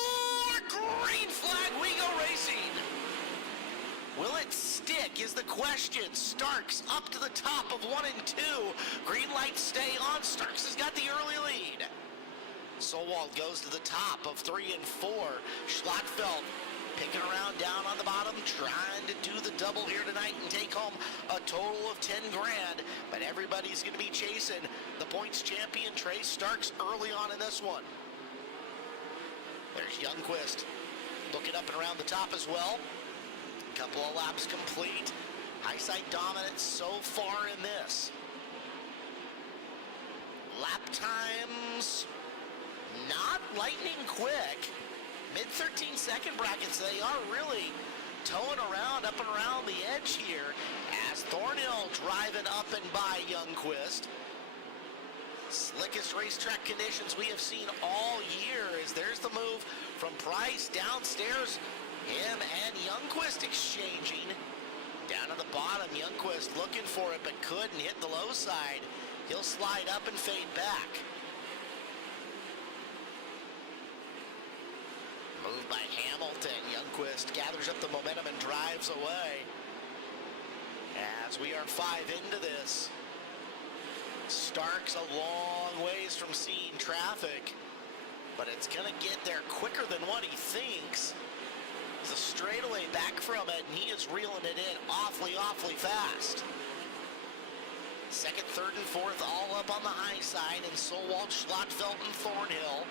green flag, we go racing. Will it stick is the question. Starks up to the top of 1 and 2. Green lights stay on. Starks has got the early lead. Solwald goes to the top of 3 and 4. Schlattfeld picking around down on the bottom, trying to do the double here tonight and take home a total of 10 grand. But everybody's going to be chasing the points champion, Trey Starks, early on in this one. There's Youngquist looking up and around the top as well. Couple of laps complete. High side dominance so far in this. Lap times not lightning quick. Mid 13-second brackets, they are really towing around, up and around the edge here as Thornhill driving up and by Youngquist. Slickest racetrack conditions we have seen all year as there's the move from Price downstairs. Him and Youngquist exchanging. Down at the bottom, Youngquist looking for it but couldn't hit the low side. He'll slide up and fade back. Moved by Hamilton. Youngquist gathers up the momentum and drives away. As we are 5 into this. Starks a long ways from seeing traffic, but it's going to get there quicker than what he thinks. It's a straightaway back from it, and he is reeling it in awfully, awfully fast. Second, third, and fourth all up on the high side, and Solwald, Schlattfeld, and Thornhill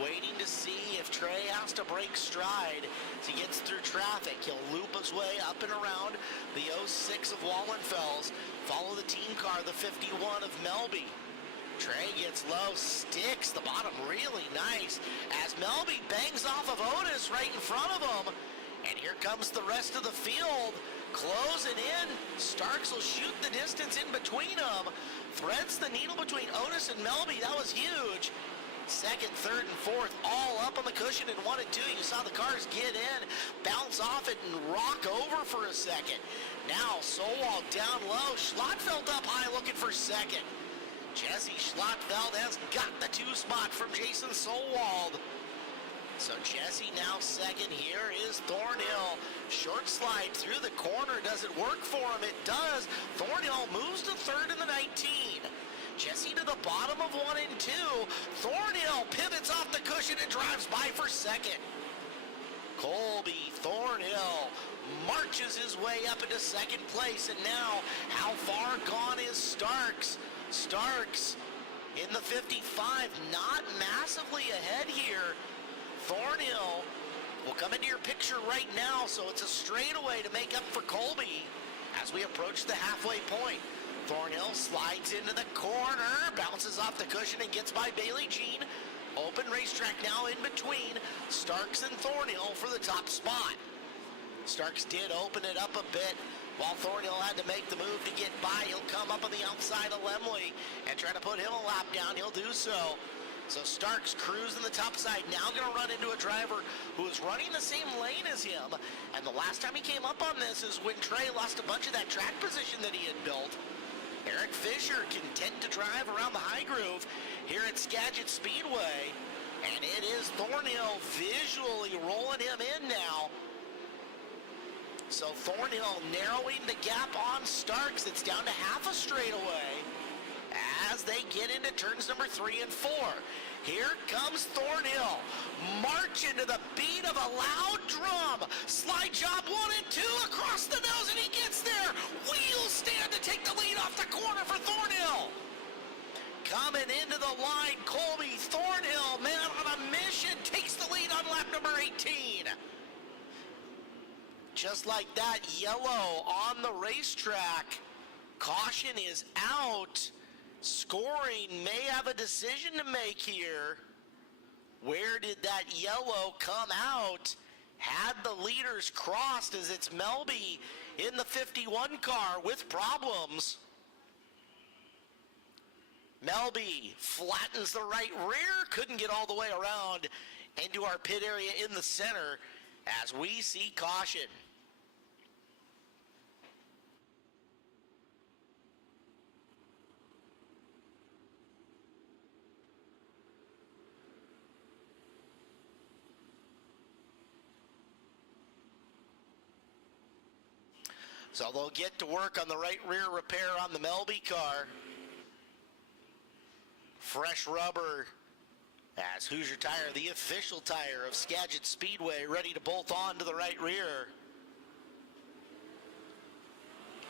waiting to see if Trey has to break stride as he gets through traffic. He'll loop his way up and around the 06 of Wallenfels, follow the team car, the 51 of Melby. Trey gets low, sticks the bottom really nice as Melby bangs off of Otis right in front of him. And here comes the rest of the field closing in. Starks will shoot the distance in between them. Threads the needle between Otis and Melby. That was huge. Second, third, and fourth all up on the cushion in 1 and 2. You saw the cars get in, bounce off it, and rock over for a second. Now Solwald down low. Schlattfeld up high looking for second. Jesse Schlattfeld has got the 2 spot from Jason Solwald. So Jesse now second. Here is Thornhill. Short slide through the corner. Does it work for him? It does. Thornhill moves to third in the 19. Jesse to the bottom of 1 and 2. Thornhill pivots off the cushion and drives by for second. Colby Thornhill marches his way up into second place. And now, how far gone is Starks? Starks in the 55, not massively ahead here. Thornhill will come into your picture right now, so it's a straightaway to make up for Colby as we approach the halfway point. Thornhill slides into the corner, bounces off the cushion and gets by Bailey Jean. Open racetrack now in between Starks and Thornhill for the top spot. Starks did open it up a bit while Thornhill had to make the move to get by. He'll come up on the outside of Lemley and try to put him a lap down. He'll do so. So Starks cruising the top side, now going to run into a driver who is running the same lane as him. And the last time he came up on this is when Trey lost a bunch of that track position that he had built. Eric Fisher content to drive around the high groove here at Skagit Speedway. And it is Thornhill visually rolling him in now. So Thornhill narrowing the gap on Starks. It's down to half a straightaway as they get into turns number 3 and 4. Here comes Thornhill. March into the beat of a loud drum. Slide job 1 and 2 across the nose, and he gets there. Wheel stand to take the lead off the corner for Thornhill. Coming into the line, Colby Thornhill, man on a mission, takes the lead on lap number 18. Just like that, yellow on the racetrack. Caution is out. Scoring may have a decision to make here. Where did that yellow come out? Had the leaders crossed as it's Melby in the 51 car with problems. Melby flattens the right rear, couldn't get all the way around into our pit area in the center as we see caution. So they'll get to work on the right rear repair on the Melby car. Fresh rubber as Hoosier Tire, the official tire of Skagit Speedway, ready to bolt on to the right rear.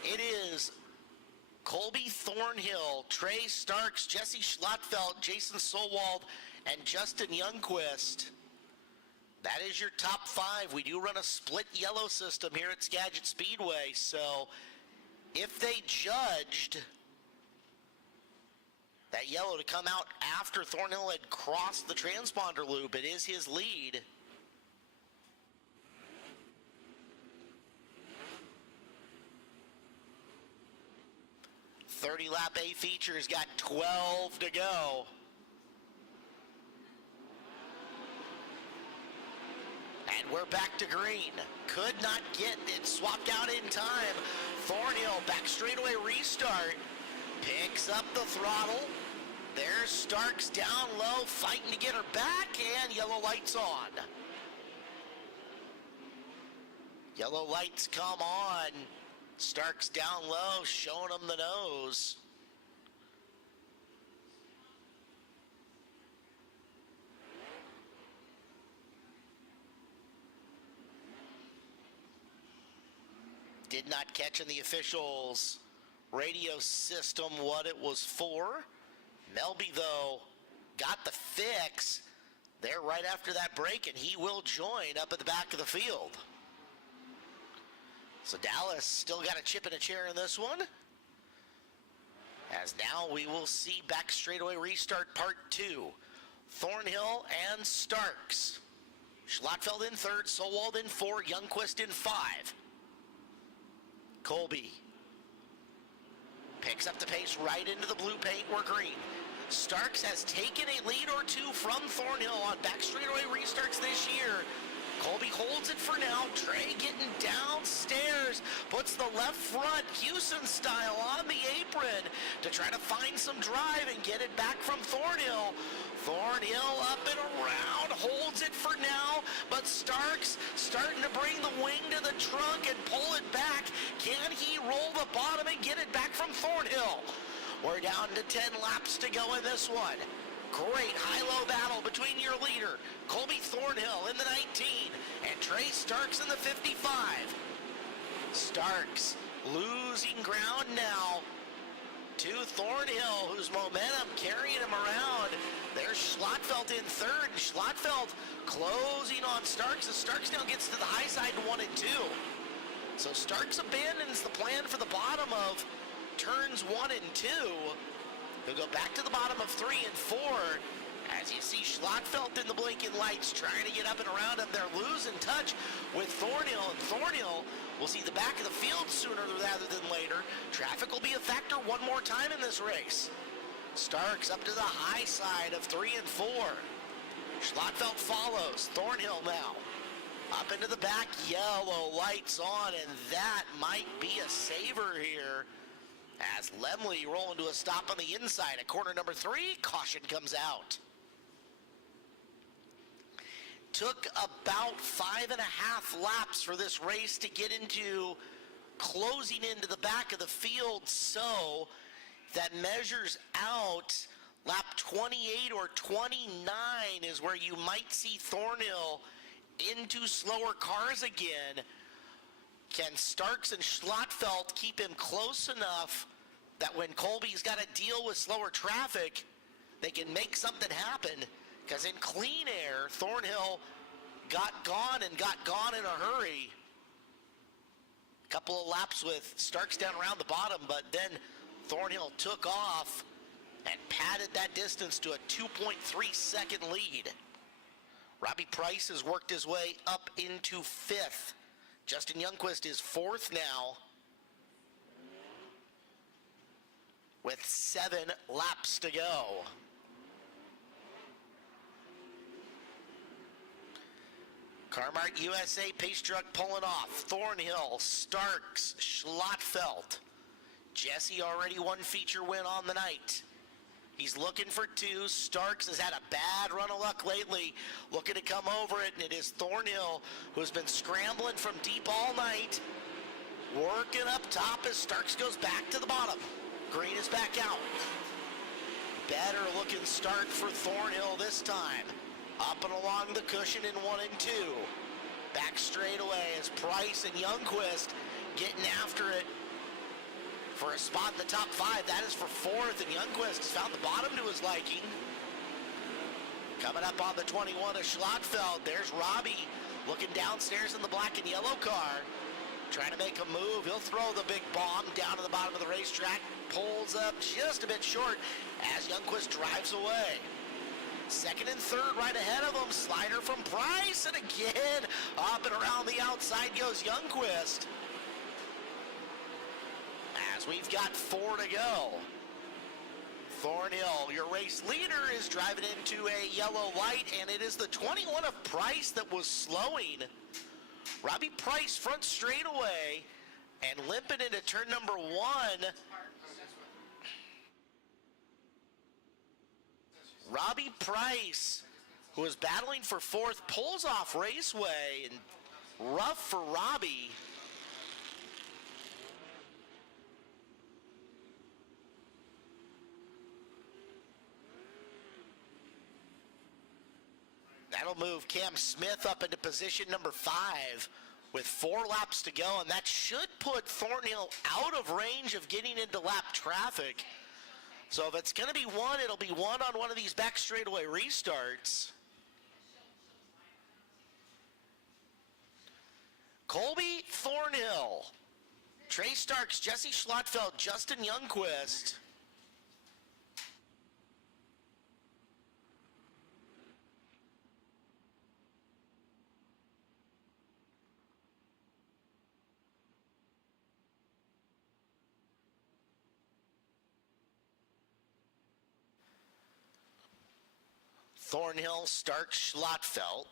It is Colby Thornhill, Trey Starks, Jesse Schlattfeld, Jason Solwald, and Justin Youngquist. That is your top 5. We do run a split yellow system here at Skagit Speedway, so if they judged that yellow to come out after Thornhill had crossed the transponder loop, it is his lead. "30-lap A features got 12 to go. And we're back to green. Could not get it swapped out in time. Thornhill back straightaway restart. Picks up the throttle. There's Starks down low, fighting to get her back, and yellow lights on. Yellow lights come on. Starks down low, showing him the nose. Did not catch in the officials' radio system what it was for. Melby, though, got the fix there right after that break, and he will join up at the back of the field. So Dallas still got a chip and a chair in this one. As now we will see back straightaway restart part 2. Thornhill and Starks. Schlattfeld in 3rd, Solwald in 4, Youngquist in 5. Colby picks up the pace right into the blue paint or green. Starks has taken a lead or 2 from Thornhill on back straightaway restarts this year. Colby holds it for now. Trey getting downstairs, puts the left front Houston style on the apron to try to find some drive and get it back from Thornhill. Thornhill up and around, holds it for now, but Starks starting to bring the wing to the trunk and pull it back. Can he roll the bottom and get it back from Thornhill? We're down to 10 laps to go in this one. Great high-low battle between your leader, Colby Thornhill in the 19, and Trey Starks in the 55. Starks losing ground now to Thornhill, whose momentum carrying him around. There's Schlattfeld in 3rd, and Schlattfeld closing on Starks as Starks now gets to the high side to 1 and 2. So Starks abandons the plan for the bottom of turns 1 and 2. He'll go back to the bottom of 3 and 4. As you see Schlattfeld in the blinking lights trying to get up and around him. They're losing touch with Thornhill, and Thornhill will see the back of the field sooner rather than later. Traffic will be a factor one more time in this race. Starks up to the high side of 3 and 4. Schlattfeld follows. Thornhill now up into the back. Yellow lights on, and that might be a saver here. As Lemley rolling to a stop on the inside at corner number 3, caution comes out. Took about 5.5 laps for this race to get into closing into the back of the field, so that measures out lap 28 or 29 is where you might see Thornhill into slower cars again. Can Starks and Schlattfeld keep him close enough that when Colby's got to deal with slower traffic, they can make something happen? Because in clean air, Thornhill got gone in a hurry. A couple of laps with Starks down around the bottom, but then Thornhill took off and padded that distance to a 2.3 second lead. Robbie Price has worked his way up into 5th. Justin Youngquist is 4th now, with 7 laps to go. Carmart USA pace truck pulling off. Thornhill, Starks, Schlotfeld. Jesse already 1 feature win on the night. He's looking for 2. Starks has had a bad run of luck lately, looking to come over it, and it is Thornhill who's been scrambling from deep all night, working up top as Starks goes back to the bottom. Green is back out. Better looking start for Thornhill this time. Up and along the cushion in 1 and 2. Back straightaway as Price and Youngquist getting after it for a spot in the top 5. That is for 4th, and Youngquist has found the bottom to his liking. Coming up on the 21 of Schlotfeld, there's Robbie looking downstairs in the black and yellow car, trying to make a move. He'll throw the big bomb down to the bottom of the racetrack, pulls up just a bit short as Youngquist drives away. 2nd and 3rd right ahead of him. Slider from Price, and again up and around the outside goes Youngquist. As we've got 4 to go. Thornhill, your race leader, is driving into a yellow light, and it is the 21 of Price that was slowing. Robbie Price front straightaway and limping into turn number 1. Robbie Price, who is battling for 4th, pulls off Raceway, and rough for Robbie. That'll move Cam Smith up into position number 5 with 4 laps to go, and that should put Thornhill out of range of getting into lap traffic. So if it's going to be 1, it'll be 1 on one of these back straightaway restarts. Colby Thornhill, Trey Starks, Jesse Schlotfeld, Justin Youngquist. Thornhill, Starks, Schlotfeld,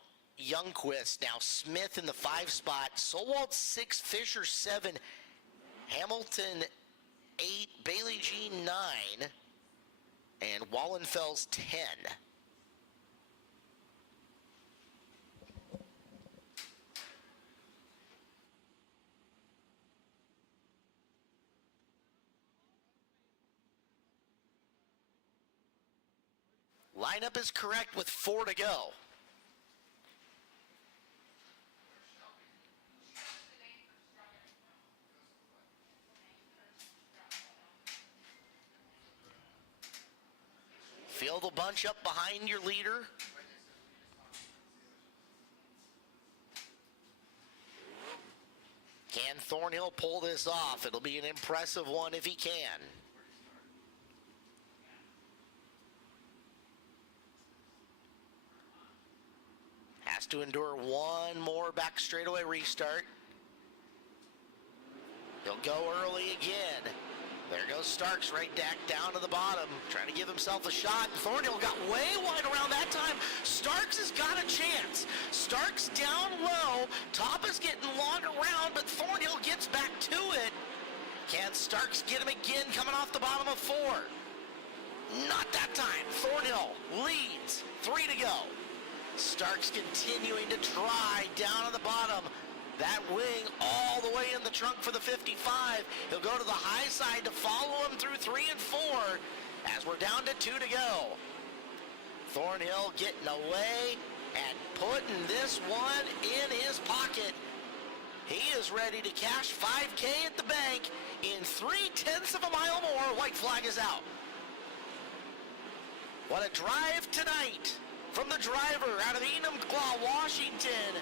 Youngquist, now Smith in the 5 spot, Solwald 6, Fisher 7, Hamilton 8, Bailey Jean 9, and Wallenfels 10. Lineup is correct with 4 to go. Feel the bunch up behind your leader. Can Thornhill pull this off? It'll be an impressive one if he can. Has to endure 1 more back straightaway restart. He'll go early again. There goes Starks right back down to the bottom, trying to give himself a shot. Thornhill got way wide around that time. Starks has got a chance. Starks down low. Top is getting long around, but Thornhill gets back to it. Can Starks get him again coming off the bottom of 4? Not that time. Thornhill leads. 3 to go. Starks continuing to try down at the bottom. That wing all the way in the trunk for the 55. He'll go to the high side to follow him through 3 and 4 as we're down to 2 to go. Thornhill getting away and putting this one in his pocket. He is ready to cash $5K at the bank in 3/10 of a mile more. White flag is out. What a drive tonight from the driver out of Enumclaw, Washington.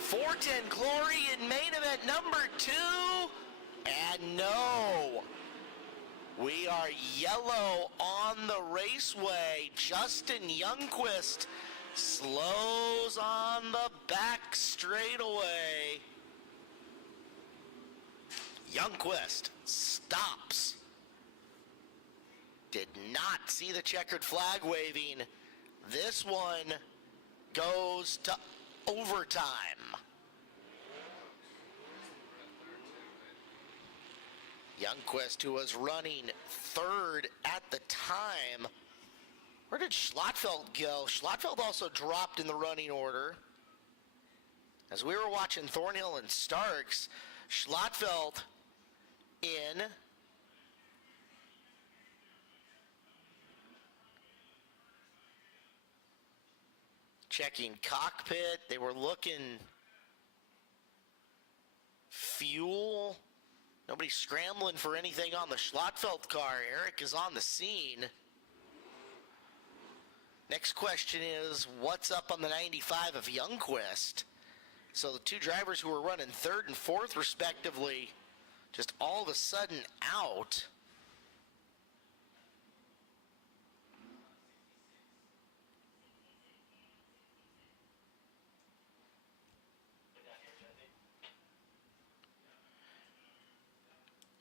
410 Glory in main event number 2. And no, we are yellow on the raceway. Justin Youngquist Slows on the back straightaway. Youngquist stops. Did not see the checkered flag waving. This one goes to overtime. Youngquist, who was running third at the time. Where did Schlattfeld go? Schlattfeld also dropped in the running order. As we were watching Thornhill and Starks, Schlattfeld in. Checking cockpit. They were looking fuel. Nobody scrambling for anything on the Schlattfeld car. Eric is on the scene. Next question is, what's up on the 95 of Youngquist? So the two drivers who were running third and fourth respectively, just all of a sudden out.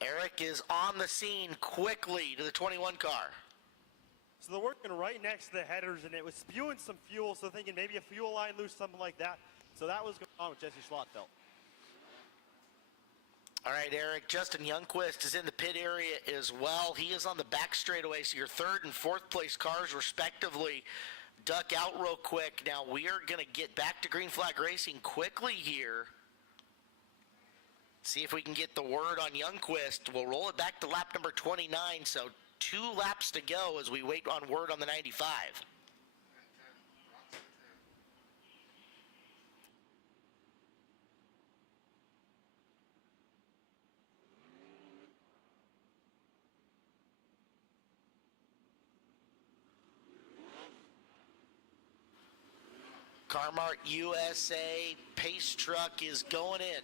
Eric is on the scene quickly to the 21 car. So they're working right next to the headers, and it was spewing some fuel, so thinking maybe a fuel line loose, something like that. So that was going on with Jesse Schlattfeld. All right, Eric, Justin Youngquist is in the pit area as well. He is on the back straightaway, so your third and fourth place cars respectively duck out real quick. Now we are going to get back to green flag racing quickly here. See if we can get the word on Youngquist. We'll roll it back to lap number 29, so 2 laps to go as we wait on word on the 95. Carmart USA pace truck is going in.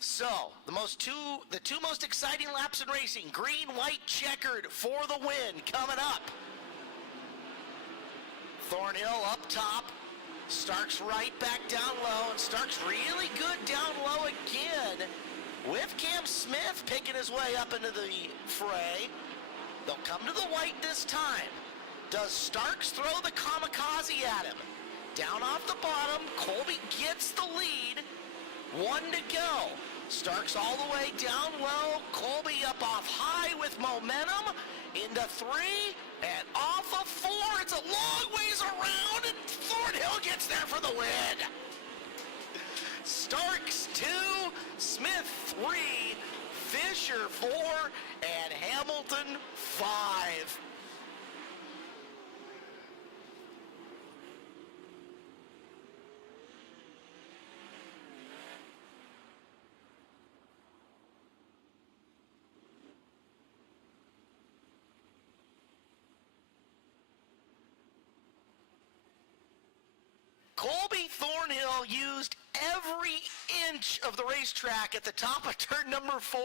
So, the two most exciting laps in racing, green, white, checkered for the win coming up. Thornhill up top, Starks right back down low, and Starks really good down low again, with Cam Smith picking his way up into the fray. They'll come to the white this time. Does Starks throw the kamikaze at him? Down off the bottom, Colby gets the lead. 1 to go. Starks all the way down low. Colby up off high with momentum. Into 3 and off of 4. It's a long ways around, and Thornhill gets there for the win. Starks 2, Smith 3, Fisher 4, and Hamilton 5. Colby Thornhill used every inch of the racetrack at the top of turn number 4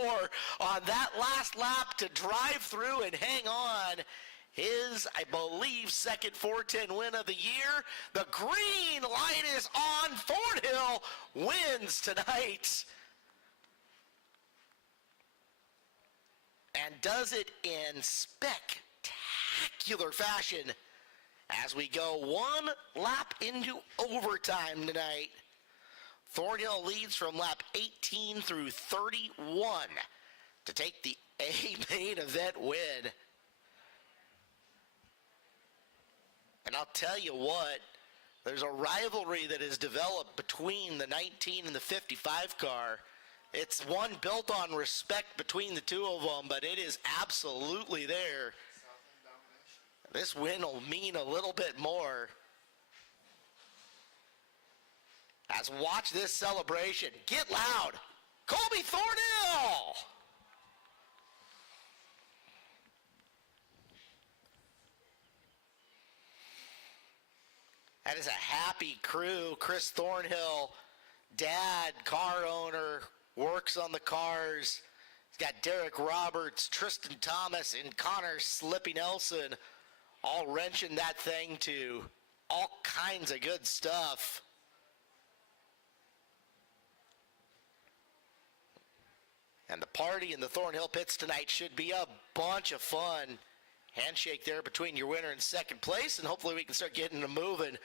on that last lap to drive through and hang on. His, I believe, second 410 win of the year. The green light is on. Thornhill wins tonight. And does it in spectacular fashion. As we go 1 lap into overtime tonight, Thornhill leads from lap 18 through 31 to take the A Main event win. And I'll tell you what, there's a rivalry that has developed between the 19 and the 55 car. It's one built on respect between the two of them, but it is absolutely there. This win will mean a little bit more. As watch this celebration. Get loud. Colby Thornhill. That is a happy crew. Chris Thornhill, dad, car owner, works on the cars. He's got Derek Roberts, Tristan Thomas, and Connor Slippy Nelson all wrenching that thing to all kinds of good stuff. And the party in the Thornhill pits tonight should be a bunch of fun. Handshake there between your winner and second place, and hopefully we can start getting them moving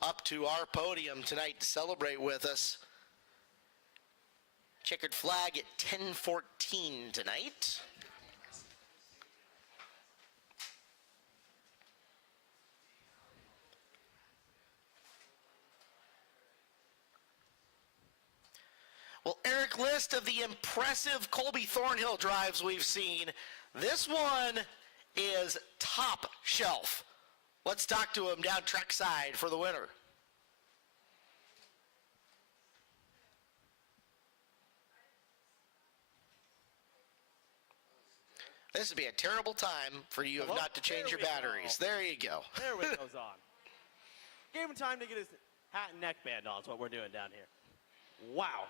up to our podium tonight to celebrate with us. Checkered flag at 10:14 tonight. Well, Eric, list of the impressive Colby Thornhill drives we've seen. This one is top shelf. Let's talk to him down track side for the winner. This would be a terrible time for you if not to change your batteries. There you go. There it goes on. Gave him time to get his hat and neckband on is what we're doing down here. Wow.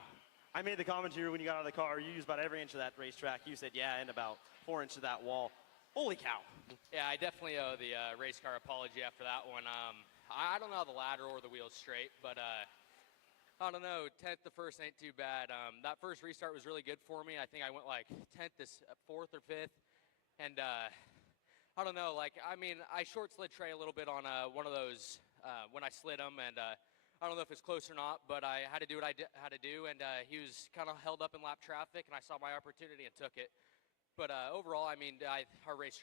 I made the comment to you when you got out of the car. You used about every inch of that racetrack. You said, yeah, and about 4 inches of that wall. Holy cow. Yeah, I definitely owe the race car apology after that one. I don't know the ladder or the wheels straight, but I don't know. 10th to first ain't too bad. That first restart was really good for me. I think I went like 10th to 4th or 5th. And I don't know, like, I mean, I short slid Trey a little bit on one of those when I slid him, and I don't know if it's close or not, but I had to do what I had to do, and he was kind of held up in lap traffic, and I saw my opportunity and took it. But overall, I mean, our race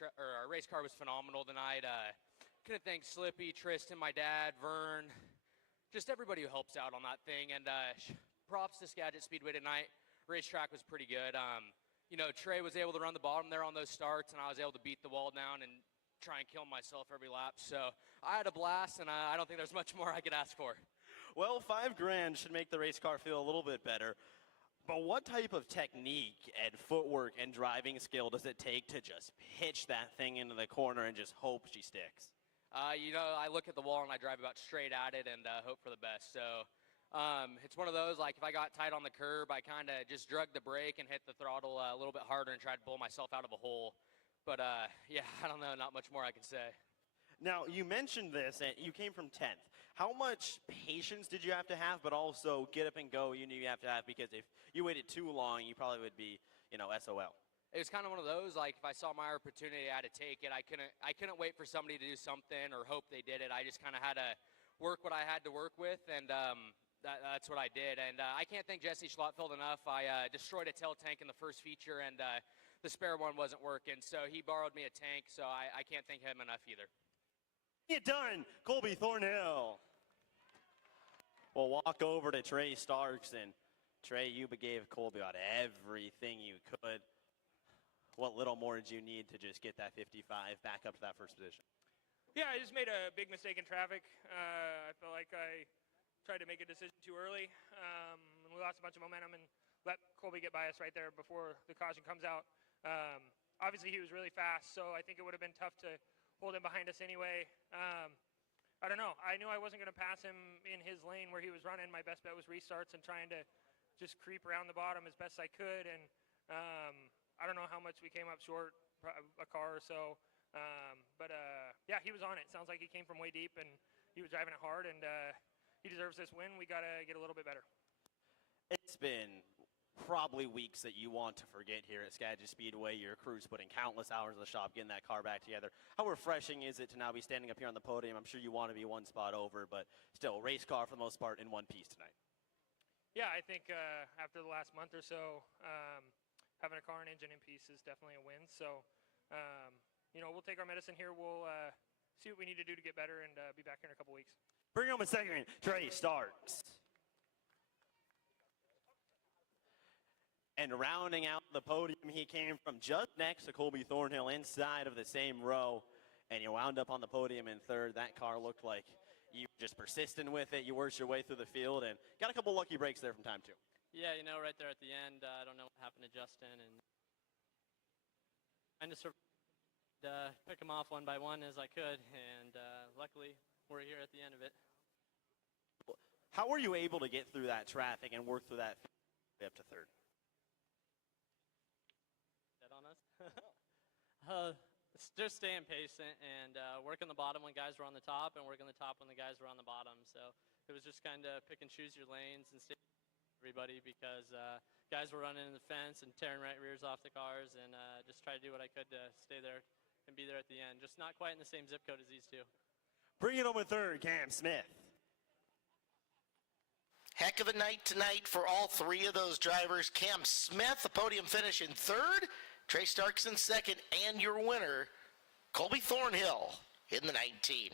car was phenomenal tonight. Couldn't thank Slippy, Tristan, my dad, Vern, just everybody who helps out on that thing. And props to Skagit Speedway tonight. Racetrack was pretty good. You know, Trey was able to run the bottom there on those starts, and I was able to beat the wall down and try and kill myself every lap. So I had a blast, and I don't think there's much more I could ask for. Well, $5,000 should make the race car feel a little bit better. But what type of technique and footwork and driving skill does it take to just pitch that thing into the corner and just hope she sticks? You know, I look at the wall and I drive about straight at it and hope for the best. So it's one of those, like, if I got tight on the curb, I kind of just drug the brake and hit the throttle a little bit harder and tried to pull myself out of a hole. But, yeah, I don't know, not much more I can say. Now, you mentioned this, and you came from 10th. How much patience did you have to have, but also get up and go you knew you have to have? Because if you waited too long, you probably would be, you know, SOL. It was kind of one of those, like, if I saw my opportunity, I had to take it. I couldn't wait for somebody to do something or hope they did it. I just kind of had to work what I had to work with, and that's what I did. And I can't thank Jesse Schlotfeld enough. I destroyed a tail tank in the first feature, and the spare one wasn't working. So he borrowed me a tank, so I can't thank him enough either. Get done, Colby Thornhill. We'll walk over to Trey Starks, and Trey, you gave Colby about everything you could. What little more did you need to just get that 55 back up to that first position? Yeah, I just made a big mistake in traffic. I felt like I tried to make a decision too early. And we lost a bunch of momentum and let Colby get by us right there before the caution comes out. Obviously, he was really fast, so I think it would have been tough to hold him behind us anyway. I don't know. I knew I wasn't going to pass him in his lane where he was running. My best bet was restarts and trying to just creep around the bottom as best I could. And I don't know how much we came up short, a car or so. But yeah, he was on it. Sounds like he came from way deep, and he was driving it hard, and he deserves this win. We got to get a little bit better. It's been probably weeks that you want to forget here at Skagit Speedway. Your crew's putting countless hours in the shop getting that car back together. How refreshing is it to now be standing up here on the podium? I'm sure you want to be one spot over, but still, race car for the most part in one piece tonight. Yeah, I think after the last month or so, having a car and engine in piece is definitely a win. So, you know, we'll take our medicine here. We'll see what we need to do to get better and be back here in a couple weeks. Bring him a second, Trey Starks. And rounding out the podium, he came from just next to Colby Thornhill inside of the same row, and you wound up on the podium in third. That car looked like you were just persistent with it. You worked your way through the field and got a couple lucky breaks there from time too. Yeah, you know, right there at the end, I don't know what happened to Justin, and I just pick them off one by one as I could, and luckily we're here at the end of it. How were you able to get through that traffic and work through that up to third? It's just staying patient and working the bottom when guys were on the top and working the top when the guys were on the bottom. So it was just kind of pick and choose your lanes and stay with everybody because guys were running in the fence and tearing right rears off the cars, and just try to do what I could to stay there and be there at the end. Just not quite in the same zip code as these two. Bring it home with third, Cam Smith. Heck of a night tonight for all three of those drivers. Cam Smith, a podium finish in third. Trey Starks in second. And your winner, Colby Thornhill in the 19.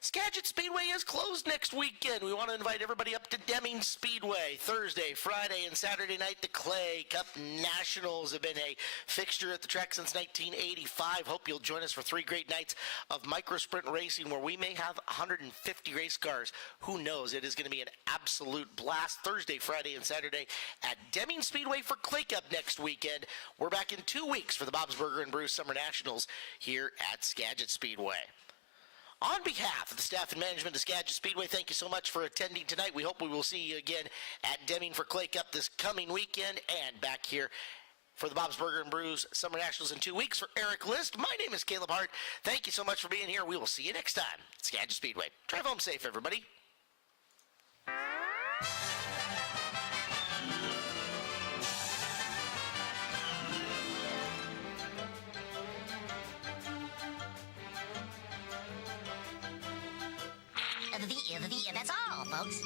Skagit Speedway is closed next weekend. We want to invite everybody up to Deming Speedway. Thursday, Friday, and Saturday night, the Clay Cup Nationals have been a fixture at the track since 1985. Hope you'll join us for 3 great nights of micro sprint racing where we may have 150 race cars. Who knows? It is going to be an absolute blast Thursday, Friday, and Saturday at Deming Speedway for Clay Cup next weekend. We're back in 2 weeks for the Bob's Burger and Brew Summer Nationals here at Skagit Speedway. On behalf of the staff and management of Skagit Speedway, thank you so much for attending tonight. We hope we will see you again at Deming for Clay Cup this coming weekend and back here for the Bob's Burger and Brews Summer Nationals in 2 weeks. For Eric List, my name is Caleb Hart. Thank you so much for being here. We will see you next time at Skagit Speedway. Drive home safe, everybody. That's all, folks.